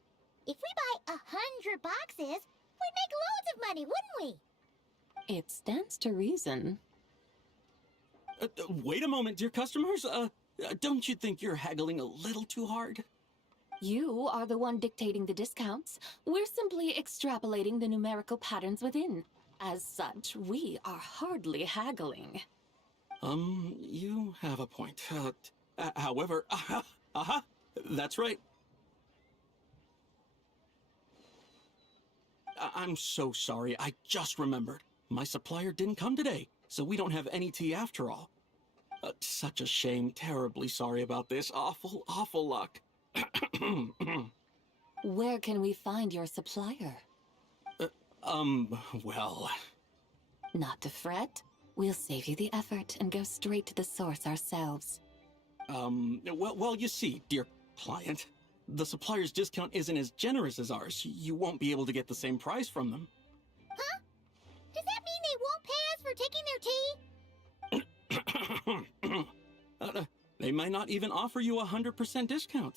If we buy 100 boxes, we'd make loads of money, wouldn't we? It stands to reason. Wait a moment, dear customers. Don't you think you're haggling a little too hard? You are the one dictating the discounts. We're simply extrapolating the numerical patterns within. As such, we are hardly haggling. You have a point. However, that's right. I'm so sorry. I just remembered. My supplier didn't come today, so we don't have any tea after all. Such a shame. Terribly sorry about this. Awful, awful luck. Where can we find your supplier? Well... Not to fret. We'll save you the effort and go straight to the source ourselves. Well, you see, dear client, the supplier's discount isn't as generous as ours. You won't be able to get the same price from them. Huh? Does that mean they won't pay us for taking their tea? They might not even offer you 100% discount.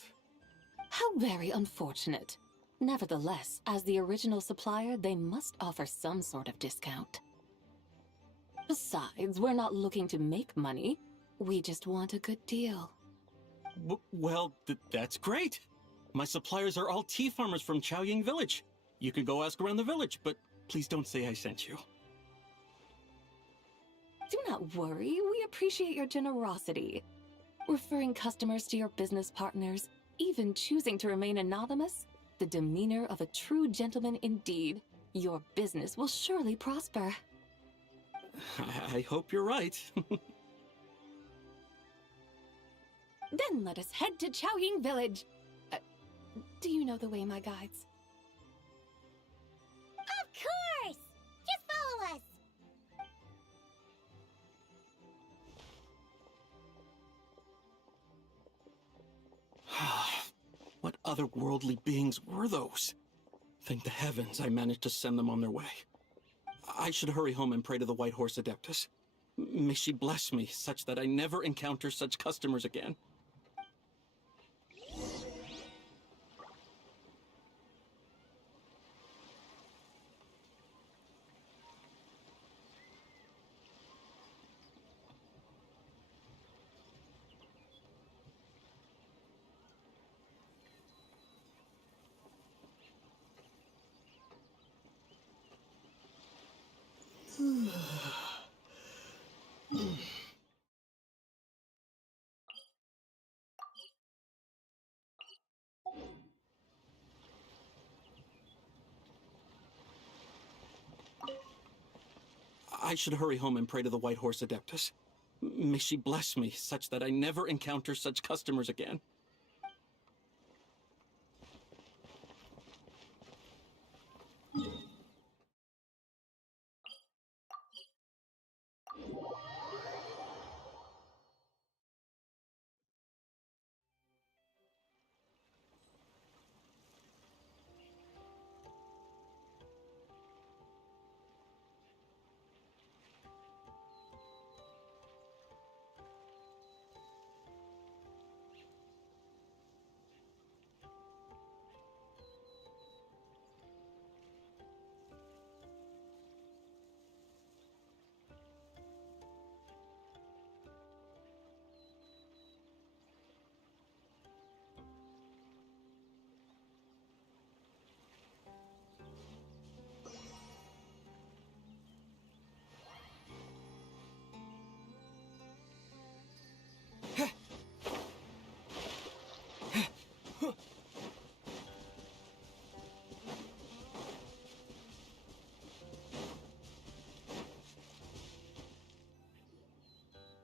How very unfortunate. Nevertheless, as the original supplier, they must offer some sort of discount. Besides, we're not looking to make money. We just want a good deal. Well, that's great. My suppliers are all tea farmers from Chaoying Village. You can go ask around the village, but please don't say I sent you. Do not worry, we appreciate your generosity. Referring customers to your business partners, even choosing to remain anonymous, the demeanor of a true gentleman indeed. Your business will surely prosper. I hope you're right. Then let us head to Chaoying Village. Do you know the way, my guides? Of course! Just follow us! What otherworldly beings were those? Thank the heavens I managed to send them on their way. I should hurry home and pray to the White Horse Adeptus. May she bless me such that I never encounter such customers again. I should hurry home and pray to the White Horse Adeptus. May she bless me such that I never encounter such customers again.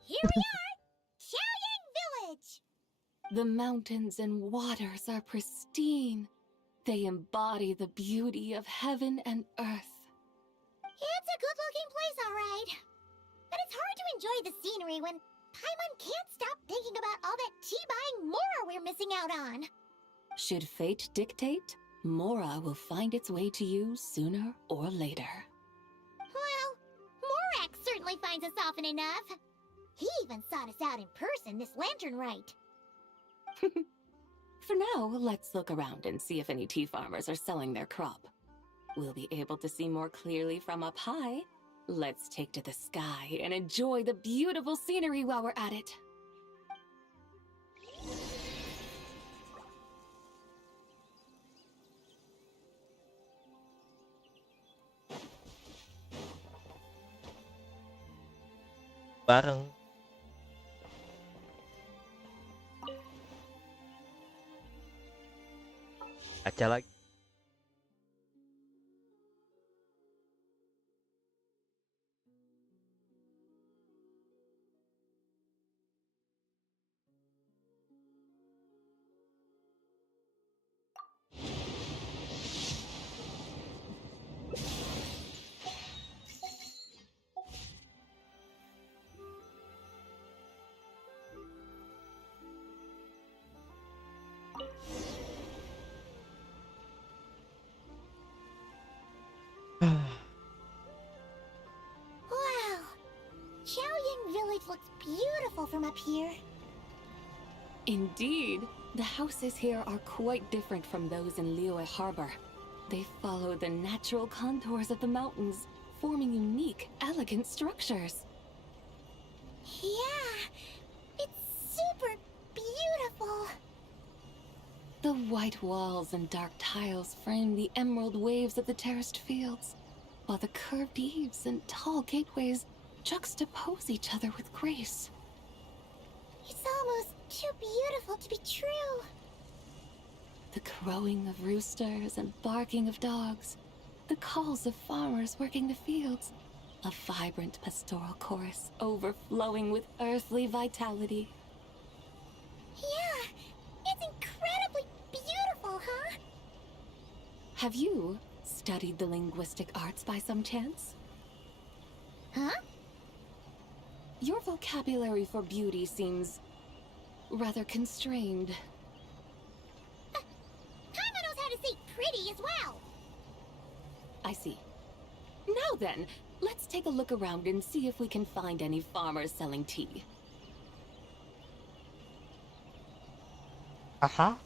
Here we are! Chaoying Village! The mountains and waters are pristine. They embody the beauty of heaven and earth. It's a good-looking place, all right. But it's hard to enjoy the scenery when Paimon can't stop thinking about all that tea-buying Mora we're missing out on. Should fate dictate, Mora will find its way to you sooner or later. Well, Morak certainly finds us often enough. He even sought us out in person this lantern rite. For now, let's look around and see if any tea farmers are selling their crop. We'll be able to see more clearly from up high. Let's take to the sky and enjoy the beautiful scenery while we're at it. Bareng. Kaca lagi. Wow! Chaoying Village looks beautiful from up here. Indeed, the houses here are quite different from those in Liyue Harbor. They follow the natural contours of the mountains, forming unique, elegant structures. Yeah, it's super beautiful. The white walls and dark tiles frame the emerald waves of the terraced fields, while the curved eaves and tall gateways juxtapose each other with grace. It's almost too beautiful to be true. The crowing of roosters and barking of dogs, the calls of farmers working the fields, a vibrant pastoral chorus overflowing with earthly vitality. Yeah, it's incredibly beautiful, huh? Have you studied the linguistic arts by some chance? Huh? Your vocabulary for beauty seems rather constrained. Paimon knows how to say pretty as well. I see. Now then, let's take a look around and see if we can find any farmers selling tea. Aha.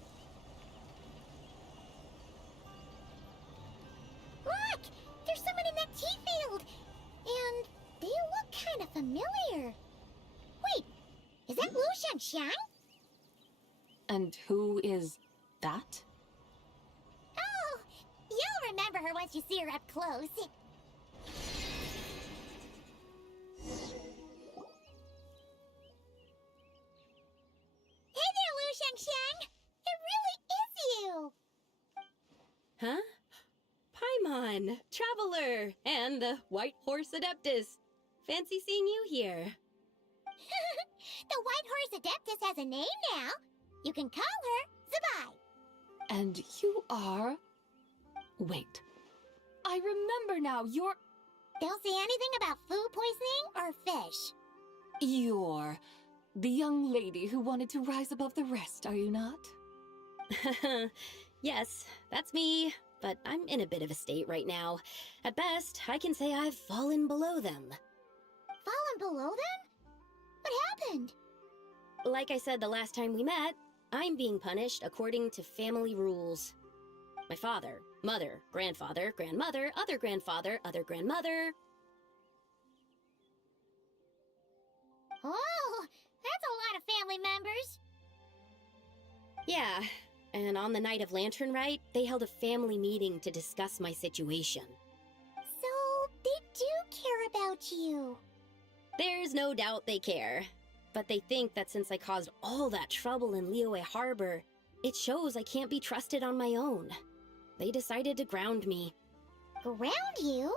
Look! There's someone in that tea field! And they look kind of familiar. Wait, is that Lu Xiangxiang? And who is that? Oh, you'll remember her once you see her up close. Hey there, Lu Xiangxiang! It really is you! Huh? Paimon, Traveler, and the White Horse Adeptus. Fancy seeing you here. The White Horse Adeptus has a name now. You can call her Zabai. And you are... Wait. I remember now, you're... Don't say anything about food poisoning or fish. You're... the young lady who wanted to rise above the rest, are you not? Yes, that's me, but I'm in a bit of a state right now. At best, I can say I've fallen below them. Fallen below them? What happened? Like I said the last time we met, I'm being punished according to family rules. My father, mother, grandfather, grandmother, other grandfather, other grandmother. Oh, that's a lot of family members. Yeah, and on the night of Lantern Rite, they held a family meeting to discuss my situation. So, they do care about you. There's no doubt they care. But they think that since I caused all that trouble in Liyue Harbor, it shows I can't be trusted on my own. They decided to ground me. Ground you?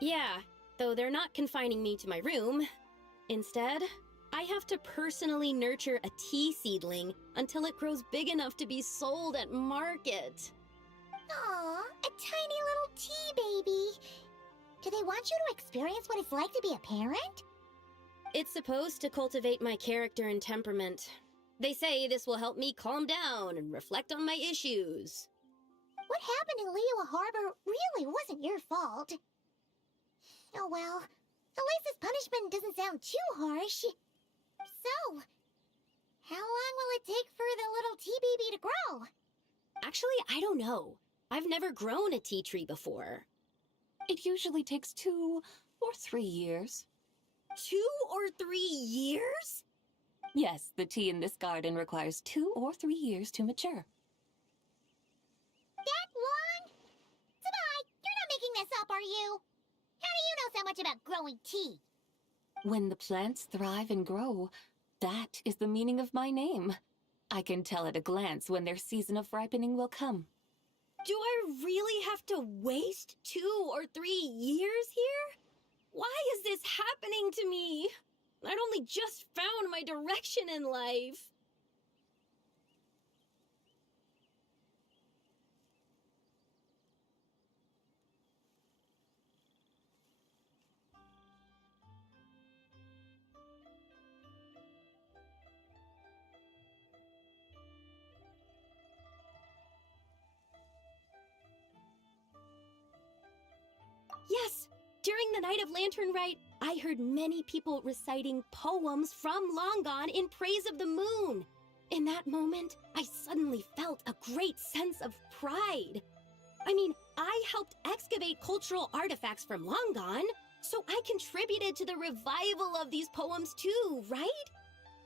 Yeah, though they're not confining me to my room. Instead, I have to personally nurture a tea seedling until it grows big enough to be sold at market. Aw, a tiny little tea baby. Do they want you to experience what it's like to be a parent? It's supposed to cultivate my character and temperament. They say this will help me calm down and reflect on my issues. What happened in Liyue Harbor really wasn't your fault. Oh well, at least this punishment doesn't sound too harsh. So, How long will it take for the little tea baby to grow? Actually, I don't know. I've never grown a tea tree before. It usually takes 2 or 3 years. 2 or 3 years? Yes, the tea in this garden requires 2 or 3 years to mature. That long? Sabai, you're not making this up, are you? How do you know so much about growing tea? When the plants thrive and grow, that is the meaning of my name. I can tell at a glance when their season of ripening will come. Do I really have to waste 2 or 3 years here? Why is this happening to me? I'd only just found my direction in life. Yes! During the Night of Lantern Rite, I heard many people reciting poems from Long Gone in praise of the moon. In that moment, I suddenly felt a great sense of pride. I mean, I helped excavate cultural artifacts from Long Gone, so I contributed to the revival of these poems too, right?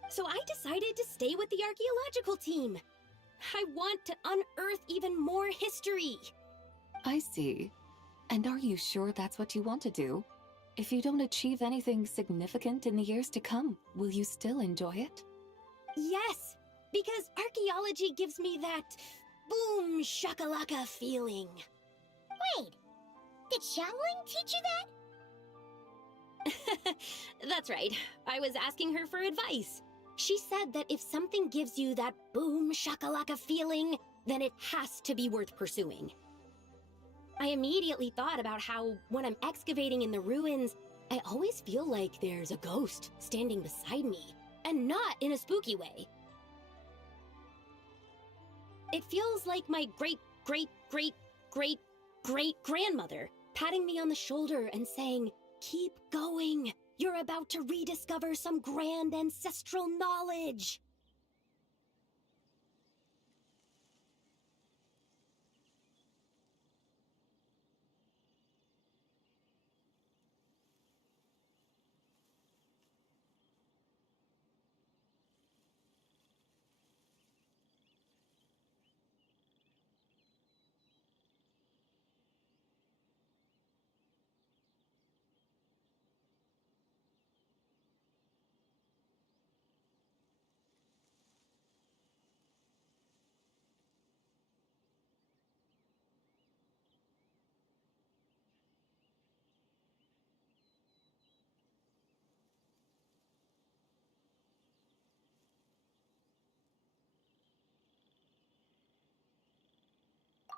So I decided to stay with the archaeological team. I want to unearth even more history. I see. And are you sure that's what you want to do? If you don't achieve anything significant in the years to come, will you still enjoy it? Yes, because archaeology gives me that boom shakalaka feeling. Wait, did Xiangling teach you that? That's right. I was asking her for advice. She said that if something gives you that boom shakalaka feeling, then it has to be worth pursuing. I immediately thought about how, when I'm excavating in the ruins, I always feel like there's a ghost standing beside me, and not in a spooky way. It feels like my great-great-great-great-great-grandmother patting me on the shoulder and saying, "Keep going! You're about to rediscover some grand ancestral knowledge!"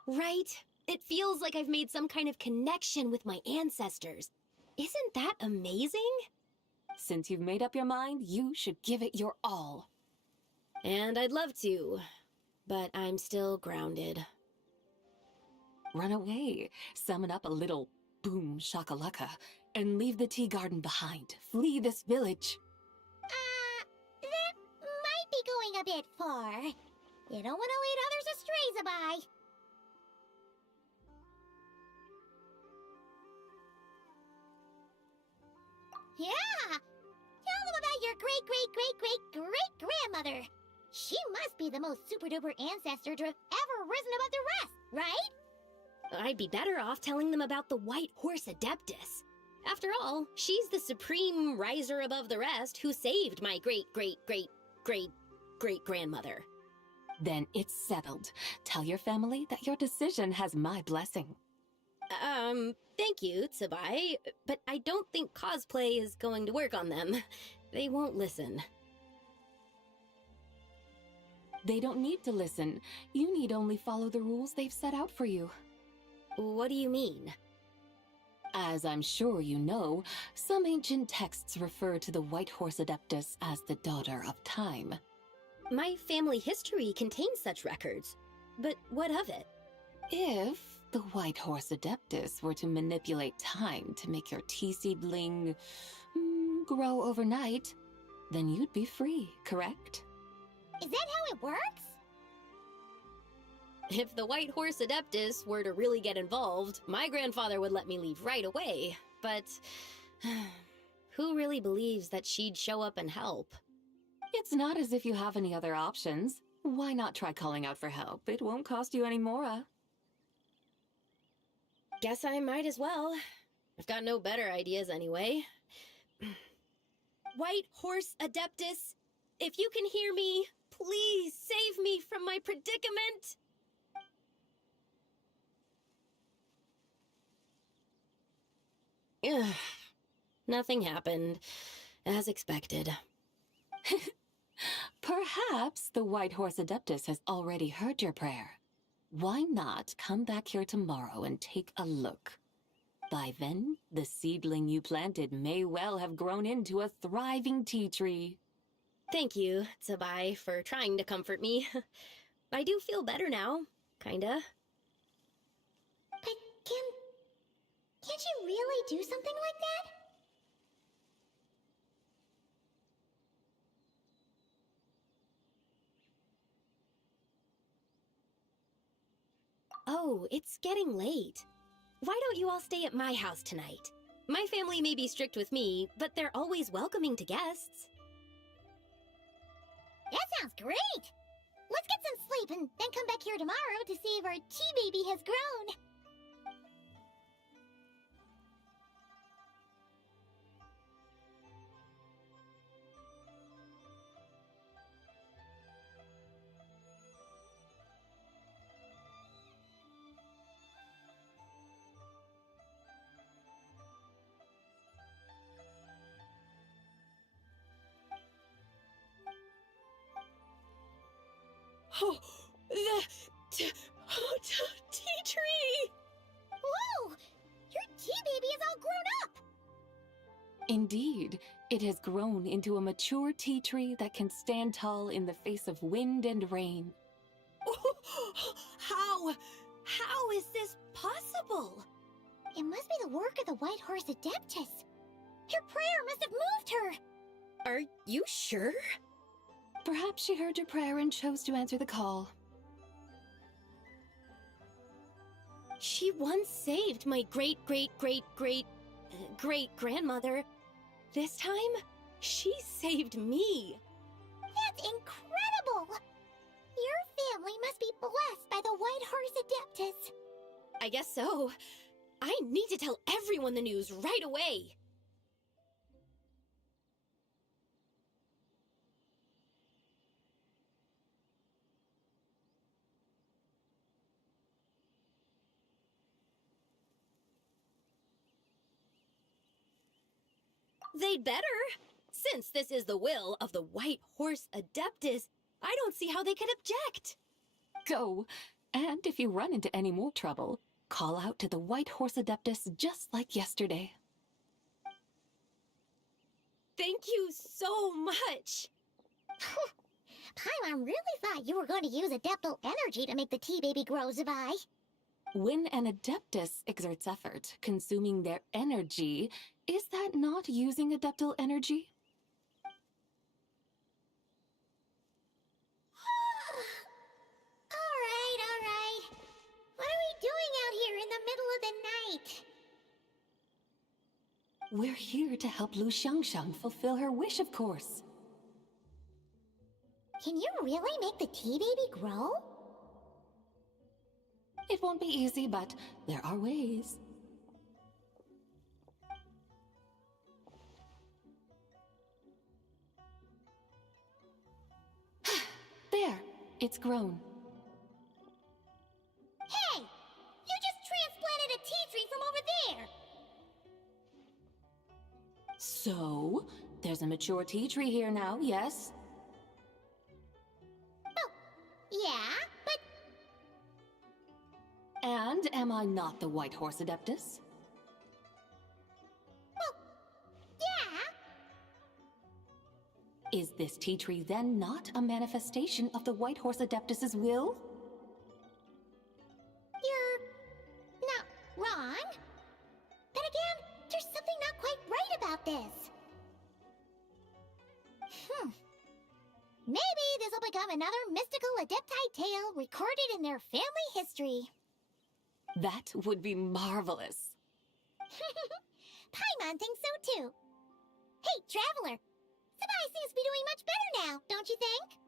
Right? It feels like I've made some kind of connection with my ancestors. Isn't that amazing? Since you've made up your mind, you should give it your all. And I'd love to, but I'm still grounded. Run away, summon up a little boom shakalaka, and leave the tea garden behind. Flee this village. That might be going a bit far. You don't want to lead others astray, Zabai. Yeah! Tell them about your great-great-great-great-great-grandmother. She must be the most super-duper ancestor to have ever risen above the rest, right? I'd be better off telling them about the White Horse Adeptus. After all, she's the supreme riser above the rest who saved my great-great-great-great-great-grandmother. Then it's settled. Tell your family that your decision has my blessing. Thank you, Tsubai, but I don't think cosplay is going to work on them. They won't listen. They don't need to listen. You need only follow the rules they've set out for you. What do you mean? As I'm sure you know, some ancient texts refer to the White Horse Adeptus as the Daughter of Time. My family history contains such records, but what of it? If the White Horse Adeptus were to manipulate time to make your tea seedling grow overnight, then you'd be free, correct? Is that how it works? If the White Horse Adeptus were to really get involved, my grandfather would let me leave right away. But who really believes that she'd show up and help? It's not as if you have any other options. Why not try calling out for help? It won't cost you any more. Guess I might as well. I've got no better ideas anyway. White Horse Adeptus, if you can hear me, please save me from my predicament. Ugh. Nothing happened, as expected. Perhaps the White Horse Adeptus has already heard your prayer. Why not come back here tomorrow and take a look? By then, the seedling you planted may well have grown into a thriving tea tree. Thank you, Tsabai, for trying to comfort me. I do feel better now, kinda. But can't you really do something like that? Oh, it's getting late. Why don't you all stay at my house tonight? My family may be strict with me, but they're always welcoming to guests. That sounds great! Let's get some sleep and then come back here tomorrow to see if our tea baby has grown. Oh, the tea tree! Whoa! Your tea baby is all grown up! Indeed, it has grown into a mature tea tree that can stand tall in the face of wind and rain. How is this possible? It must be the work of the White Horse Adeptus. Your prayer must have moved her. Are you sure? Perhaps she heard your prayer and chose to answer the call. She once saved my great-great-great-great-great-grandmother. This time, she saved me. That's incredible! Your family must be blessed by the White Horse Adeptus. I guess so. I need to tell everyone the news right away. They'd better. Since this is the will of the White Horse Adeptus, I don't see how they could object. Go, and if you run into any more trouble, call out to the White Horse Adeptus just like yesterday. Thank you so much. Paimon really thought you were going to use Adeptal energy to make the tea baby grow, Zabai. When an Adeptus exerts effort, consuming their energy, is that not using Adeptal energy? All right. What are we doing out here in the middle of the night? We're here to help Lu Xiangxiang fulfill her wish, of course. Can you really make the tea baby grow? It won't be easy, but there are ways. There, it's grown. Hey! You just transplanted a tea tree from over there! So, there's a mature tea tree here now, yes? Oh, yeah, but... And am I not the White Horse Adeptus? Well, yeah. Is this tea tree then not a manifestation of the White Horse Adeptus's will? You're not wrong. Then again, there's something not quite right about this. Maybe this will become from another mystical Adepti tale recorded in their family history. That would be marvelous. Paimon thinks so too. Hey, Traveler! Sabai seems to be doing much better now, don't you think?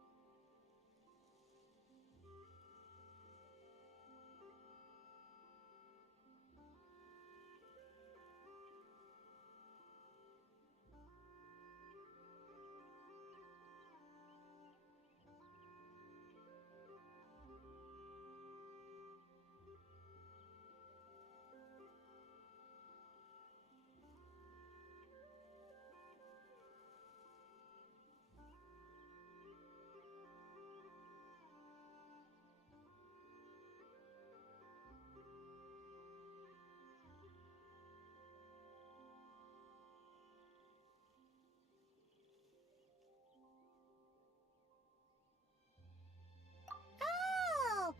Oh!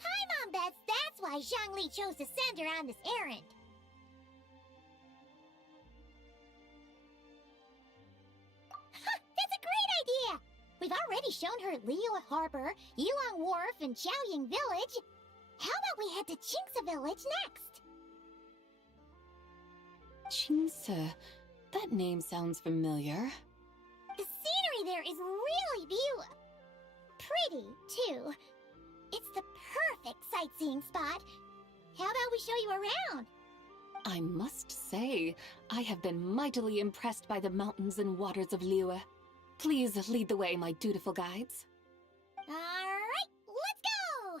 Paimon bets that's why Zhongli chose to send her on this errand. That's a great idea! We've already shown her Liyue Harbor, Yulong Wharf, and Xiaoying Village. How about we head to Qingce Village next? Qingce. That name sounds familiar. The scenery there is really beautiful. Pretty, too. It's the perfect sightseeing spot. How about we show you around? I must say, I have been mightily impressed by the mountains and waters of Liyue. Please lead the way, my dutiful guides. Alright, let's go!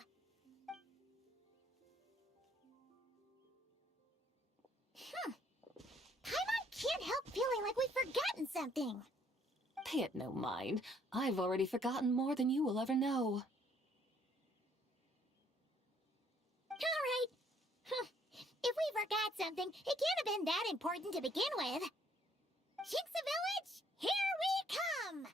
Paimon can't help feeling like we've forgotten something. Pay it no mind. I've already forgotten more than you will ever know. Alright. If we forgot something, it can't have been that important to begin with. Qingce Village, here we come!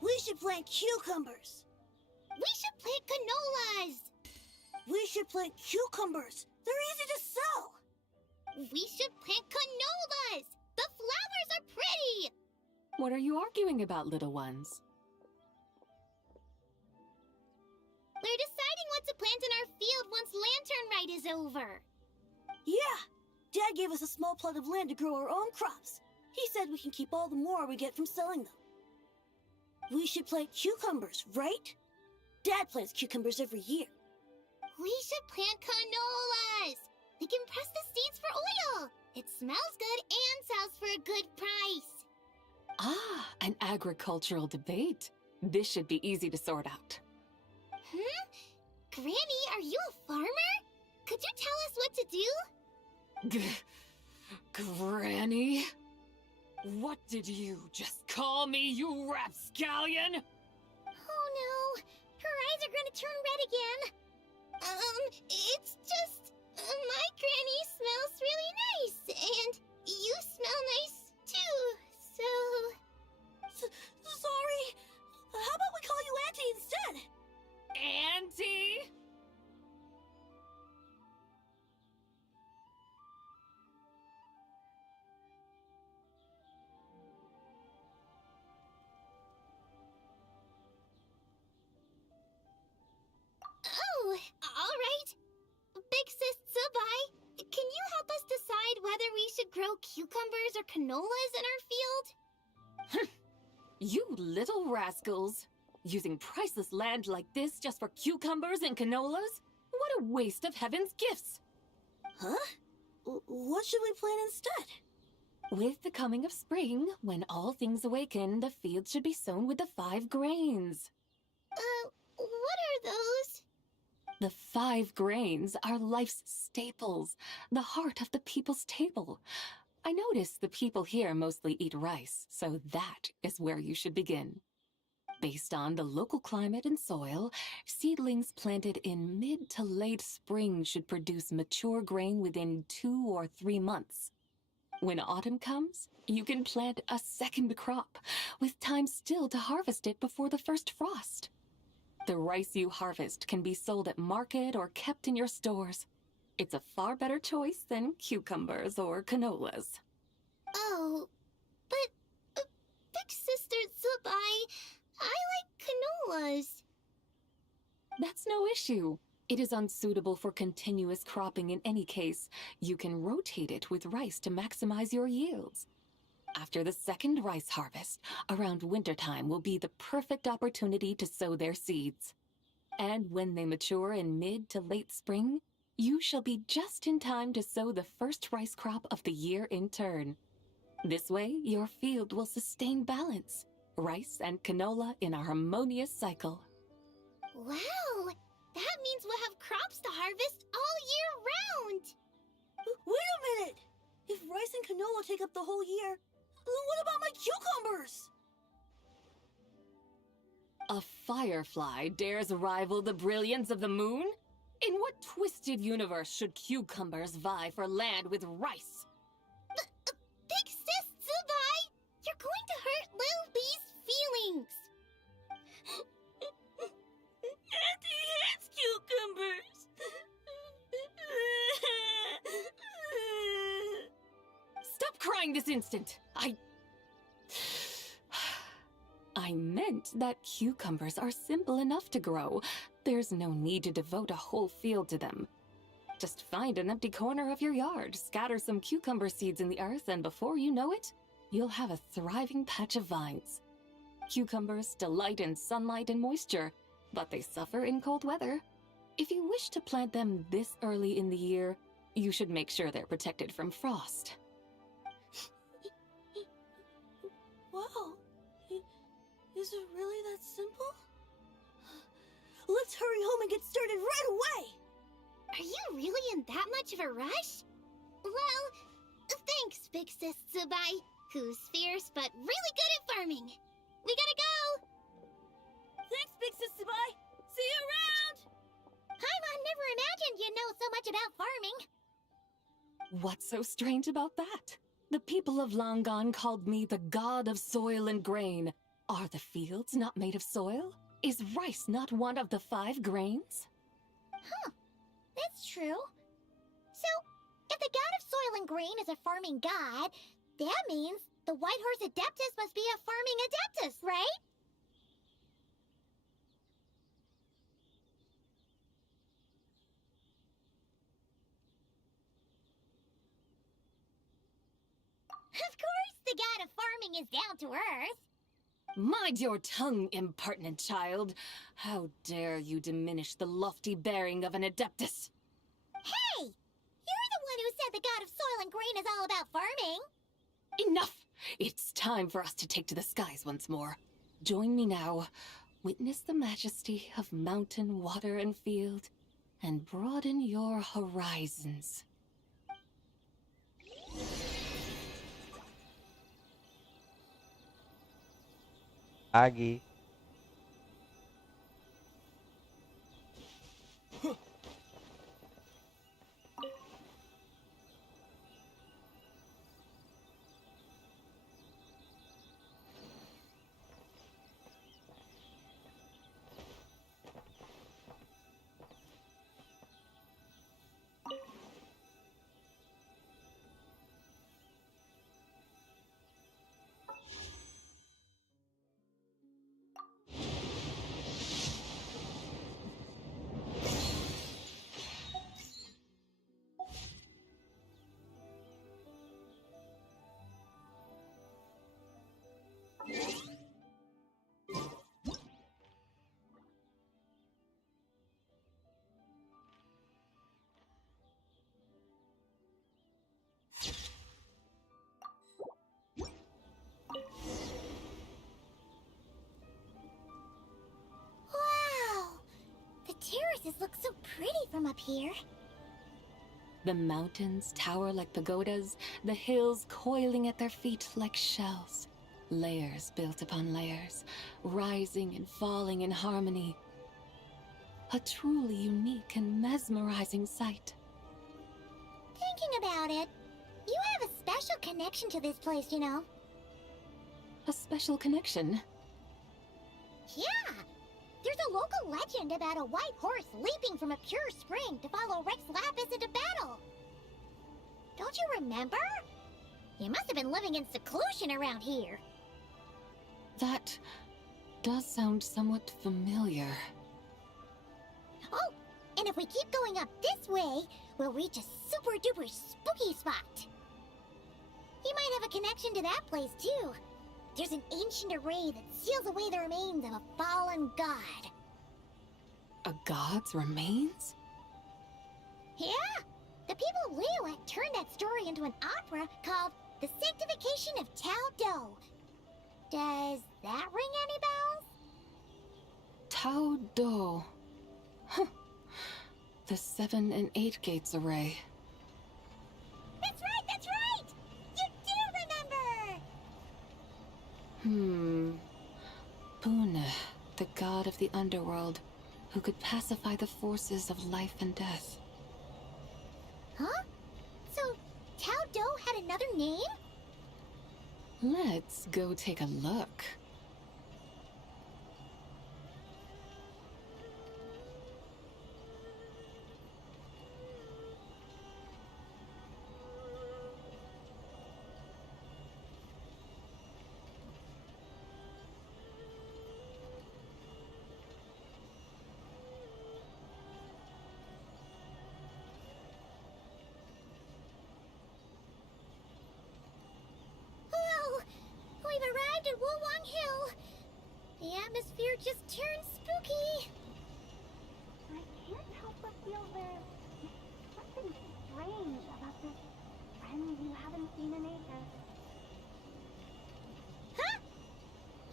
We should plant cucumbers. We should plant canolas. We should plant cucumbers. They're easy to sell. We should plant canolas. The flowers are pretty. What are you arguing about, little ones? We're deciding what to plant in our field once Lantern Rite is over. Yeah. Dad gave us a small plot of land to grow our own crops. He said we can keep all the more we get from selling them. We should plant cucumbers, right? Dad plants cucumbers every year. We should plant canolas! We can press the seeds for oil! It smells good and sells for a good price! Ah, an agricultural debate. This should be easy to sort out. Granny, are you a farmer? Could you tell us what to do? Granny? What did you just call me, you rapscallion? Oh no, her eyes are gonna turn red again. It's just, my granny smells really nice, and you smell nice too, so... Sorry. How about we call you Auntie instead? Auntie? Oh, all right. Big Sis Zubai, can you help us decide whether we should grow cucumbers or canolas in our field? You little rascals! Using priceless land like this just for cucumbers and canolas? What a waste of heaven's gifts! Huh? What should we plant instead? With the coming of spring, when all things awaken, the field should be sown with the 5 grains. What are those? The 5 grains are life's staples, the heart of the people's table. I notice the people here mostly eat rice, so that is where you should begin. Based on the local climate and soil, seedlings planted in mid to late spring should produce mature grain within 2 or 3 months. When autumn comes, you can plant a second crop, with time still to harvest it before the first frost. The rice you harvest can be sold at market or kept in your stores. It's a far better choice than cucumbers or canolas. Oh, but Big Sister Zubai, I like canolas. That's no issue. It is unsuitable for continuous cropping in any case. You can rotate it with rice to maximize your yields. After the second rice harvest, around wintertime will be the perfect opportunity to sow their seeds. And when they mature in mid to late spring, you shall be just in time to sow the first rice crop of the year in turn. This way, your field will sustain balance, rice and canola in a harmonious cycle. Wow, that means we'll have crops to harvest all year round. Wait a minute! If rice and canola take up the whole year, what about my cucumbers? A firefly dares rival the brilliance of the moon? In what twisted universe should cucumbers vie for land with rice? Big Sis Zubai, you're going to hurt Lil Bee's feelings. Auntie hates cucumbers. Stop crying this instant! I meant that cucumbers are simple enough to grow. There's no need to devote a whole field to them. Just find an empty corner of your yard, scatter some cucumber seeds in the earth, and before you know it, you'll have a thriving patch of vines. Cucumbers delight in sunlight and moisture, but they suffer in cold weather. If you wish to plant them this early in the year, you should make sure they're protected from frost. Wow. Is it really that simple? Let's hurry home and get started right away! Are you really in that much of a rush? Well, thanks, Big Sis Zubai, who's fierce but really good at farming. We gotta go! Thanks, Big Sis Zubai! See you around! Paimon never imagined you'd know so much about farming. What's so strange about that? The people of Langan called me the god of soil and grain. Are the fields not made of soil? Is rice not one of the 5 grains? Huh, that's true. So, if the god of soil and grain is a farming god, that means the White Horse Adeptus must be a farming adeptus, right? Of course the god of farming is down to earth. Mind your tongue, impertinent child. How dare you diminish the lofty bearing of an adeptus? Hey! You're the one who said the god of soil and grain is all about farming. Enough! It's time for us to take to the skies once more. Join me now. Witness the majesty of mountain, water, and field, and broaden your horizons. Pagi. Wow! The terraces look so pretty from up here. The mountains tower like pagodas, the hills coiling at their feet like shells. Layers built upon layers, rising and falling in harmony. A truly unique and mesmerizing sight. Thinking about it, you have a special connection to this place, you know. A special connection? Yeah! There's a local legend about a white horse leaping from a pure spring to follow Rex Lapis into battle. Don't you remember? You must have been living in seclusion around here. That does sound somewhat familiar. Oh, and if we keep going up this way, we'll reach a super duper spooky spot. You might have a connection to that place too. There's an ancient array that seals away the remains of a fallen god. A god's remains? Yeah! The people of Liyue turned that story into an opera called The Sanctification of Tao Do. Does that ring any bells? Tao Do. Huh. The 7 and 8 gates array. That's right, that's right! You do remember! Puna, the god of the underworld, who could pacify the forces of life and death. Huh? So, Tao Do had another name? Let's go take a look. We've arrived at Wulwang Hill. The atmosphere just turned spooky. I can't help but feel there's something strange about this friend you haven't seen in ages. Huh?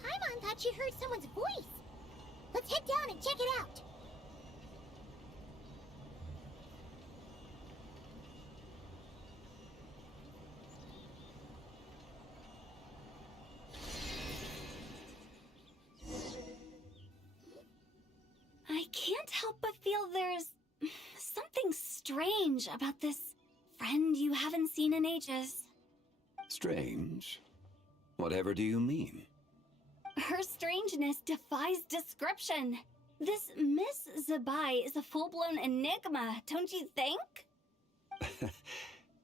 Paimon thought she heard someone's voice. Let's head down and check it out. I can't help but feel there's something strange about this friend you haven't seen in ages. Strange? Whatever do you mean? Her strangeness defies description. This Miss Zabai is a full-blown enigma, don't you think?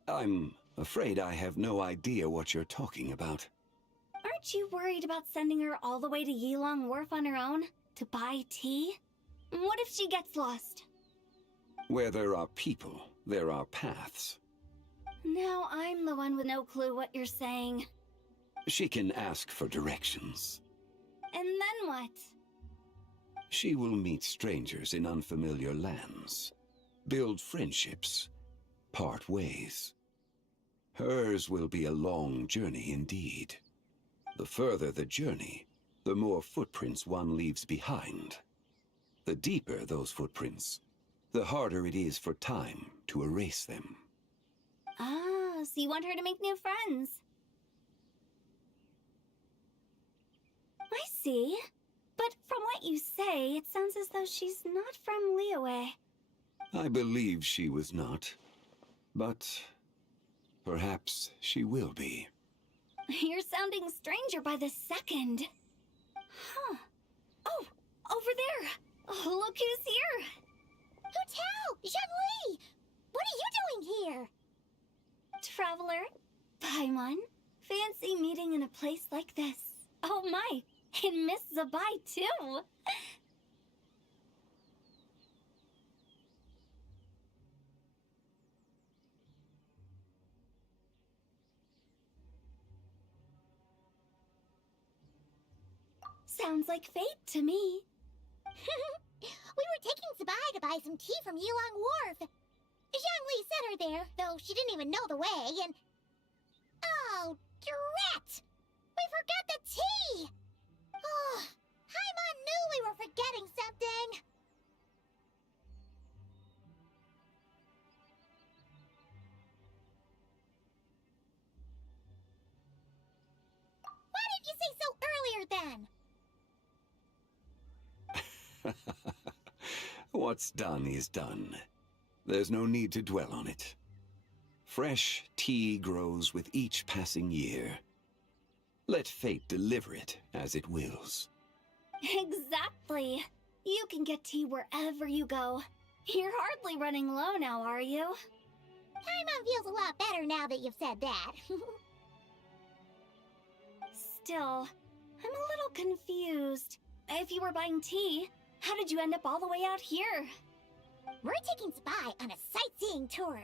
I'm afraid I have no idea what you're talking about. Aren't you worried about sending her all the way to Yilong Wharf on her own to buy tea? What if she gets lost? Where there are people, there are paths. Now I'm the one with no clue what you're saying. She can ask for directions. And then what? She will meet strangers in unfamiliar lands, build friendships, part ways. Hers will be a long journey indeed. The further the journey, the more footprints one leaves behind. The deeper those footprints, the harder it is for time to erase them. Ah, so you want her to make new friends. I see. But from what you say, it sounds as though she's not from Liyue. I believe she was not, but perhaps she will be. You're sounding stranger by the second. Huh. Oh, over there. Oh, look who's here. Hotel! Zhongli! What are you doing here? Traveler, Paimon, fancy meeting in a place like this. Oh my, and Miss Zabai too. Sounds like fate to me. We were taking Zabai to buy some tea from Yulong Wharf. Zhongli sent her there, though she didn't even know the way, and... Oh, drat! We forgot the tea! Oh, Paimon knew we were forgetting something! Why didn't you say so earlier, then? What's done is done. There's no need to dwell on it. Fresh tea grows with each passing year. Let fate deliver it as it wills. Exactly. You can get tea wherever you go. You're hardly running low now, are you? Paimon feels a lot better now that you've said that. Still, I'm a little confused. If you were buying tea, how did you end up all the way out here? We're taking Zabai on a sightseeing tour.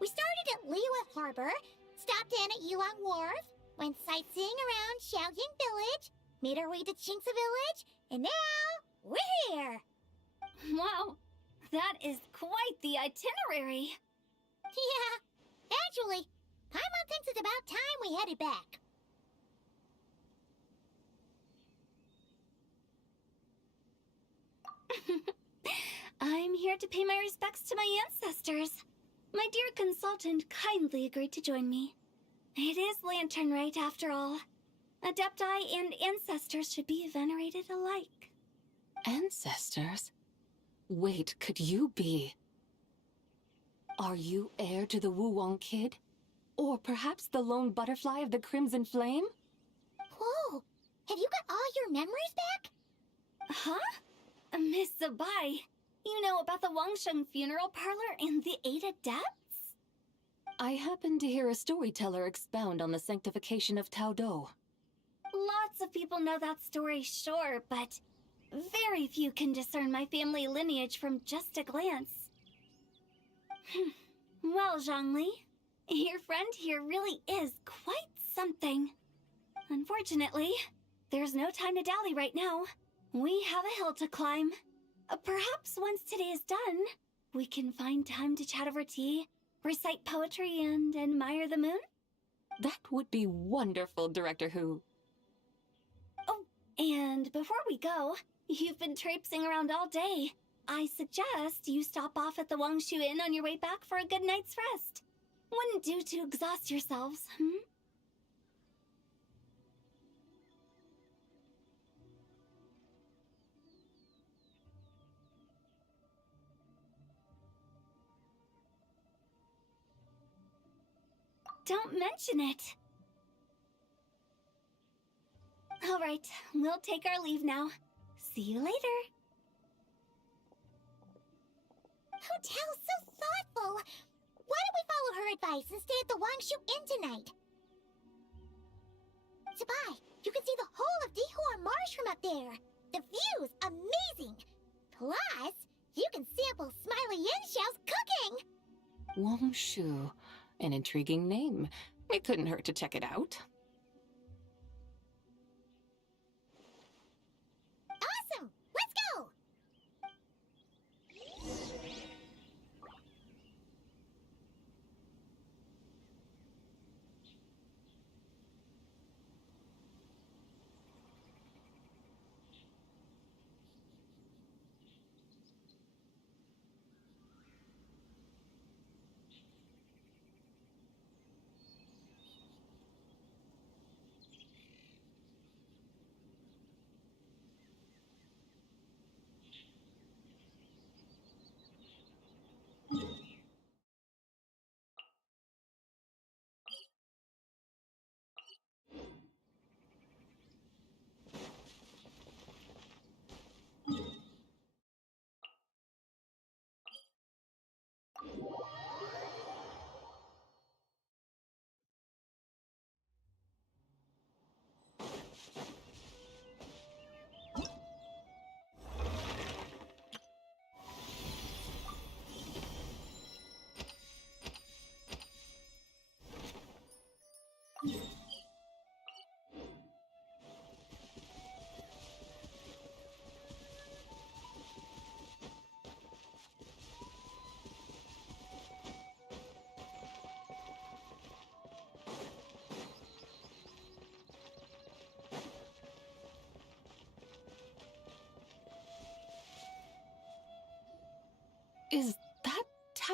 We started at Liyue Harbor, stopped in at Yulong Wharf, went sightseeing around Xiaojing Village, made our way to Qingce Village, and now we're here. Wow, that is quite the itinerary. Yeah, actually, Paimon thinks it's about time we headed back. I'm here to pay my respects to my ancestors. My dear consultant kindly agreed to join me. It is Lantern Rite, after all. Adepti and ancestors should be venerated alike. Ancestors? Wait, could you be? Are you heir to the Wu-Wong kid? Or perhaps the lone butterfly of the Crimson Flame? Whoa, have you got all your memories back? Huh? Miss Zabai, you know about the Wangsheng funeral parlor and the 8 adepts? I happened to hear a storyteller expound on the sanctification of Taodo. Lots of people know that story, sure, but very few can discern my family lineage from just a glance. Well, Zhongli, your friend here really is quite something. Unfortunately, there's no time to dally right now. We have a hill to climb. Perhaps once today is done, we can find time to chat over tea, recite poetry, and admire the moon? That would be wonderful, Director Who. Oh, and before we go, you've been traipsing around all day. I suggest you stop off at the Wangshu Inn on your way back for a good night's rest. Wouldn't do to exhaust yourselves, Don't mention it. All right, we'll take our leave now. See you later. Hotel's so thoughtful. Why don't we follow her advice and stay at the Wangshu Inn tonight? Zabai, you can see the whole of Dihua Marsh from up there. The view's amazing. Plus, you can sample Smiley Yinxiao's cooking. Wangshu. An intriguing name. It couldn't hurt to check it out.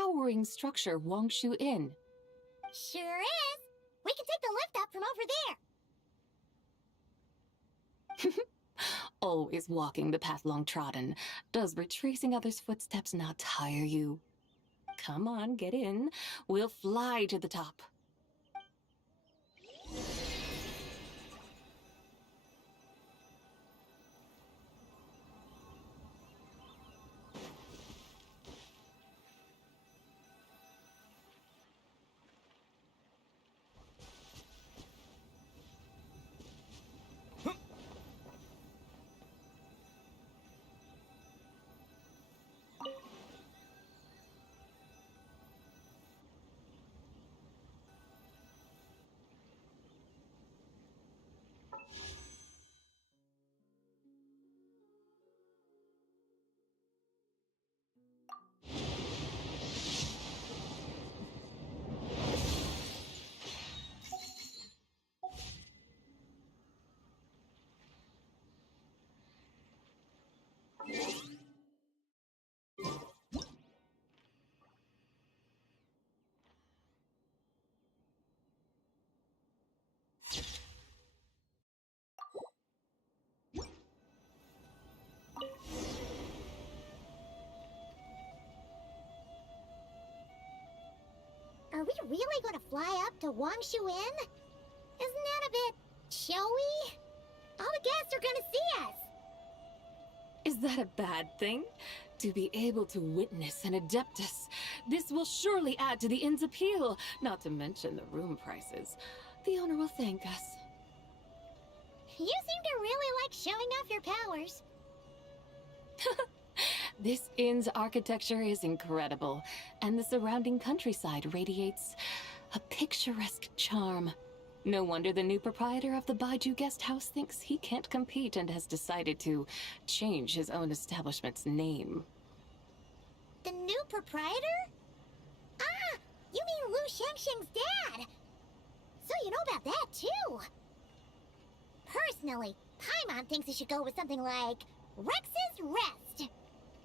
towering structure Wangshu Inn. Sure is. We can take the lift up from over there. Always walking the path long trodden. Does retracing others' footsteps not tire you? Come on, get in. We'll fly to the top. Are we really going to fly up to Wangshu Inn? Isn't that a bit showy? All the guests are going to see us. Is that a bad thing? To be able to witness an Adeptus. This will surely add to the inn's appeal, not to mention the room prices. The owner will thank us. You seem to really like showing off your powers. This inn's architecture is incredible, and the surrounding countryside radiates a picturesque charm. No wonder the new proprietor of the Baiju guest house thinks he can't compete and has decided to change his own establishment's name. The new proprietor? Ah, you mean Lu Shengsheng's dad. So you know about that, too. Personally, Paimon thinks he should go with something like Rex's Rest.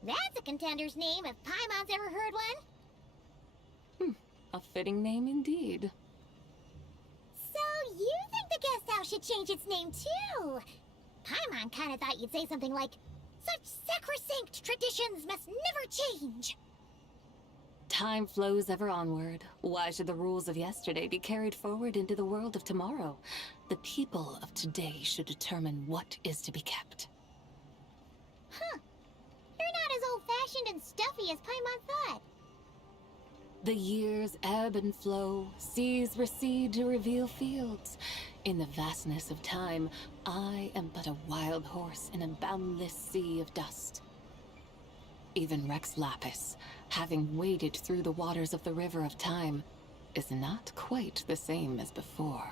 That's a contender's name if Paimon's ever heard one. A fitting name indeed. So you think the guest house should change its name too? Paimon kinda thought you'd say something like, such sacrosanct traditions must never change. Time flows ever onward. Why should the rules of yesterday be carried forward into the world of tomorrow? The people of today should determine what is to be kept. Huh. You're not as old-fashioned and stuffy as Paimon thought. The years ebb and flow, seas recede to reveal fields. In the vastness of time, I am but a wild horse in a boundless sea of dust. Even Rex Lapis, having waded through the waters of the river of time, is not quite the same as before.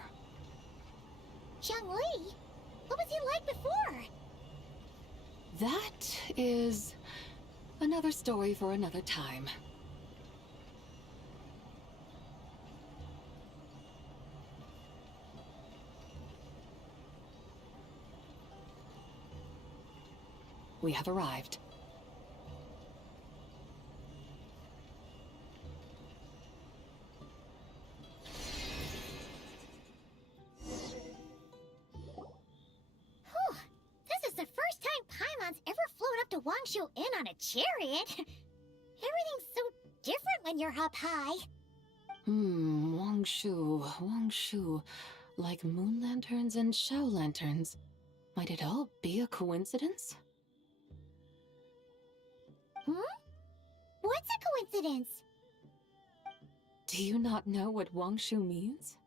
Zhongli? What was he like before? That is another story for another time. We have arrived. This is the first time Paimon's ever flown up to Wangshu Inn on a chariot. Everything's so different when you're up high. Wangshu. Like moon lanterns and shell lanterns. Might it all be a coincidence? What's a coincidence? Do you not know what Wangshu means?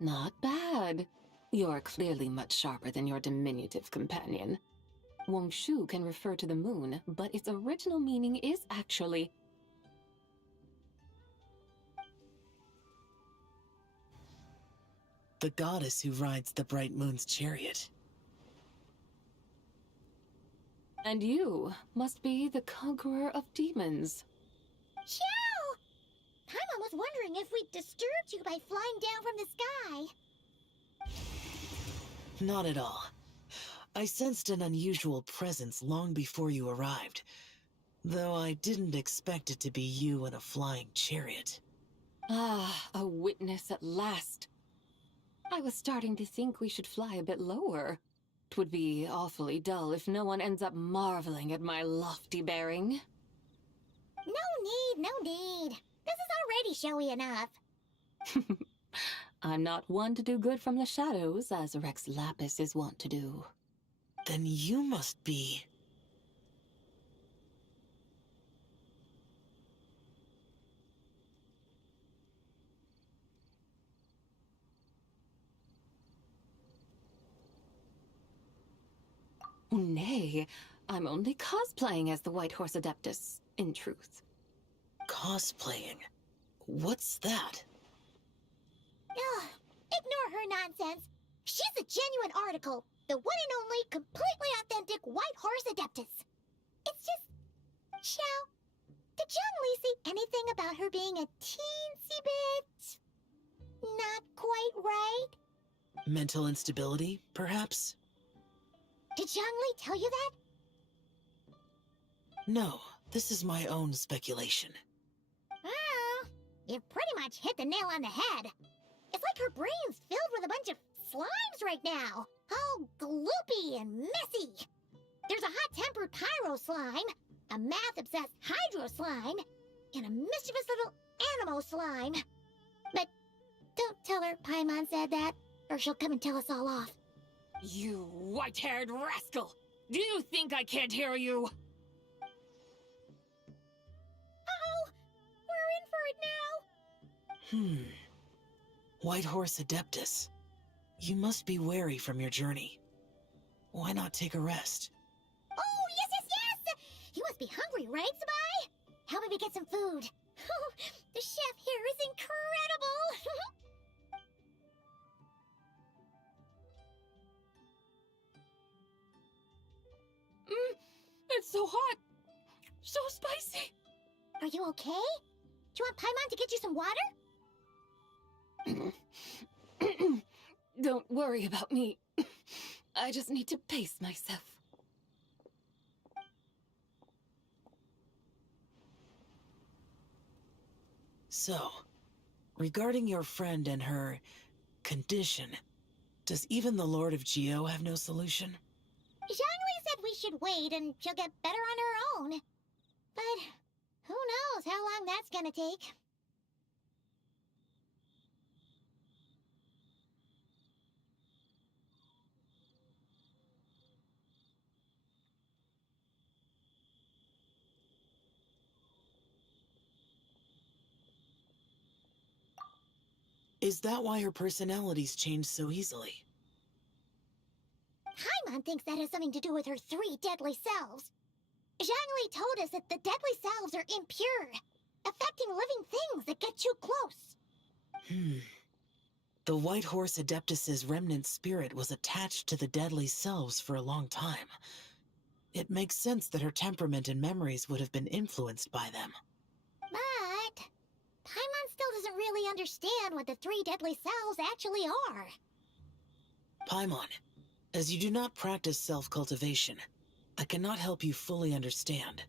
Not bad. You're clearly much sharper than your diminutive companion. Wangshu can refer to the moon, but its original meaning is actually... the goddess who rides the bright moon's chariot. And you must be the conqueror of demons. Xiao! Paimon was wondering if we'd disturbed you by flying down from the sky. Not at all. I sensed an unusual presence long before you arrived, though I didn't expect it to be you in a flying chariot. Ah, a witness at last. I was starting to think we should fly a bit lower. 'Twould be awfully dull if no one ends up marveling at my lofty bearing. No need. This is already showy enough. I'm not one to do good from the shadows, as Rex Lapis is wont to do. Then you must be... Nay, I'm only cosplaying as the White Horse Adeptus, in truth. Cosplaying? What's that? Ugh, ignore her nonsense. She's a genuine article. The one and only, completely authentic White Horse Adeptus. It's just... Xiao, did Zhongli say anything about her being a teensy bit... not quite right? Mental instability, perhaps? Did Zhongli tell you that? No, this is my own speculation. Oh, you pretty much hit the nail on the head. It's like her brain's filled with a bunch of slimes right now. All gloopy and messy. There's a hot-tempered pyro slime, a math-obsessed hydro slime, and a mischievous little animal slime. But don't tell her Paimon said that, or she'll come and tell us all off. You white-haired rascal! Do you think I can't hear you? Uh-oh! We're in for it now! White Horse Adeptus. You must be weary from your journey. Why not take a rest? Oh, yes! You must be hungry, right, Sabai? Help me get some food. The chef here is incredible! It's so hot! So spicy! Are you okay? Do you want Paimon to get you some water? Don't worry about me. I just need to pace myself. So, regarding your friend and her condition, does even the Lord of Geo have no solution? Zhongli said we should wait and she'll get better on her own. But who knows how long that's gonna take. Is that why her personalities change so easily? Paimon thinks that has something to do with her 3 deadly selves. Zhongli told us that the deadly selves are impure, affecting living things that get too close. The White Horse Adeptus's remnant spirit was attached to the deadly selves for a long time. It makes sense that her temperament and memories would have been influenced by them. But Paimon still doesn't really understand what the 3 deadly selves actually are. Paimon, as you do not practice self-cultivation, I cannot help you fully understand.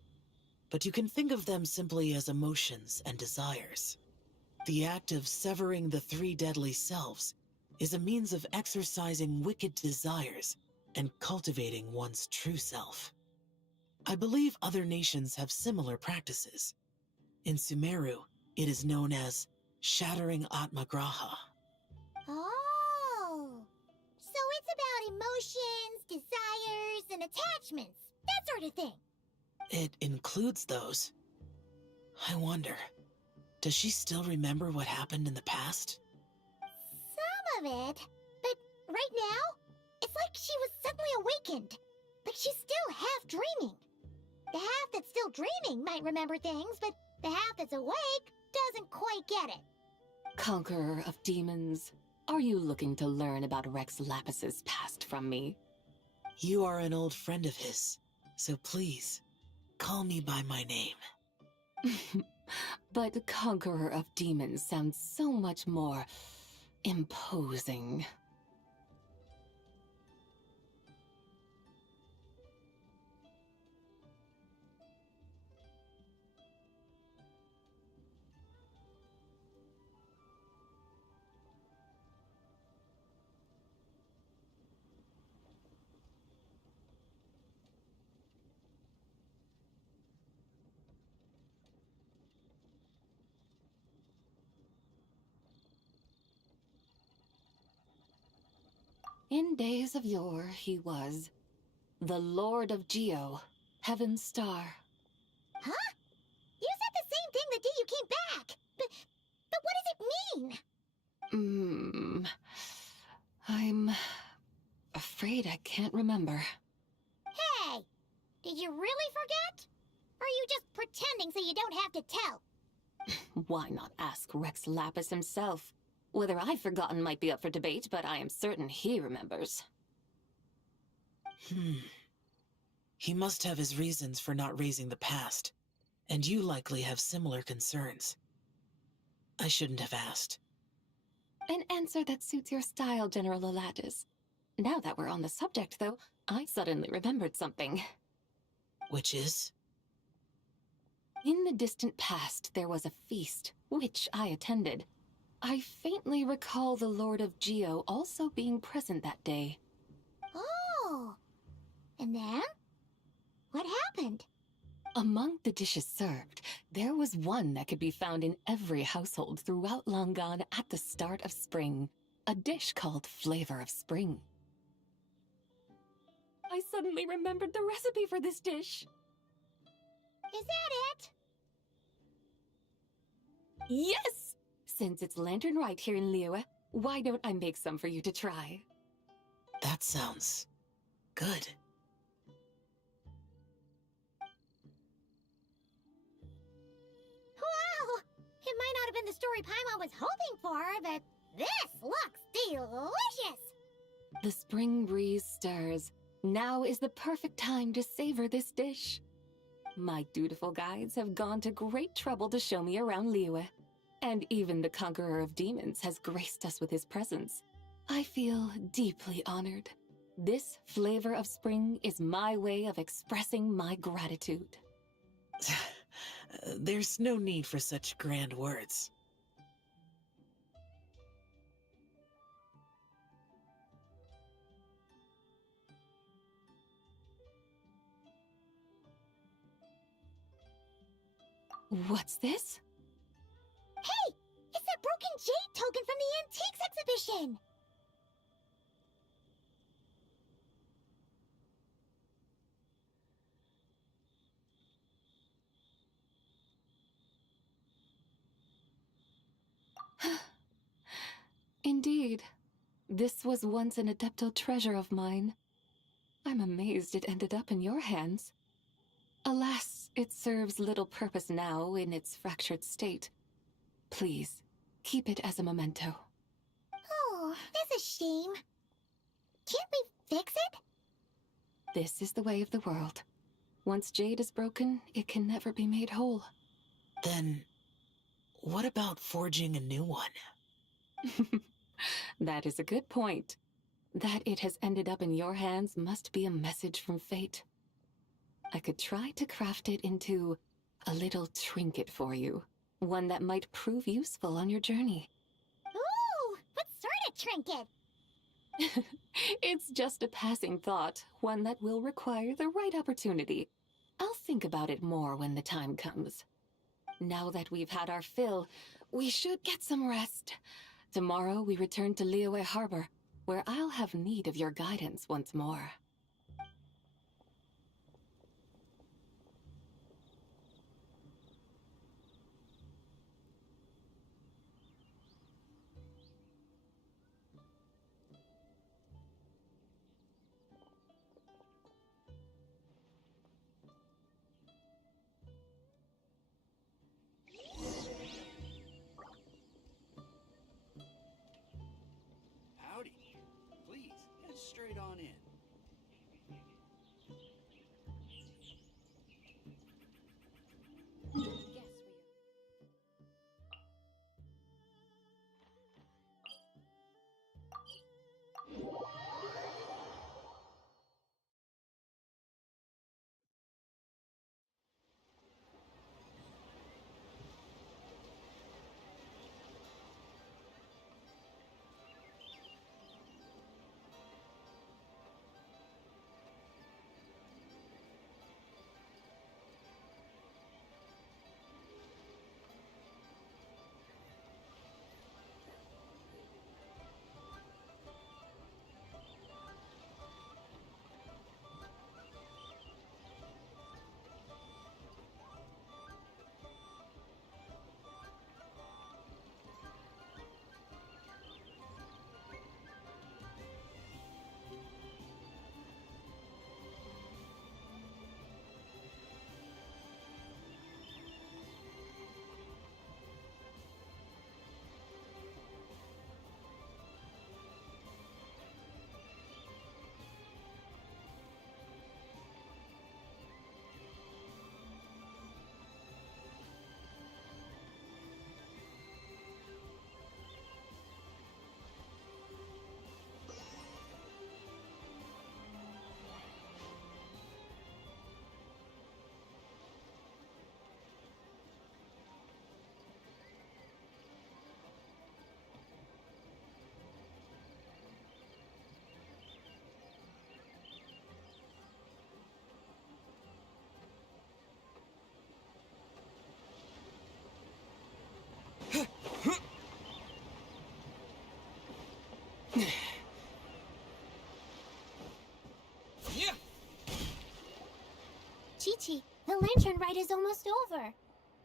But you can think of them simply as emotions and desires. The act of severing the 3 deadly selves is a means of exercising wicked desires and cultivating one's true self. I believe other nations have similar practices. In Sumeru, it is known as shattering Atmagraha. Oh, so it's about emotions, desires, and attachments, that sort of thing. It includes those. I wonder, does she still remember what happened in the past? Some of it, but right now, it's like she was suddenly awakened. Like she's still half dreaming. The half that's still dreaming might remember things, but the half that's awake doesn't quite get it. Conqueror of demons, are you looking to learn about Rex Lapis's past from me? You are an old friend of his, so please, call me by my name. But Conqueror of Demons sounds so much more imposing. In days of yore, he was the Lord of Geo, Heaven's Star. Huh? You said the same thing the day you came back! But what does it mean? I'm afraid I can't remember. Hey! Did you really forget? Or are you just pretending so you don't have to tell? Why not ask Rex Lapis himself? Whether I've forgotten might be up for debate, but I am certain he remembers. He must have his reasons for not raising the past, and you likely have similar concerns. I shouldn't have asked. An answer that suits your style, General Elatis. Now that we're on the subject, though, I suddenly remembered something. Which is? In the distant past, there was a feast, which I attended. I faintly recall the Lord of Geo also being present that day. Oh! And then? What happened? Among the dishes served, there was one that could be found in every household throughout Langan at the start of spring. A dish called Flavor of Spring. I suddenly remembered the recipe for this dish. Is that it? Yes! Since it's lantern right here in Liyue, why don't I make some for you to try? That sounds good. Wow! It might not have been the story Paimon was hoping for, but this looks delicious! The spring breeze stirs. Now is the perfect time to savor this dish. My dutiful guides have gone to great trouble to show me around Liyue. And even the Conqueror of Demons has graced us with his presence. I feel deeply honored. This Flavor of Spring is my way of expressing my gratitude. There's no need for such grand words. What's this? Hey! It's that broken jade token from the Antiques exhibition! Indeed. This was once an Adepto treasure of mine. I'm amazed it ended up in your hands. Alas, it serves little purpose now in its fractured state. Please, keep it as a memento. Oh, that's a shame. Can't we fix it? This is the way of the world. Once jade is broken, it can never be made whole. Then, what about forging a new one? That is a good point. That it has ended up in your hands must be a message from fate. I could try to craft it into a little trinket for you. One that might prove useful on your journey. Ooh, what sort of trinket? It's just a passing thought, one that will require the right opportunity. I'll think about it more when the time comes. Now that we've had our fill, we should get some rest. Tomorrow we return to Liyue Harbor, where I'll have need of your guidance once more. Howdy. Please, head straight on in. Chi-Chi, the lantern ride is almost over.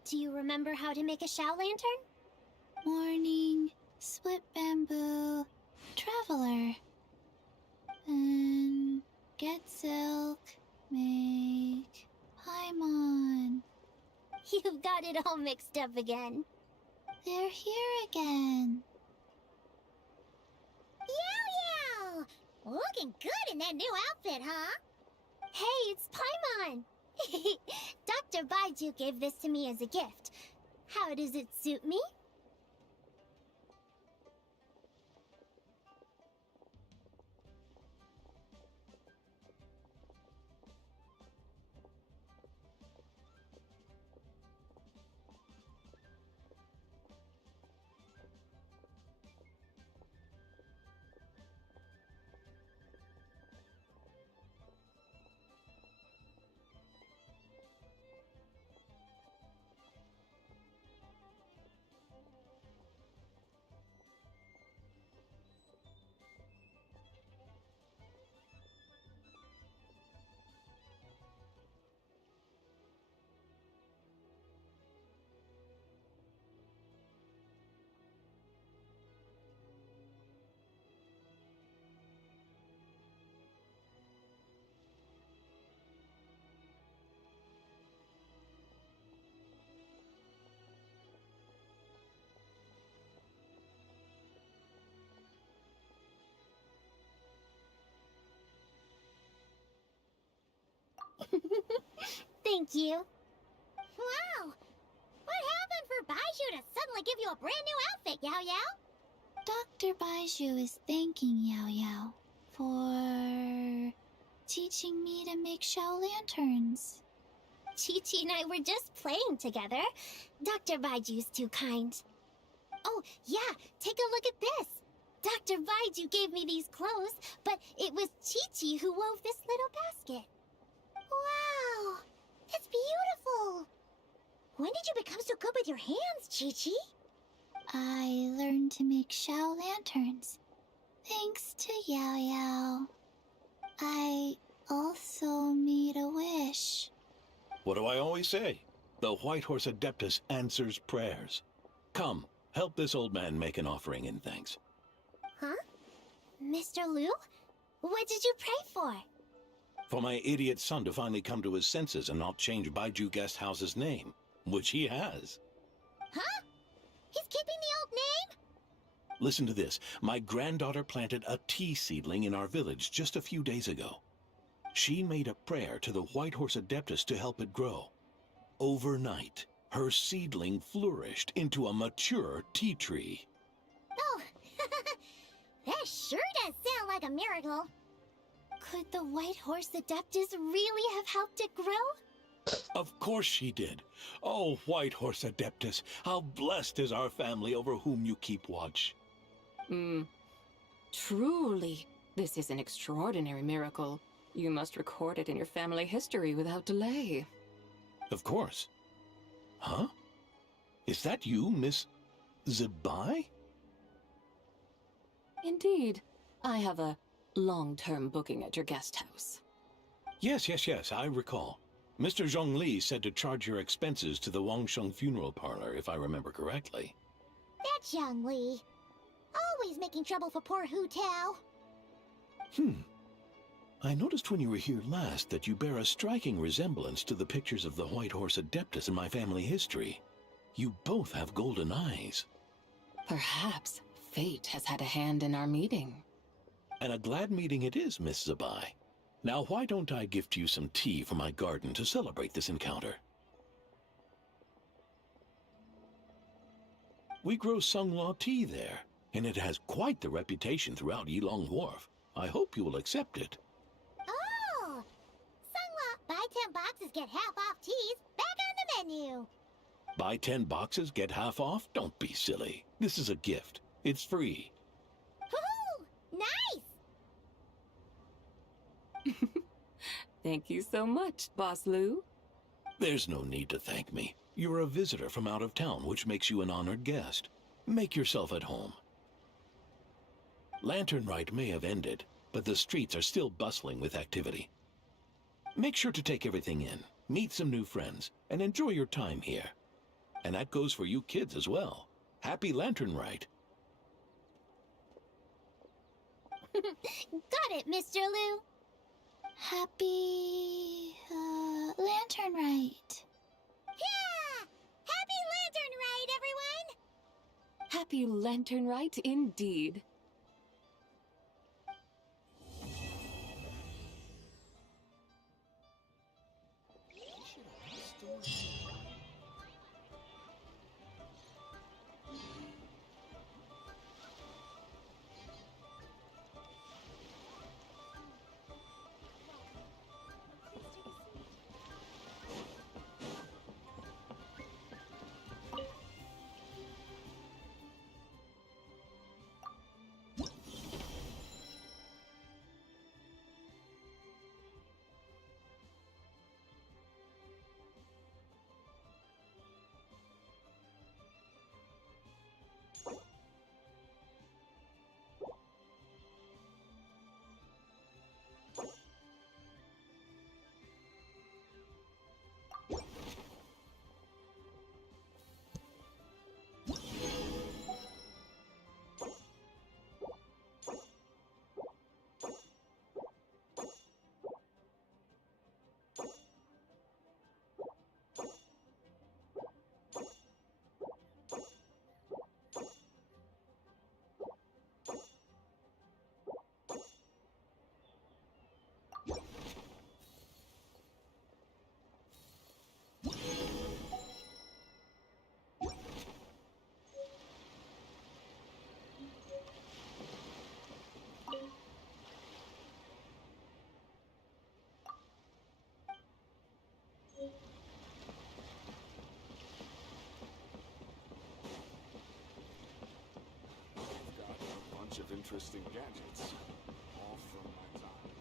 Do you remember how to make a Shao lantern? Morning, split bamboo, traveler. And get silk, make Paimon. You've got it all mixed up again. They're here again. Yow Yow! Looking good in that new outfit, huh? Hey, it's Paimon! Dr. Baiju gave this to me as a gift. How does it suit me? Thank you. Wow! What happened for Baiju to suddenly give you a brand new outfit, Yao Yao? Dr. Baiju is thanking Yao Yao for teaching me to make Shao lanterns. Chi-Chi and I were just playing together. Dr. Baiju's too kind. Oh, yeah, take a look at this. Dr. Baiju gave me these clothes, but it was Chi-Chi who wove this little basket. Wow! It's beautiful! When did you become so good with your hands, Chi-Chi? I learned to make Shao lanterns, thanks to Yao Yao. I also made a wish. What do I always say? The White Horse Adeptus answers prayers. Come, help this old man make an offering in thanks. Huh? Mr. Liu? What did you pray for? For my idiot son to finally come to his senses and not change Baiju Guest House's name, which he has. Huh? He's keeping the old name? Listen to this. My granddaughter planted a tea seedling in our village just a few days ago. She made a prayer to the White Horse Adeptus to help it grow. Overnight, her seedling flourished into a mature tea tree. Oh, that sure does sound like a miracle. Could the White Horse Adeptus really have helped it grow? Of course she did. Oh, White Horse Adeptus, how blessed is our family over whom you keep watch. Truly, this is an extraordinary miracle. You must record it in your family history without delay. Of course. Huh? Is that you, Miss Zabai? Indeed. I have a long-term booking at your guest house. Yes, I recall. Mr. Zhongli said to charge your expenses to the Wangsheng funeral parlor, if I remember correctly. That's Young Li. Always making trouble for poor Hu Tao. I noticed when you were here last that you bear a striking resemblance to the pictures of the White Horse Adeptus in my family history. You both have golden eyes. Perhaps fate has had a hand in our meeting. And a glad meeting it is, Miss Zabai. Now why don't I gift you some tea from my garden to celebrate this encounter? We grow Sunghua tea there, and it has quite the reputation throughout Yilong Wharf. I hope you will accept it. Oh! Sunghua, buy 10 boxes, get half off teas, back on the menu. Buy 10 boxes, get half off? Don't be silly. This is a gift. It's free. Woohoo! Nice! Thank you so much, Boss Liu. There's no need to thank me. You're a visitor from out of town, which makes you an honored guest. Make yourself at home. Lantern Rite may have ended, but the streets are still bustling with activity. Make sure to take everything in. meet some new friends, and enjoy your time here. And that goes for you kids as well. Happy Lantern Rite. Got it, Mr. Lou. Happy... Lantern Rite. Yeah! Happy Lantern Rite, everyone! Happy Lantern Rite indeed. Of interesting gadgets, all from my time.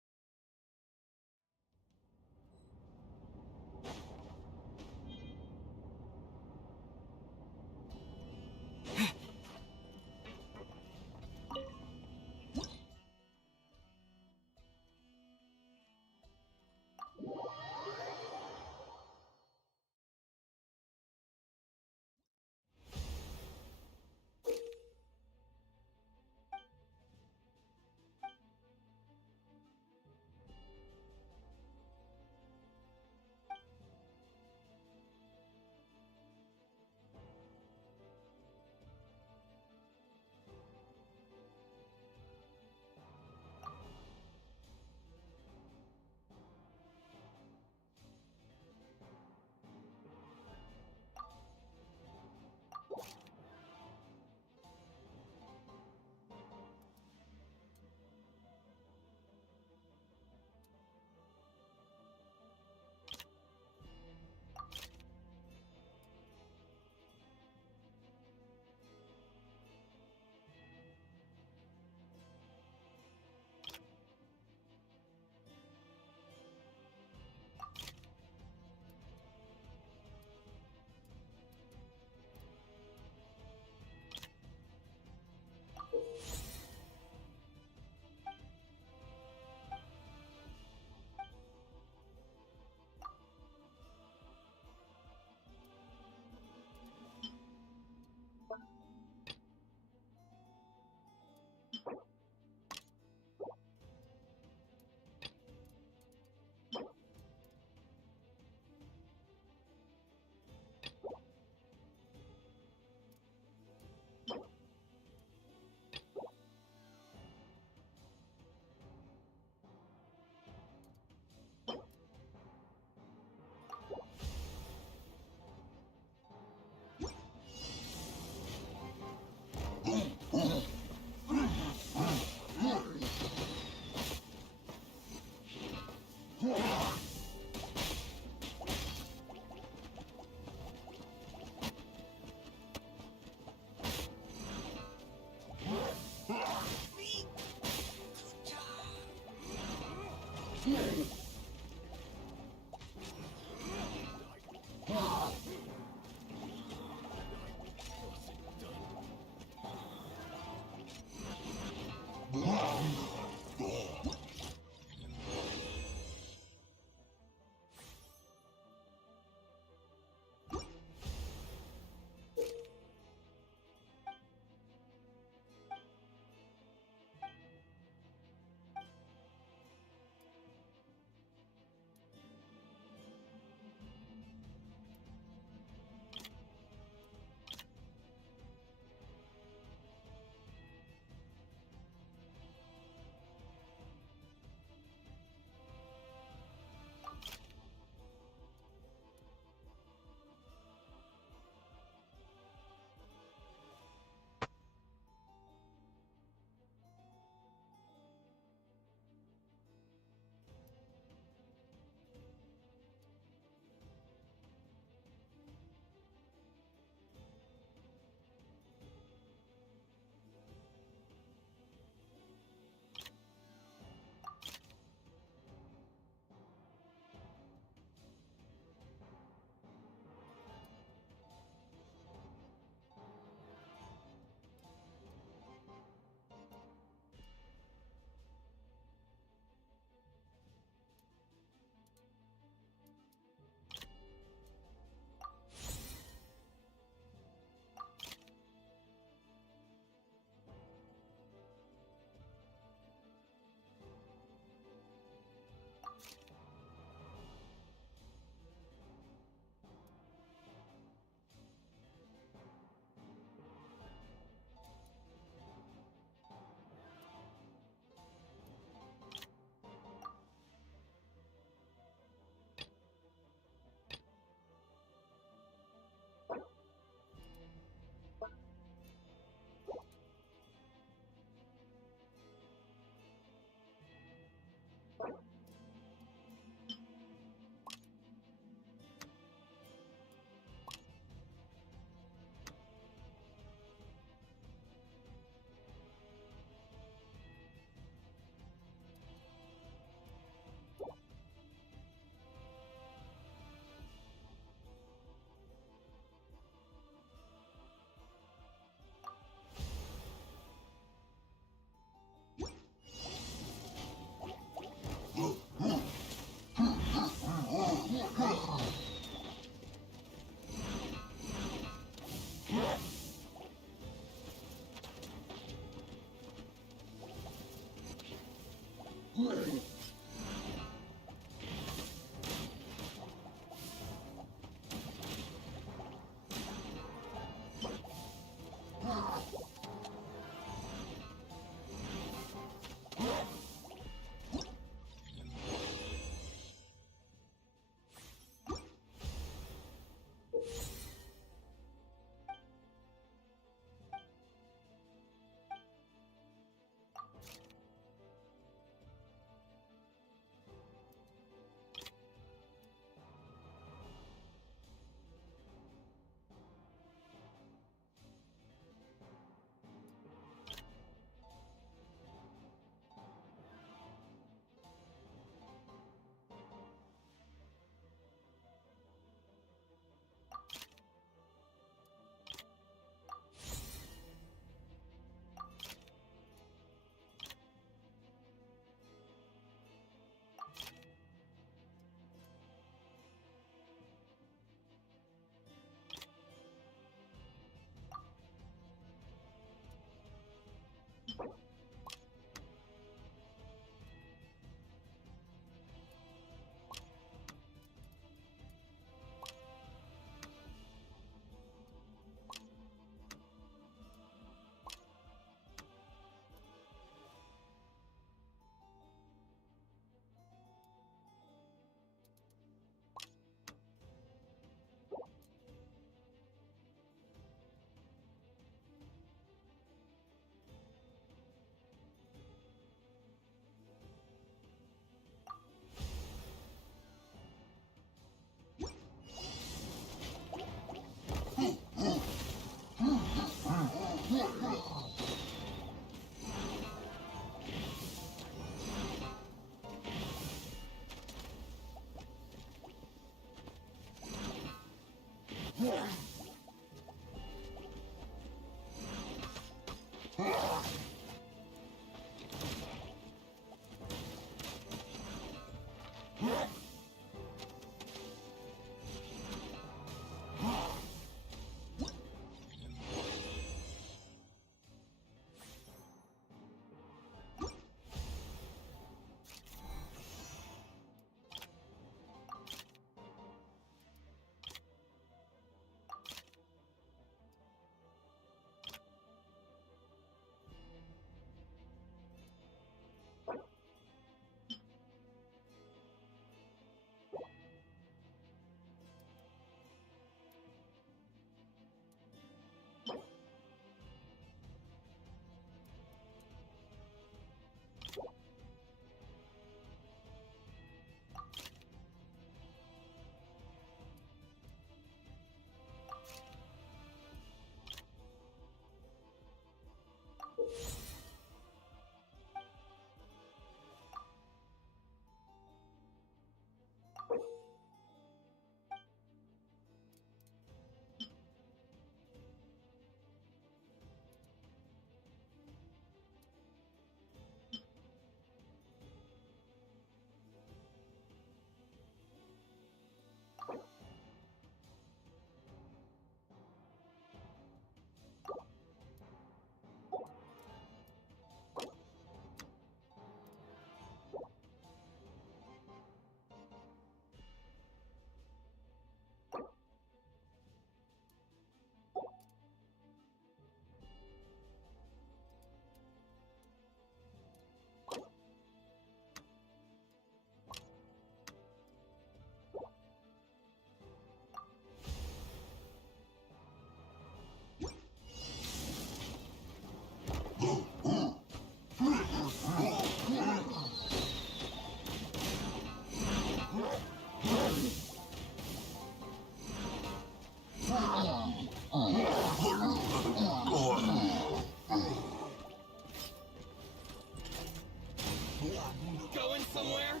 Going somewhere?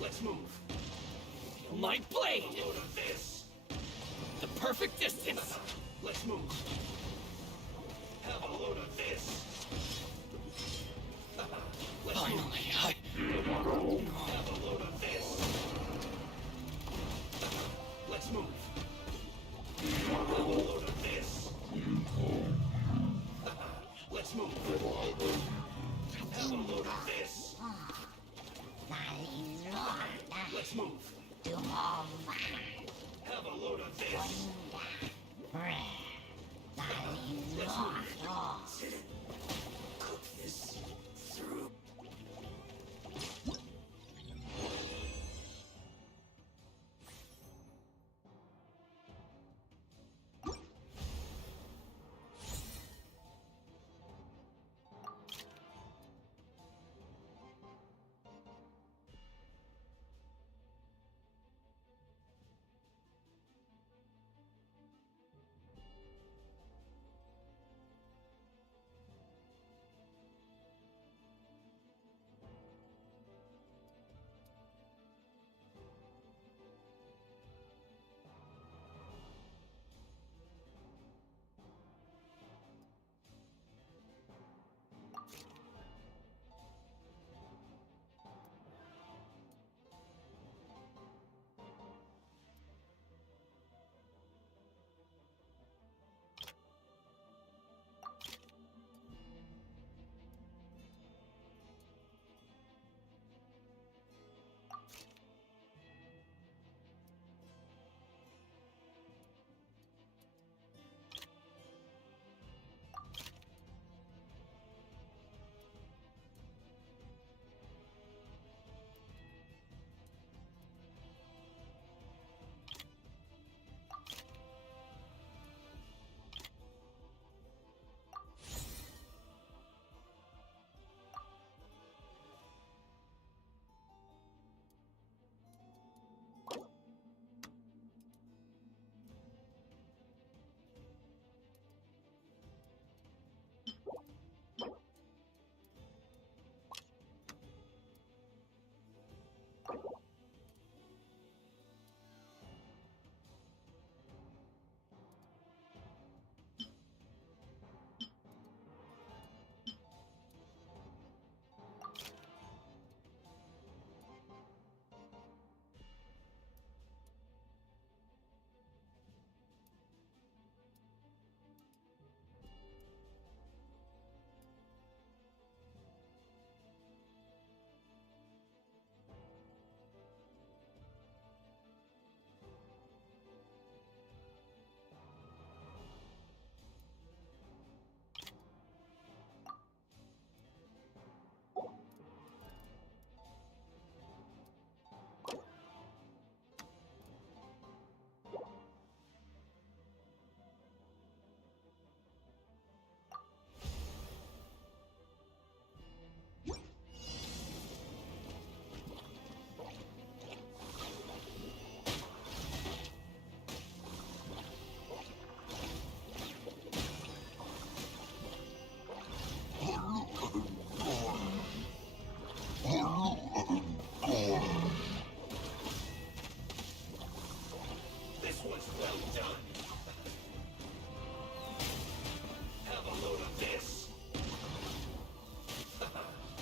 Let's move. Feel my blade! Load of this! The perfect distance! Let's move. Have a load of this! Finally, Have a load of this! Let's move. Have a load of this! Let's move. Have a load of this! Let's move. Have a load of this! Let's move. Cook this through.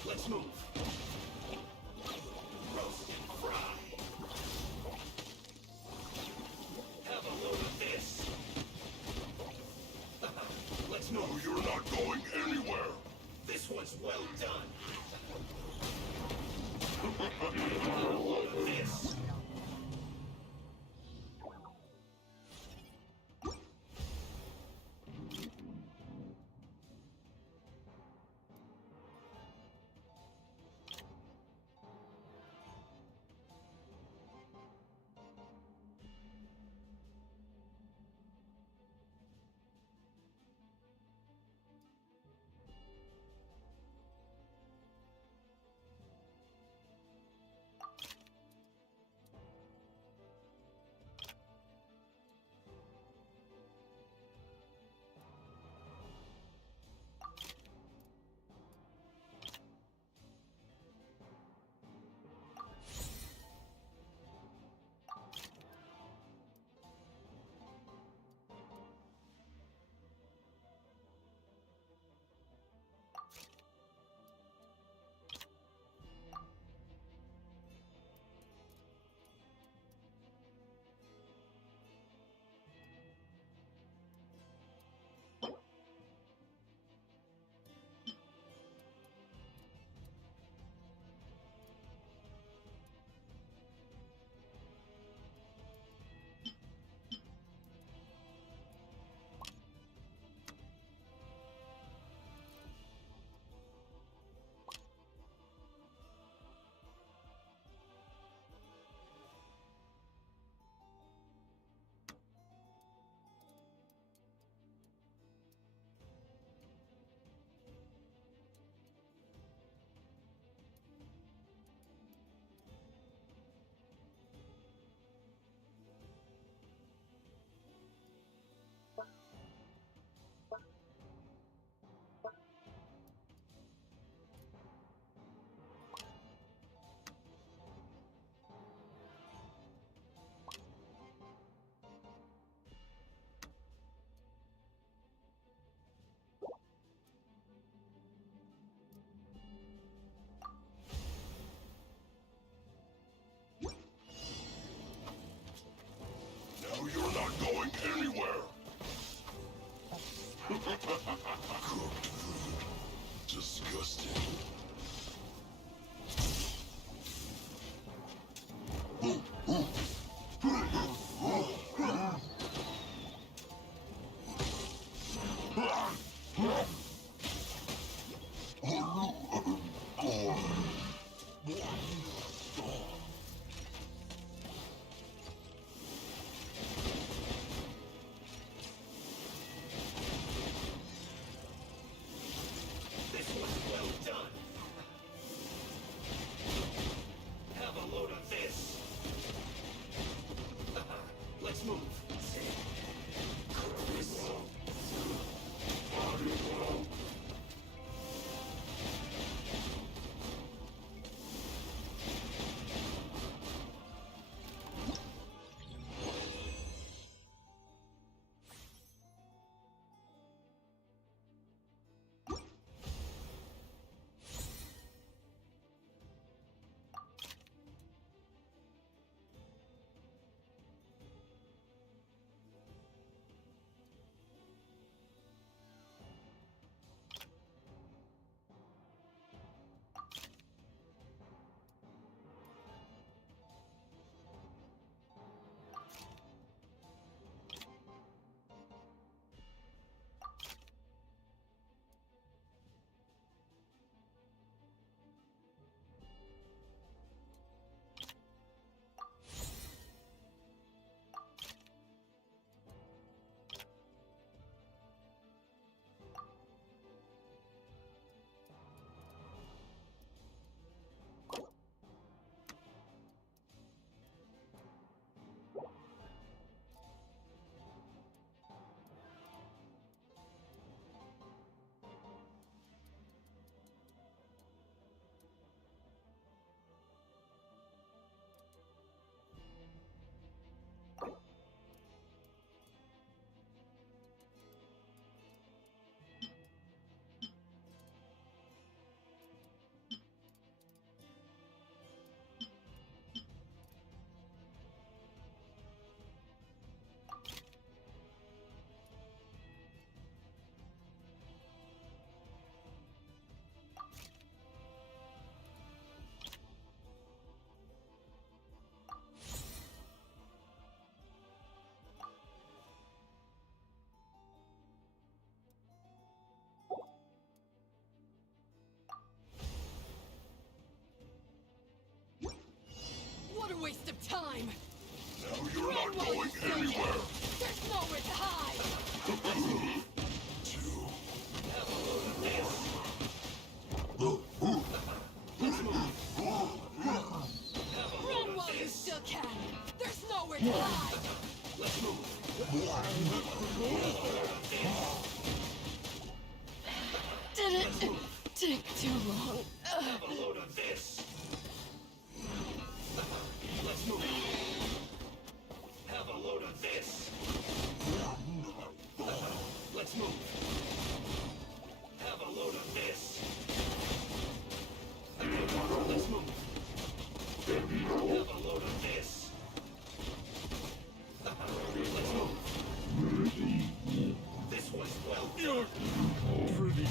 Let's move. Roast and fry. Have a load of this. Let's move. No, you're not going anywhere. This one's well done. Have a load of this. anywhere. There's nowhere to hide. Run while you still can. There's nowhere to hide. Let's move. Did it take too long? Have a load of this. Let's move. Have a load of this. Let's move. Have a load of this. Let's move. Have a load of this. Let's move. This was well done. You're pretty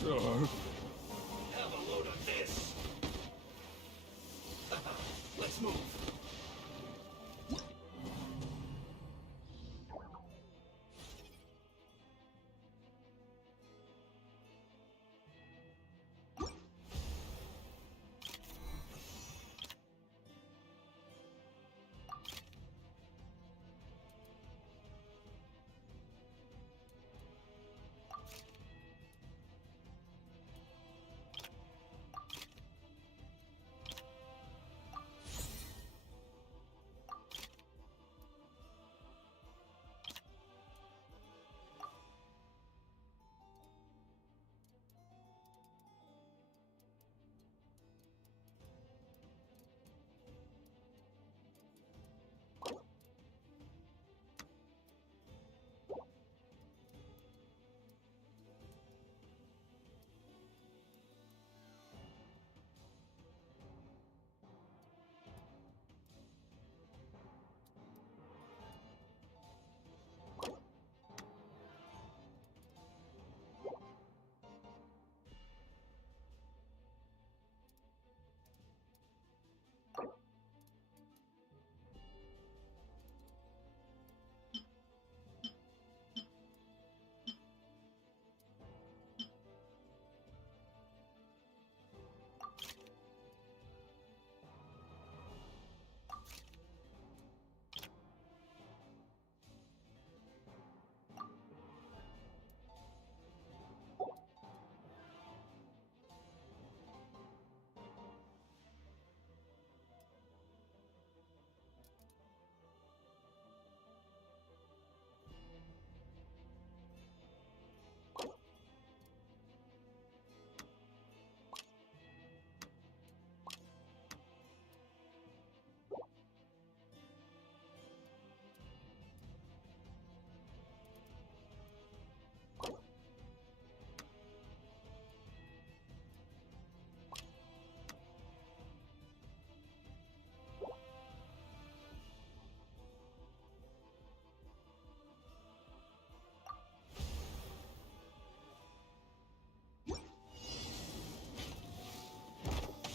sharp. Have a load of this. Let's move.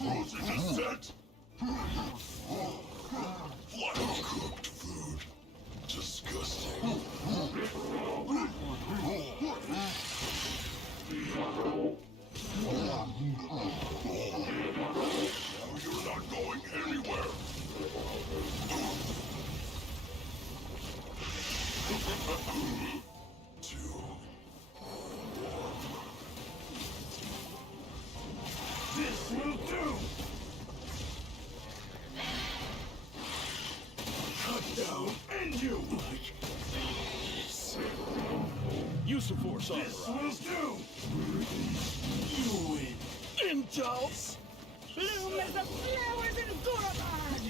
Frozen is set. Flat cooked food. Disgusting. You're not going anywhere. This will do! Cut down and you! Use of force This will authorized. do! You win! Insults! Bloom as the flowers in Gorabad!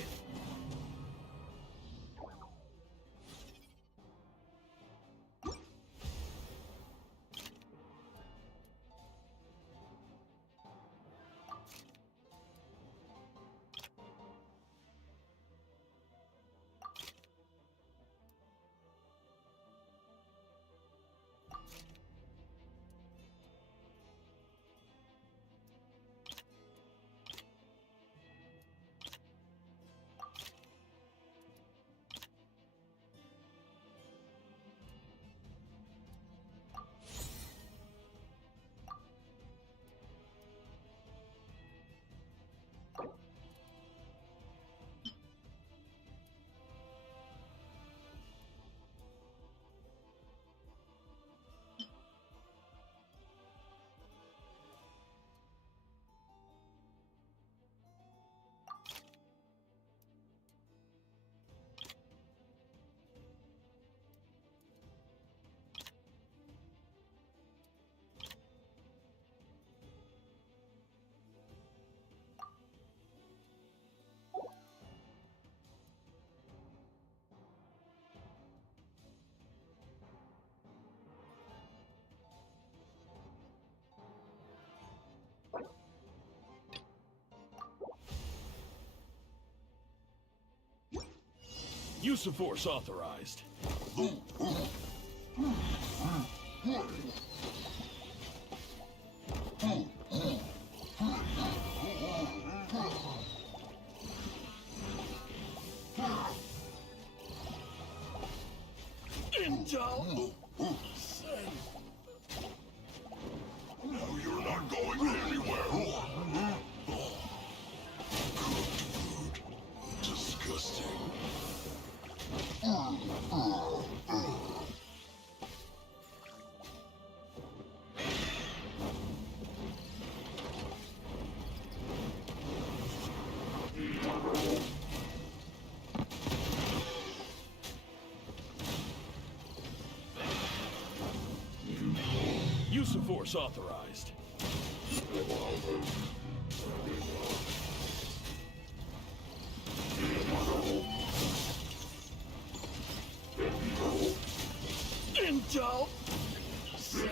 Use of force authorized. Intel! Send. No, you're not going anywhere. Cooked food. Disgusting. Use of force authorized. Intel! Send.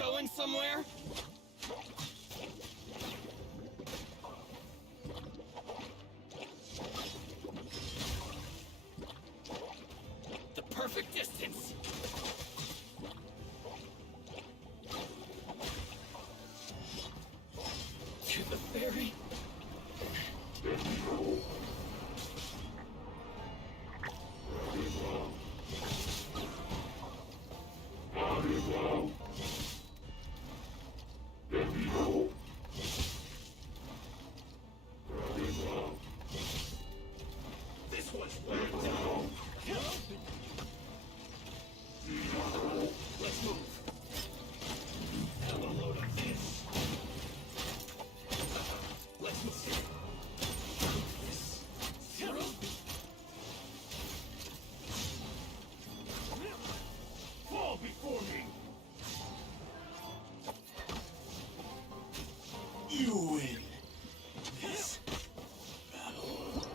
going somewhere? The perfect distance. To the ferry. This one's well done. Let's move. Have a load of this. Let's move. Fall before me. You win this battle.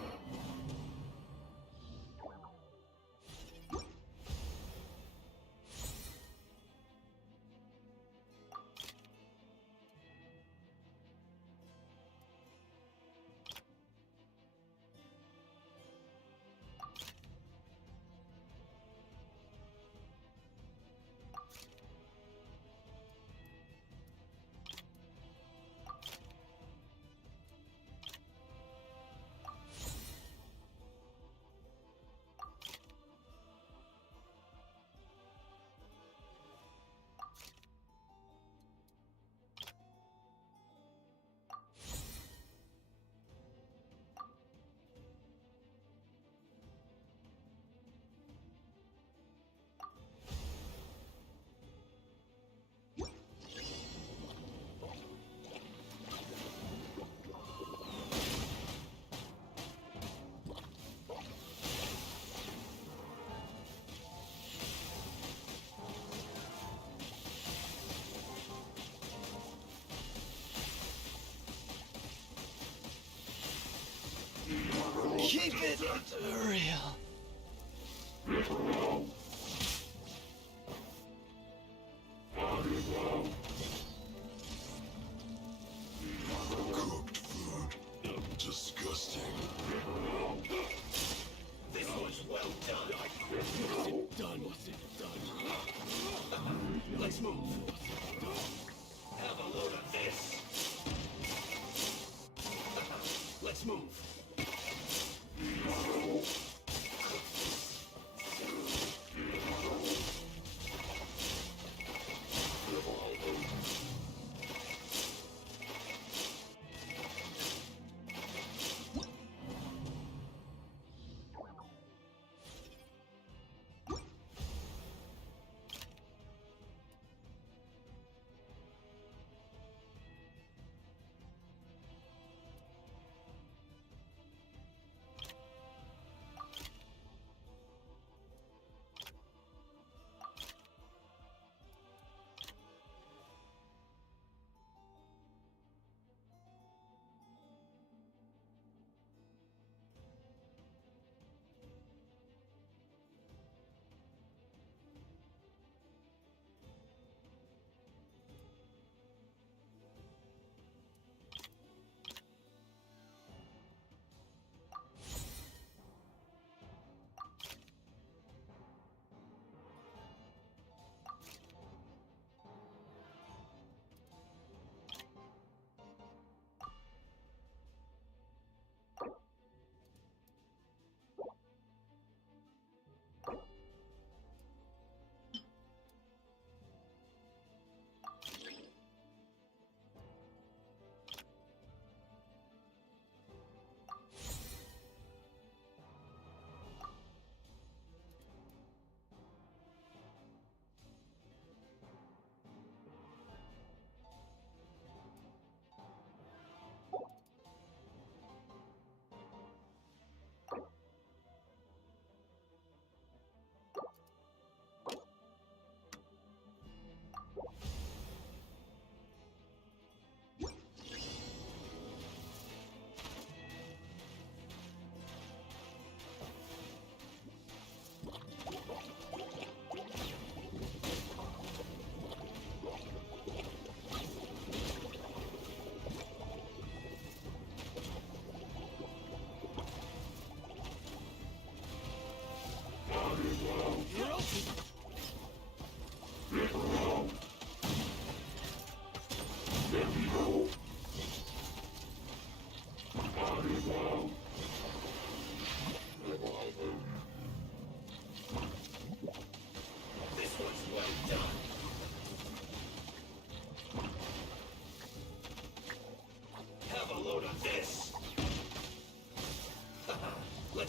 Keep it real. Cooked food. Disgusting. This one's well done. Was it done? Was it done? Let's move. Have a load of this. Let's move.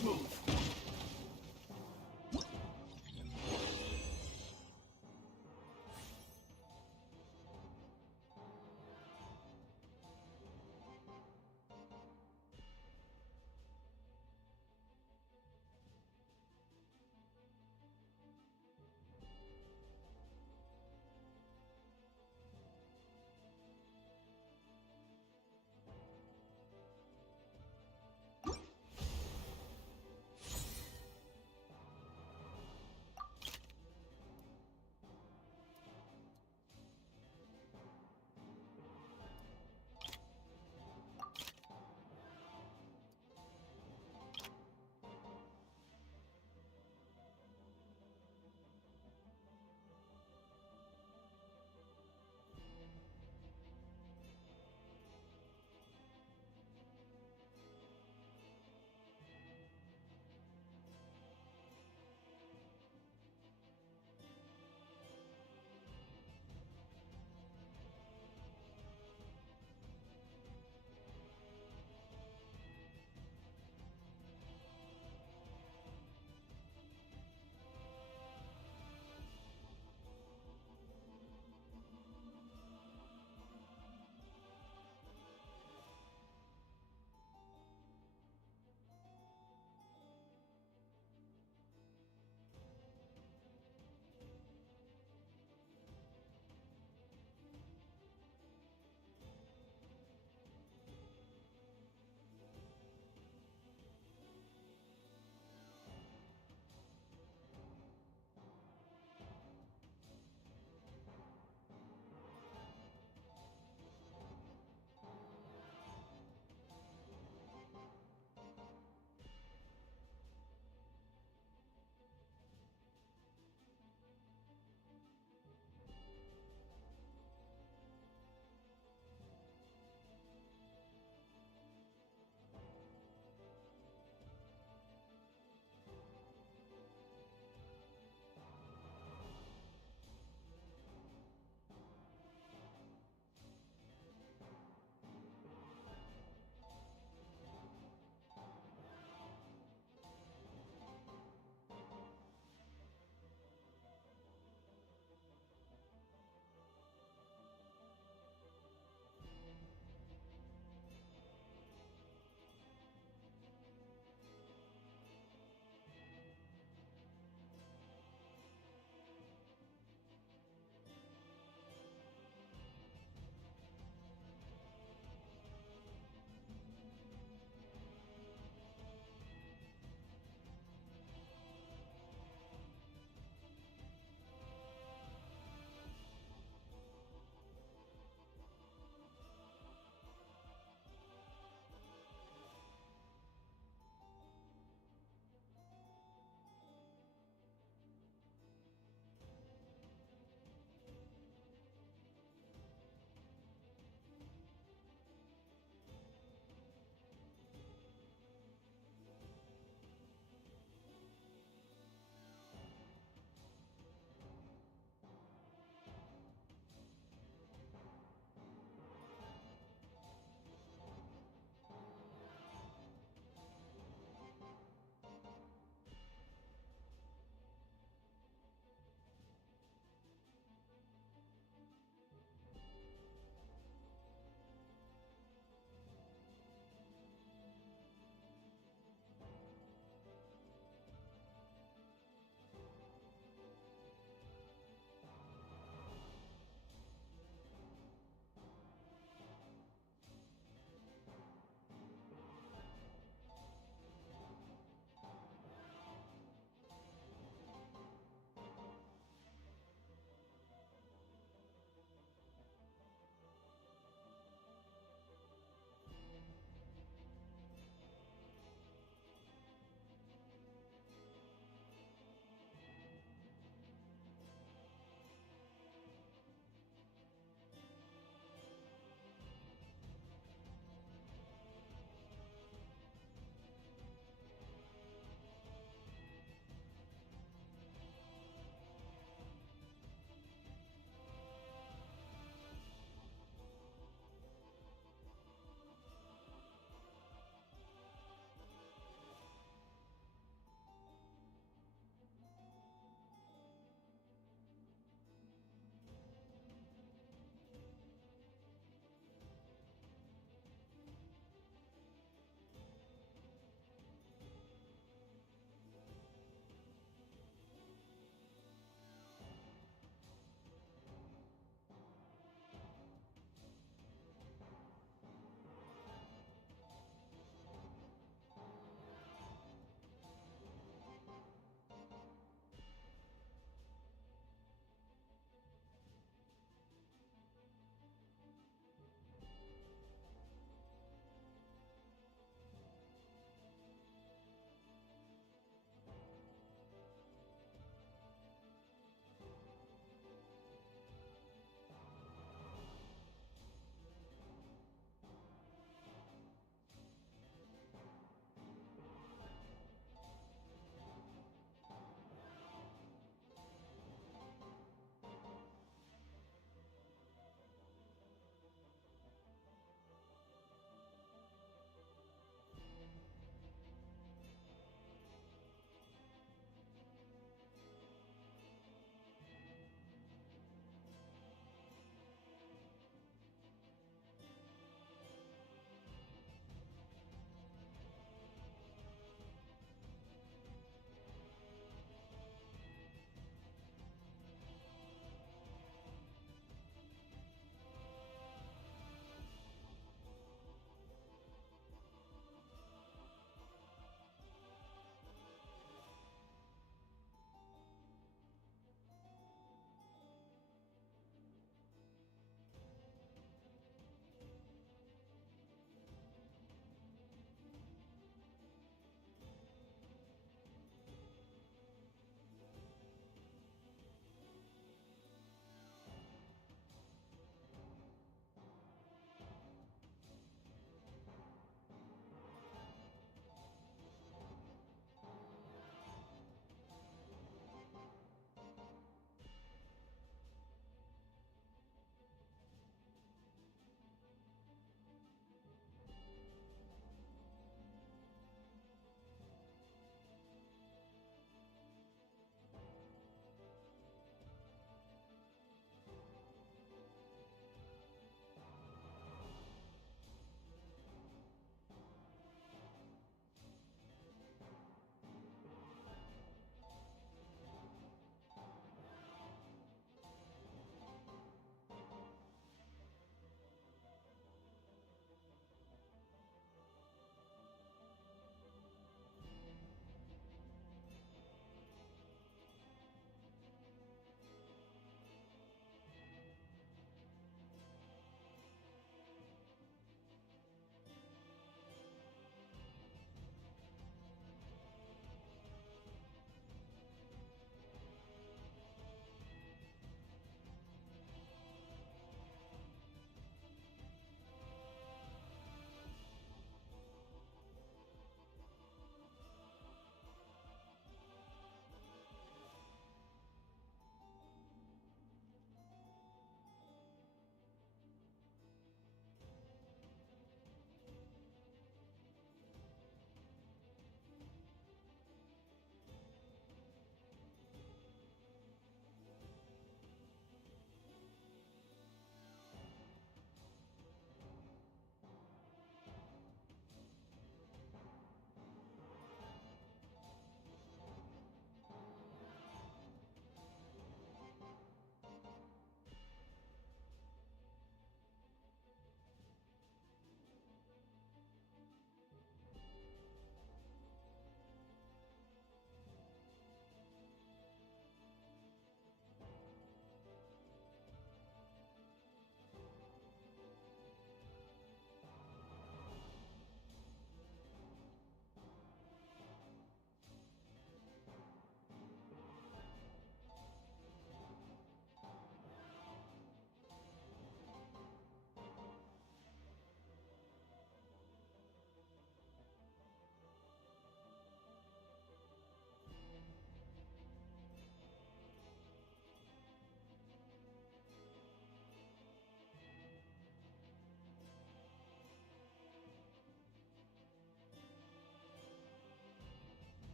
smooth.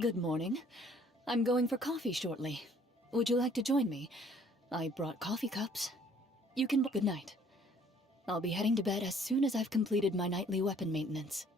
Good morning. I'm going for coffee shortly. Would you like to join me? I brought coffee cups. You can... Good night. I'll be heading to bed as soon as I've completed my nightly weapon maintenance.